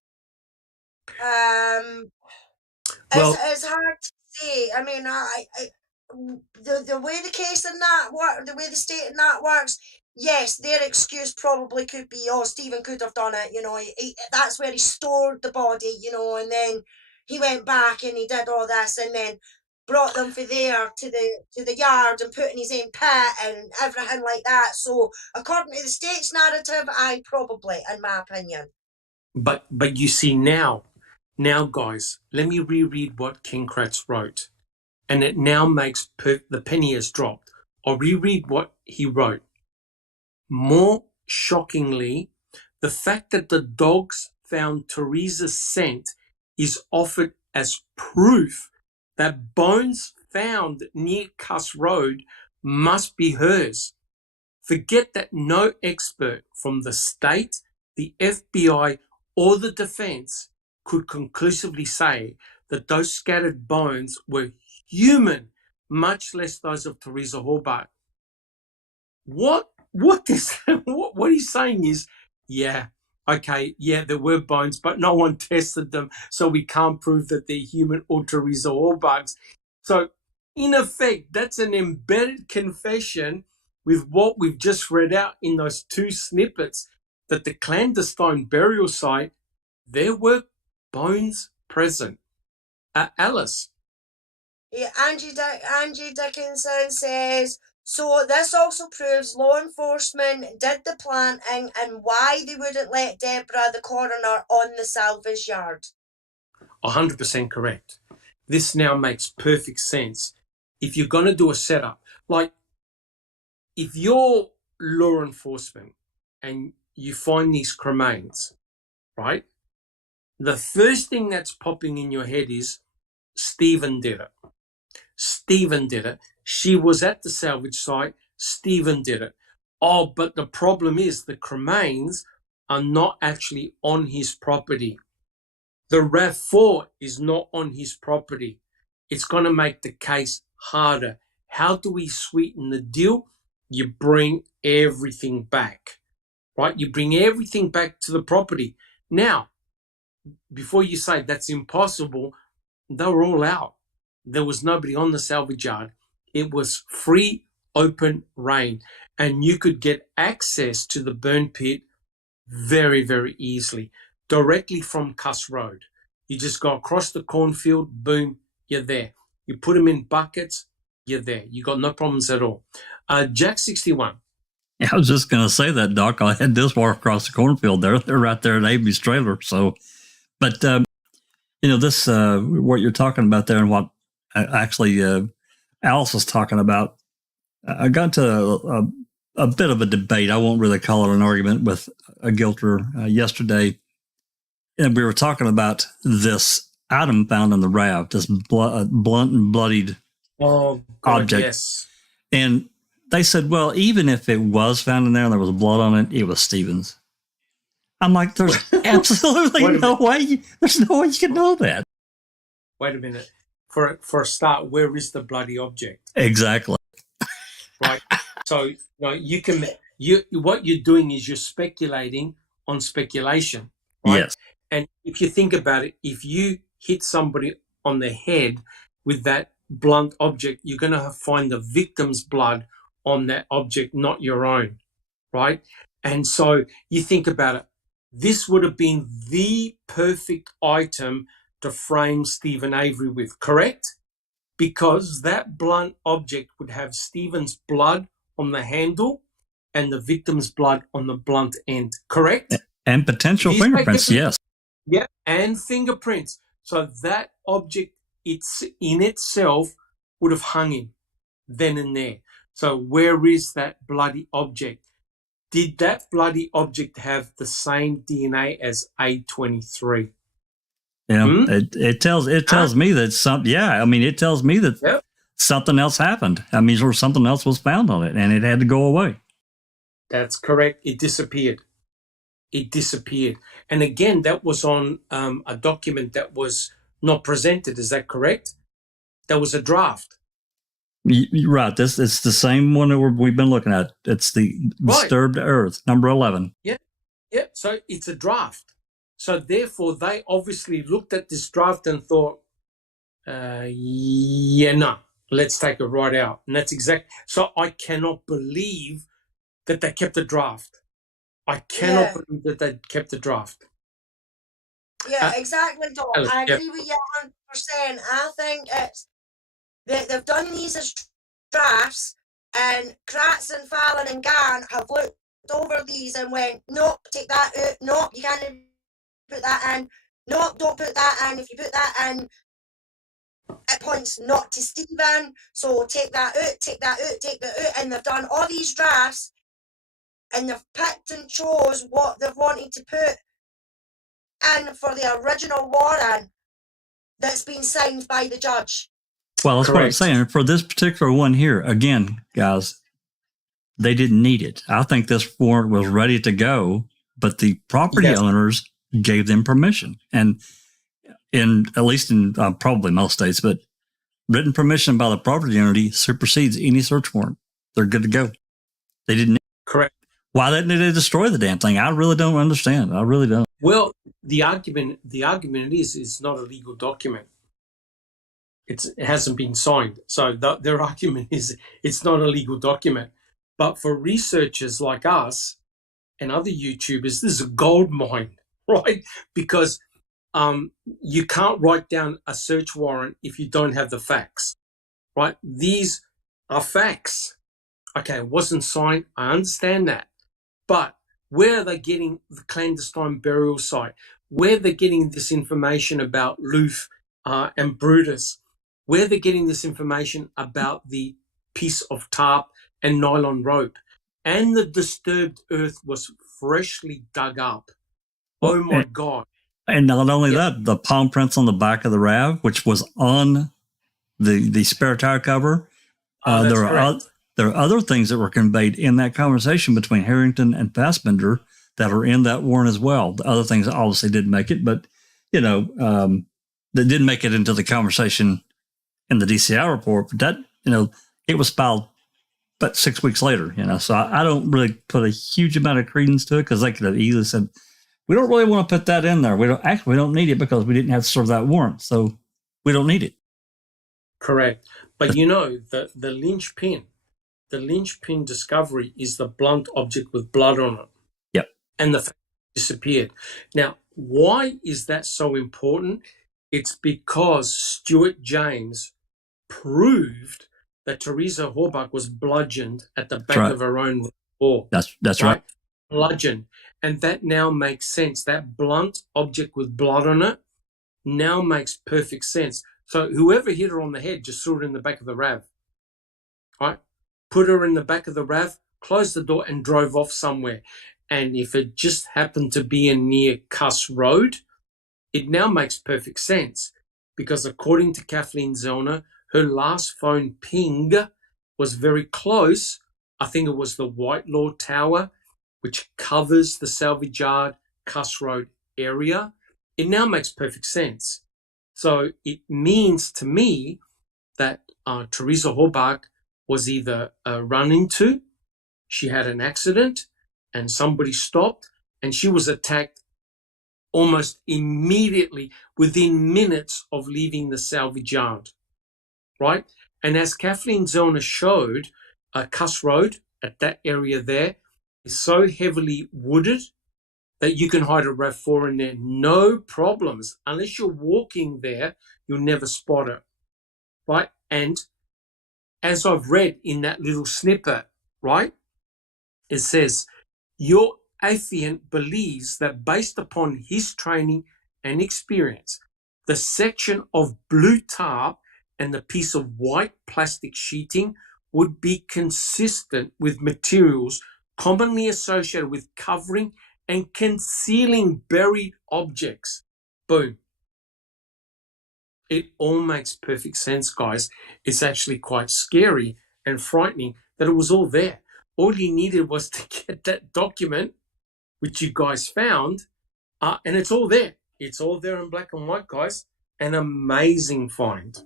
Well, It's hard to say. I mean, the way the case in that work, the way the state in that works, yes, their excuse probably could be, oh, Stephen could have done it. You know, that's where he stored the body. You know, and then he went back and he did all this, and then brought them for there to the yard and put in his own pit and everything like that. So, according to the state's narrative, I probably, in my opinion. but you see now, guys, let me reread what Ken Kratz wrote, and it now makes the penny has dropped. I'll reread what he wrote. More shockingly, the fact that the dogs found Teresa's scent is offered as proof that bones found near Cuss Road must be hers. Forget that no expert from the state, the FBI, or the defense could conclusively say that those scattered bones were human, much less those of Teresa Hobart. What he's saying is, yeah, okay, yeah, there were bones, but no one tested them, so we can't prove that they're human or Teresa Hobart. So, in effect, that's an embedded confession with what we've just read out in those two snippets, that the clandestine burial site, there were bones present. Alice. Yeah, Angie Dickinson says, so this also proves law enforcement did the planting and why they wouldn't let Deborah, the coroner, on the salvage yard. 100% correct. This now makes perfect sense. If you're going to do a setup, like if you're law enforcement and you find these cremains, right? The first thing that's popping in your head is Stephen did it. Stephen did it. She was at the salvage site. Stephen did it. Oh, but the problem is the cremains are not actually on his property. The RAV4 is not on his property. It's going to make the case harder. How do we sweeten the deal? You bring everything back, right? You bring everything back to the property. Now, before you say that's impossible, they were all out. There was nobody on the salvage yard. It was free, open reign, and you could get access to the burn pit very, very easily, directly from Cuss Road. You just go across the cornfield, boom, you're there. You put them in buckets, you're there. You got no problems at all. Jack 61. Yeah, I was just going to say that, Doc. I had this walk across the cornfield there. They're right there at Avery's trailer. So, but, this, what you're talking about there and what actually Alice was talking about, I got to a bit of a debate. I won't really call it an argument with a guilter yesterday. And we were talking about this item found in the RAV, this blunt and bloodied object. Yes. And they said, well, even if it was found in there and there was blood on it, it was Stephen's. I'm like, there's absolutely no way. There's no way you can know that. Wait a minute. For a start, where is the bloody object? Exactly. Right. So what you're doing is you're speculating on speculation. Right? Yes. And if you think about it, if you hit somebody on the head with that blunt object, you're going to find the victim's blood on that object, not your own, right? And so you think about it. This would have been the perfect item to frame Stephen Avery with, correct? Because that blunt object would have Stephen's blood on the handle and the victim's blood on the blunt end, correct? And potential fingerprints, yes. Yeah, and fingerprints. So that object, it's in itself, would have hung him then and there. So where is that bloody object? Did that bloody object have the same DNA as A23? Yeah, it tells me that something. Yeah, I mean, it tells me that something else happened. I mean, or something else was found on it, and it had to go away. That's correct. It disappeared. And again, that was on a document that was not presented. Is that correct? That was a draft. Right. It's the same one that we've been looking at. It's the Disturbed Earth, number 11. Yeah. So it's a draft. So therefore, they obviously looked at this draft and thought, yeah, no, let's take it right out. And that's exact. So I cannot believe that they kept the draft. I cannot believe that they kept the draft. Yeah, exactly, Doc. I agree with you 100%. I think it's they've done these as drafts, and Kratz and Fallon and Gann have looked over these and went, nope, take that out, nope, you can't put that in, nope, don't put that in, if you put that in, it points not to Stephen, so take that out, take that out, take that out, and they've done all these drafts, and they've picked and chose what they've wanted to put in for the original warrant that's been signed by the judge. Well, that's what I'm saying. For this particular one here, again, guys, they didn't need it. I think this warrant was ready to go, but the property owners gave them permission. And at least in probably most states, but written permission by the property owner supersedes any search warrant. They're good to go. They didn't need it. Correct. Why didn't they destroy the damn thing? I really don't understand. I really don't. Well, the argument is it's not a legal document. It hasn't been signed. So their argument is it's not a legal document. But for researchers like us and other YouTubers, this is a gold mine, right? Because you can't write down a search warrant if you don't have the facts, right? These are facts. Okay, it wasn't signed. I understand that. But where are they getting the clandestine burial site? Where are they getting this information about Loof and Brutus? Where are they getting this information about the piece of tarp and nylon rope? And the disturbed earth was freshly dug up. Oh, my God. And not only that, the palm prints on the back of the RAV, which was on the spare tire cover. There are other things that were conveyed in that conversation between Harrington and Fassbender that are in that warrant as well. The other things obviously didn't make it, but, that didn't make it into the conversation in the DCI report. But that, it was filed but 6 weeks later, So I don't really put a huge amount of credence to it because they could have easily said, we don't really want to put that in there. We don't need it because we didn't have to serve that warrant. So we don't need it. Correct. But the linchpin discovery is the blunt object with blood on it. Yep. And the fact disappeared. Now, why is that so important? It's because Stuart James proved that Teresa Horbach was bludgeoned at the back of her own wall. That's right. Bludgeoned. And that now makes sense. That blunt object with blood on it now makes perfect sense. So whoever hit her on the head just threw it in the back of the RAV. Right? Put her in the back of the RAV, closed the door and drove off somewhere. And if it just happened to be near Cuss Road, it now makes perfect sense because according to Kathleen Zellner, her last phone ping was very close. I think it was the Whitelaw Tower, which covers the salvage yard, Cuss Road area. It now makes perfect sense. So it means to me that Teresa Horbach was either run into, she had an accident, and somebody stopped, and she was attacked almost immediately within minutes of leaving the salvage yard, right? And as Kathleen Zellner showed, Cuss Road at that area there is so heavily wooded that you can hide a RAV4 in there, no problems. Unless you're walking there, you'll never spot it, right? And as I've read in that little snippet, right, it says, your affiant believes that based upon his training and experience, the section of blue tarp and the piece of white plastic sheeting would be consistent with materials commonly associated with covering and concealing buried objects. Boom. It all makes perfect sense, guys. It's actually quite scary and frightening that it was all there. All you needed was to get that document, which you guys found, and it's all there. It's all there in black and white, guys. An amazing find.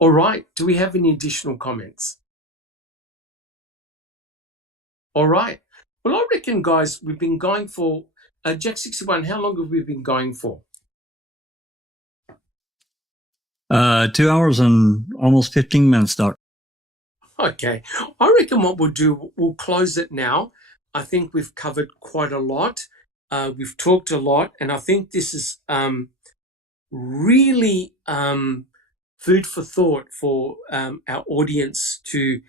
All right. Do we have any additional comments? All right. Well, I reckon, guys, we've been going for Jack 61, how long have we been going for? 2 hours and almost 15 minutes, Doc. Okay. I reckon what we'll do, we'll close it now. I think we've covered quite a lot. We've talked a lot, and I think this is really food for thought for our audience to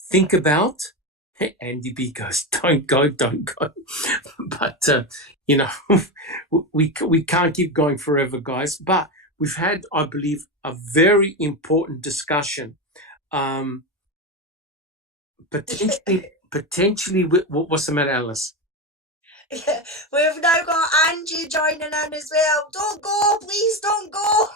think about. Hey, Andy B goes, don't go. But, we can't keep going forever, guys. But we've had, I believe, a very important discussion. Potentially, what's the matter, Alice? We've now got Angie joining in as well. Don't go, please don't go.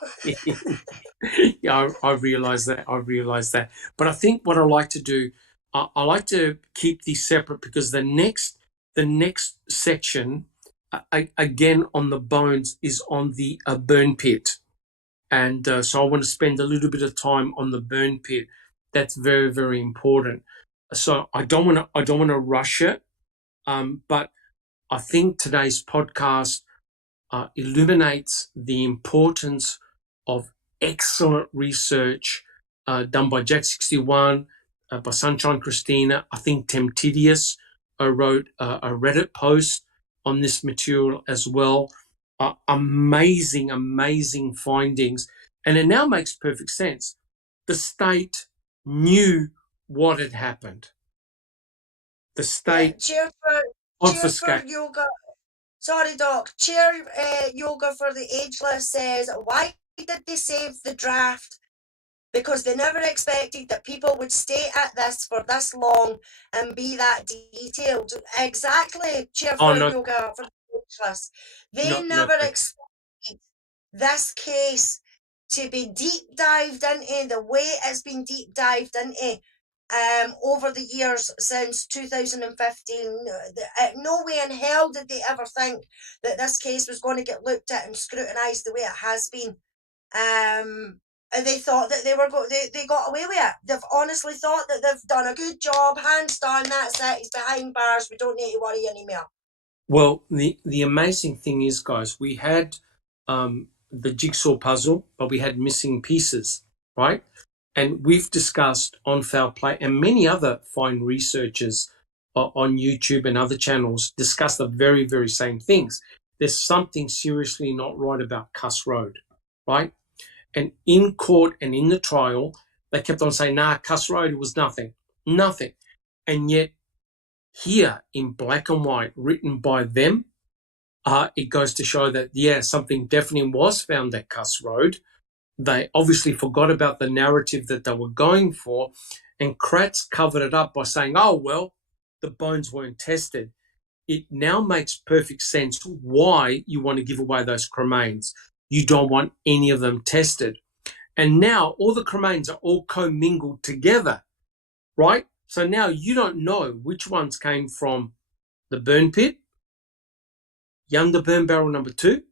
Yeah, I realise that. But I think what I like to do, I like to keep these separate, because the next section, again on the bones, is on the burn pit, and so I want to spend a little bit of time on the burn pit. That's very, very important. So I don't want to rush it, but I think today's podcast illuminates the importance of excellent research done by Jack 61, by Sunshine Christina. I think Temtidius wrote a Reddit post on this material as well. Amazing findings. And it now makes perfect sense. The state knew what had happened. The state Cheer for yoga. Sorry, Doc. Cheer yoga for the ageless says, why did they save the draft? Because they never expected that people would stay at this for this long and be that detailed. Exactly. Cheer for yoga for the ageless. They never expected this case to be deep dived into the way it's been deep dived into over the years since 2015. No way in hell did they ever think that this case was going to get looked at and scrutinised the way it has been. They thought that they got away with it. They've honestly thought that they've done a good job, hands down, that's it, he's behind bars, we don't need to worry anymore. Well, the amazing thing is, guys, we had the jigsaw puzzle, but we had missing pieces, right? And we've discussed on Foul Play, and many other fine researchers on YouTube and other channels discuss the very, very same things. There's something seriously not right about Cuss Road, right? And in court and in the trial, they kept on saying, nah, Cuss Road was nothing. And yet here in black and white, written by them, it goes to show that, yeah, something definitely was found at Cuss Road. They obviously forgot about the narrative that they were going for, and Kratz covered it up by saying, oh, well, the bones weren't tested. It now makes perfect sense why you want to give away those cremains. You don't want any of them tested. And now all the cremains are all commingled together, right? So now you don't know which ones came from the burn pit, Yunda burn barrel number 2,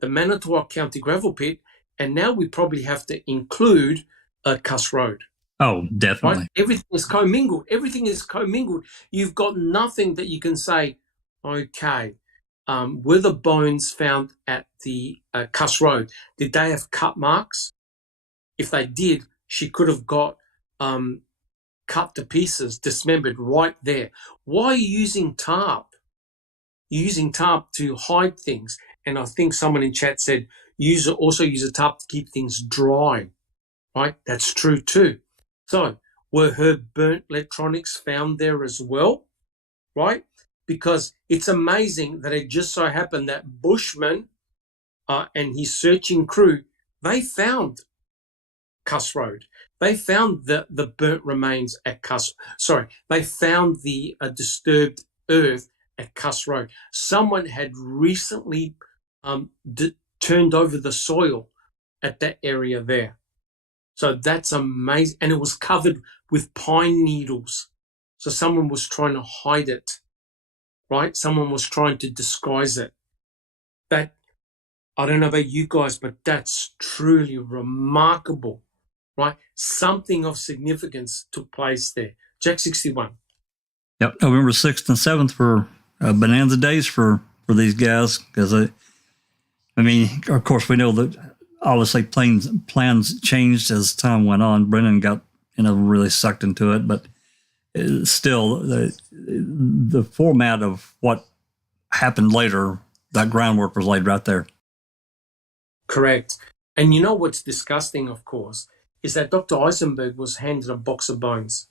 the Manitowoc County gravel pit, and now we probably have to include Cuss Road. Oh, definitely. Right? Everything is commingled. You've got nothing that you can say, okay, were the bones found at the Cuss Road, did they have cut marks? If they did, she could have got cut to pieces, dismembered right there. Why are you using tarp? You're using tarp to hide things. And I think someone in chat said, also use a tarp to keep things dry, right? That's true too. So were her burnt electronics found there as well, right? Because it's amazing that it just so happened that Bushman and his searching crew, they found Cuss Road. They found the burnt remains at they found the disturbed earth at Cuss Road. Someone had recently turned over the soil at that area there. So that's amazing. And it was covered with pine needles. So someone was trying to hide it, right? Someone was trying to disguise it. That, I don't know about you guys, but that's truly remarkable, right? Something of significance took place there. Jack 61. Yep, November 6th and 7th were bonanza days for these guys, because I mean, of course, we know that obviously plans changed as time went on. Brennan got really sucked into it, but still, the format of what happened later, that groundwork was laid right there. Correct. And you know what's disgusting, of course, is that Dr. Eisenberg was handed a box of bones.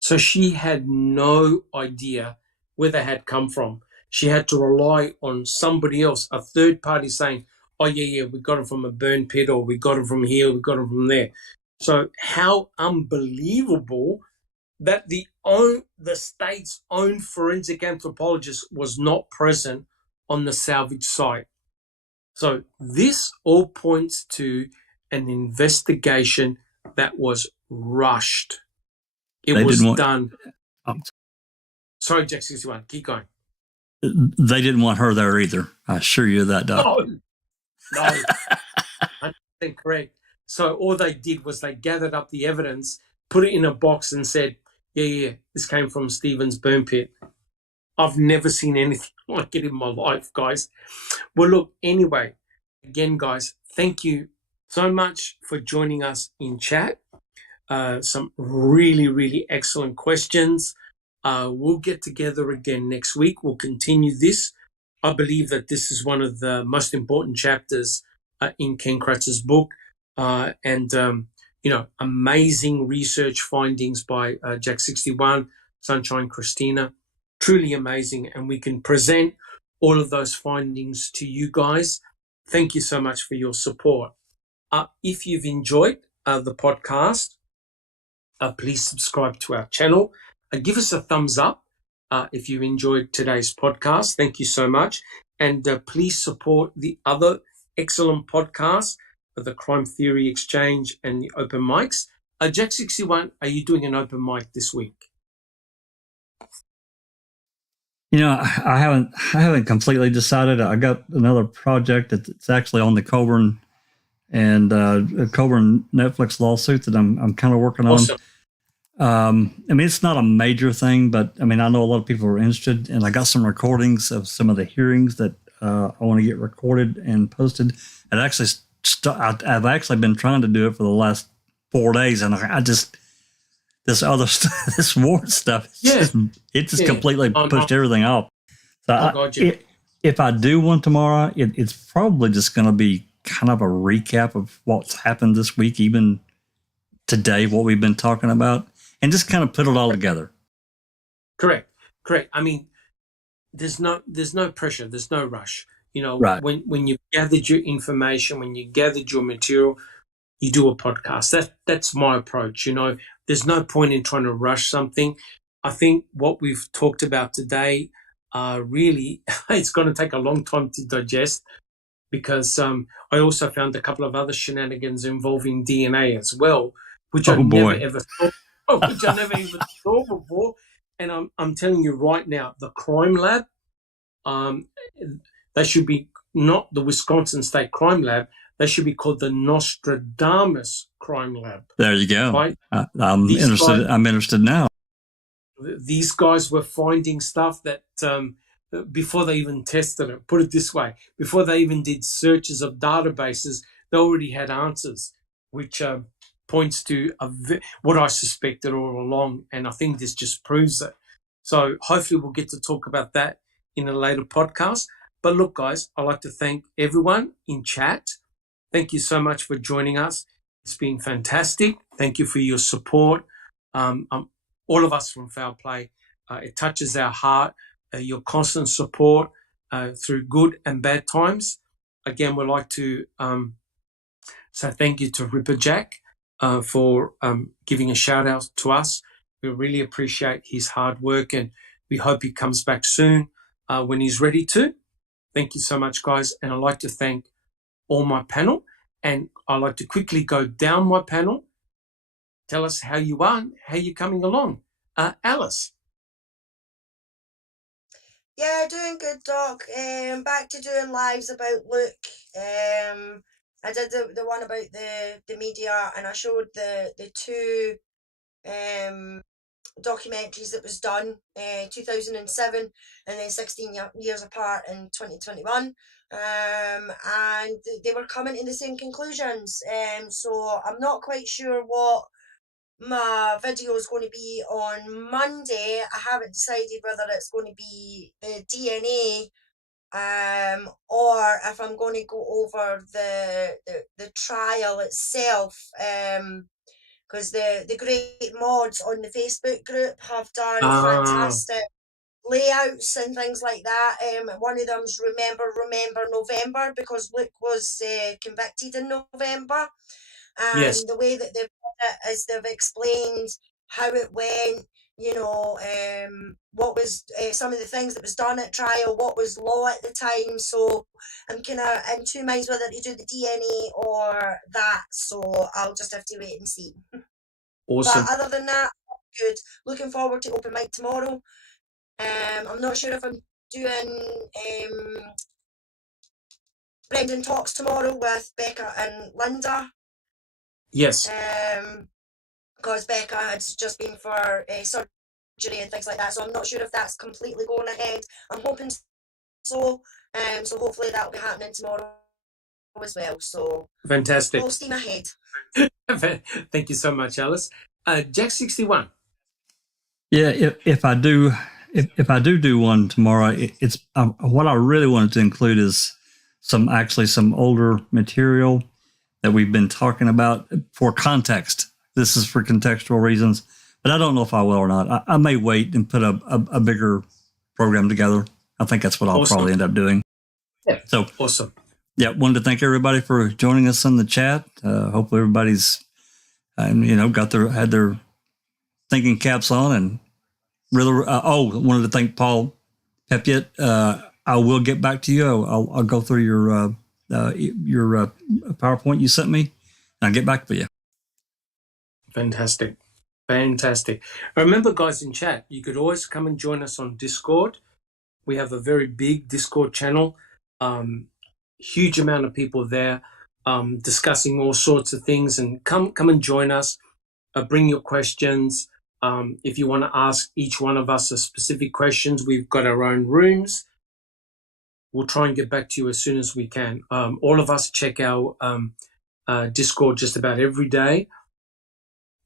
So she had no idea where they had come from. She had to rely on somebody else, a third party, saying, oh, yeah, we got it from a burn pit, or we got it from here, we got it from there. So how unbelievable that the state's own forensic anthropologist was not present on the salvage site. So this all points to an investigation that was rushed. It was done. Sorry, Jack 61, keep going. They didn't want her there either. I assure you that, Doc. No, 100% correct. So all they did was they gathered up the evidence, put it in a box and said, yeah, this came from Stephen's burn pit. I've never seen anything like it in my life, guys. Well, look, anyway, again, guys, thank you so much for joining us in chat. Some really, really excellent questions. We'll get together again next week. We'll continue this. I believe that this is one of the most important chapters in Ken Kratz's book. Amazing research findings by Jack 61, Sunshine Christina. Truly amazing. And we can present all of those findings to you guys. Thank you so much for your support. If you've enjoyed the podcast, please subscribe to our channel. Give us a thumbs up if you enjoyed today's podcast. Thank you so much. And please support the other excellent podcasts, the Crime Theory Exchange and the Open Mics. Jack 61, are you doing an open mic this week? I haven't completely decided. I got another project that's actually on the Coburn and Coburn Netflix lawsuit that I'm kind of working on. Awesome. It's not a major thing, but I know a lot of people are interested, and I got some recordings of some of the hearings that I want to get recorded and posted. And actually, I've actually been trying to do it for the last 4 days, and I just this other stuff, this war stuff, it just completely pushed everything off. So if I do one tomorrow, it's probably just going to be kind of a recap of what's happened this week, even today, what we've been talking about, and just kind of put it all together. Correct. There's no pressure. There's no rush. Right. When you've gathered your information, when you gathered your material, you do a podcast. That's my approach. There's no point in trying to rush something. I think what we've talked about today, really, it's going to take a long time to digest, because I also found a couple of other shenanigans involving DNA as well, which I never even saw before. And I'm telling you right now, the crime lab, they should be not the Wisconsin State Crime Lab. They should be called the Nostradamus Crime Lab. There you go. Right? I'm interested now. These guys were finding stuff that before they even tested it, put it this way, before they even did searches of databases, they already had answers, which points to what I suspected all along. And I think this just proves it. So hopefully we'll get to talk about that in a later podcast. But look, guys, I'd like to thank everyone in chat. Thank you so much for joining us. It's been fantastic. Thank you for your support. All of us from Foul Play, it touches our heart, your constant support through good and bad times. Again, we'd like to say thank you to Ripper Jack for giving a shout out to us. We really appreciate his hard work, and we hope he comes back soon when he's ready to. Thank you so much, guys. And I'd like to thank all my panel, and I'd like to quickly go down my panel. Tell us how you are, how you're coming along. Alice. Yeah, doing good, Doc. Back to doing lives about Luke. I did the one about the media, and I showed the two documentaries that was done, 2007 and then 16 years apart in 2021. And they were coming to the same conclusions. So I'm not quite sure what my video is going to be on Monday. I haven't decided whether it's going to be the DNA or if I'm going to go over the trial itself, because the great mods on the Facebook group have done fantastic layouts and things like that. One of them's Remember November, because Luke was convicted in November, and Yes. the way that they've done it is they've explained how it went, you know, what was some of the things that was done at trial, what was law at the time. So I'm kind of in two minds whether to do the DNA or that, so I'll just have to wait and see. Awesome. But other than that, good. Looking forward to open mic tomorrow. I'm not sure if I'm doing Brendan Talks tomorrow with Becca and Linda. Yes. Because Becca had just been for surgery and things like that, so I'm not sure if that's completely going ahead. I'm hoping so. So hopefully that'll be happening tomorrow as well. So fantastic. Full steam ahead. Thank you so much, Alice. Jack 61. Yeah, if I do one tomorrow, it's what I really wanted to include is some older material that we've been talking about for context. This is for contextual reasons, but I don't know if I will or not. I may wait and put a bigger program together. I think that's what I'll probably end up doing. Yeah. So awesome. Yeah, wanted to thank everybody for joining us in the chat. Hopefully everybody's, had their thinking caps on, and really. Wanted to thank Paul Pepiet. I will get back to you. I'll go through your PowerPoint you sent me, and I'll get back with you. Fantastic. Remember, guys, in chat, you could always come and join us on Discord. We have a very big Discord channel. Huge amount of people there discussing all sorts of things, and come and join us. Bring your questions. If you want to ask each one of us a specific questions, we've got our own rooms. We'll try and get back to you as soon as we can. All of us check our Discord just about every day,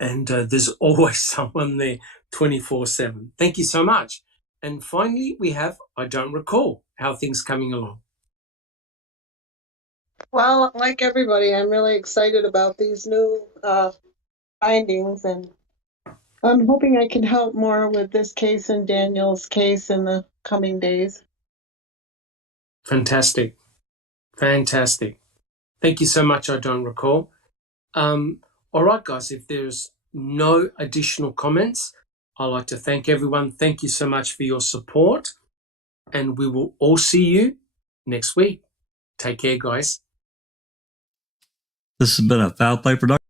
and there's always someone there 24/7. Thank you so much. And finally, we have I Don't Recall. How are things coming along? Well, like everybody, I'm really excited about these new findings, and I'm hoping I can help more with this case and Daniel's case in the coming days. Fantastic. Thank you so much, I Don't Recall. All right, guys, if there's no additional comments, I'd like to thank everyone. Thank you so much for your support, and we will all see you next week. Take care, guys. This has been a Foul Play production.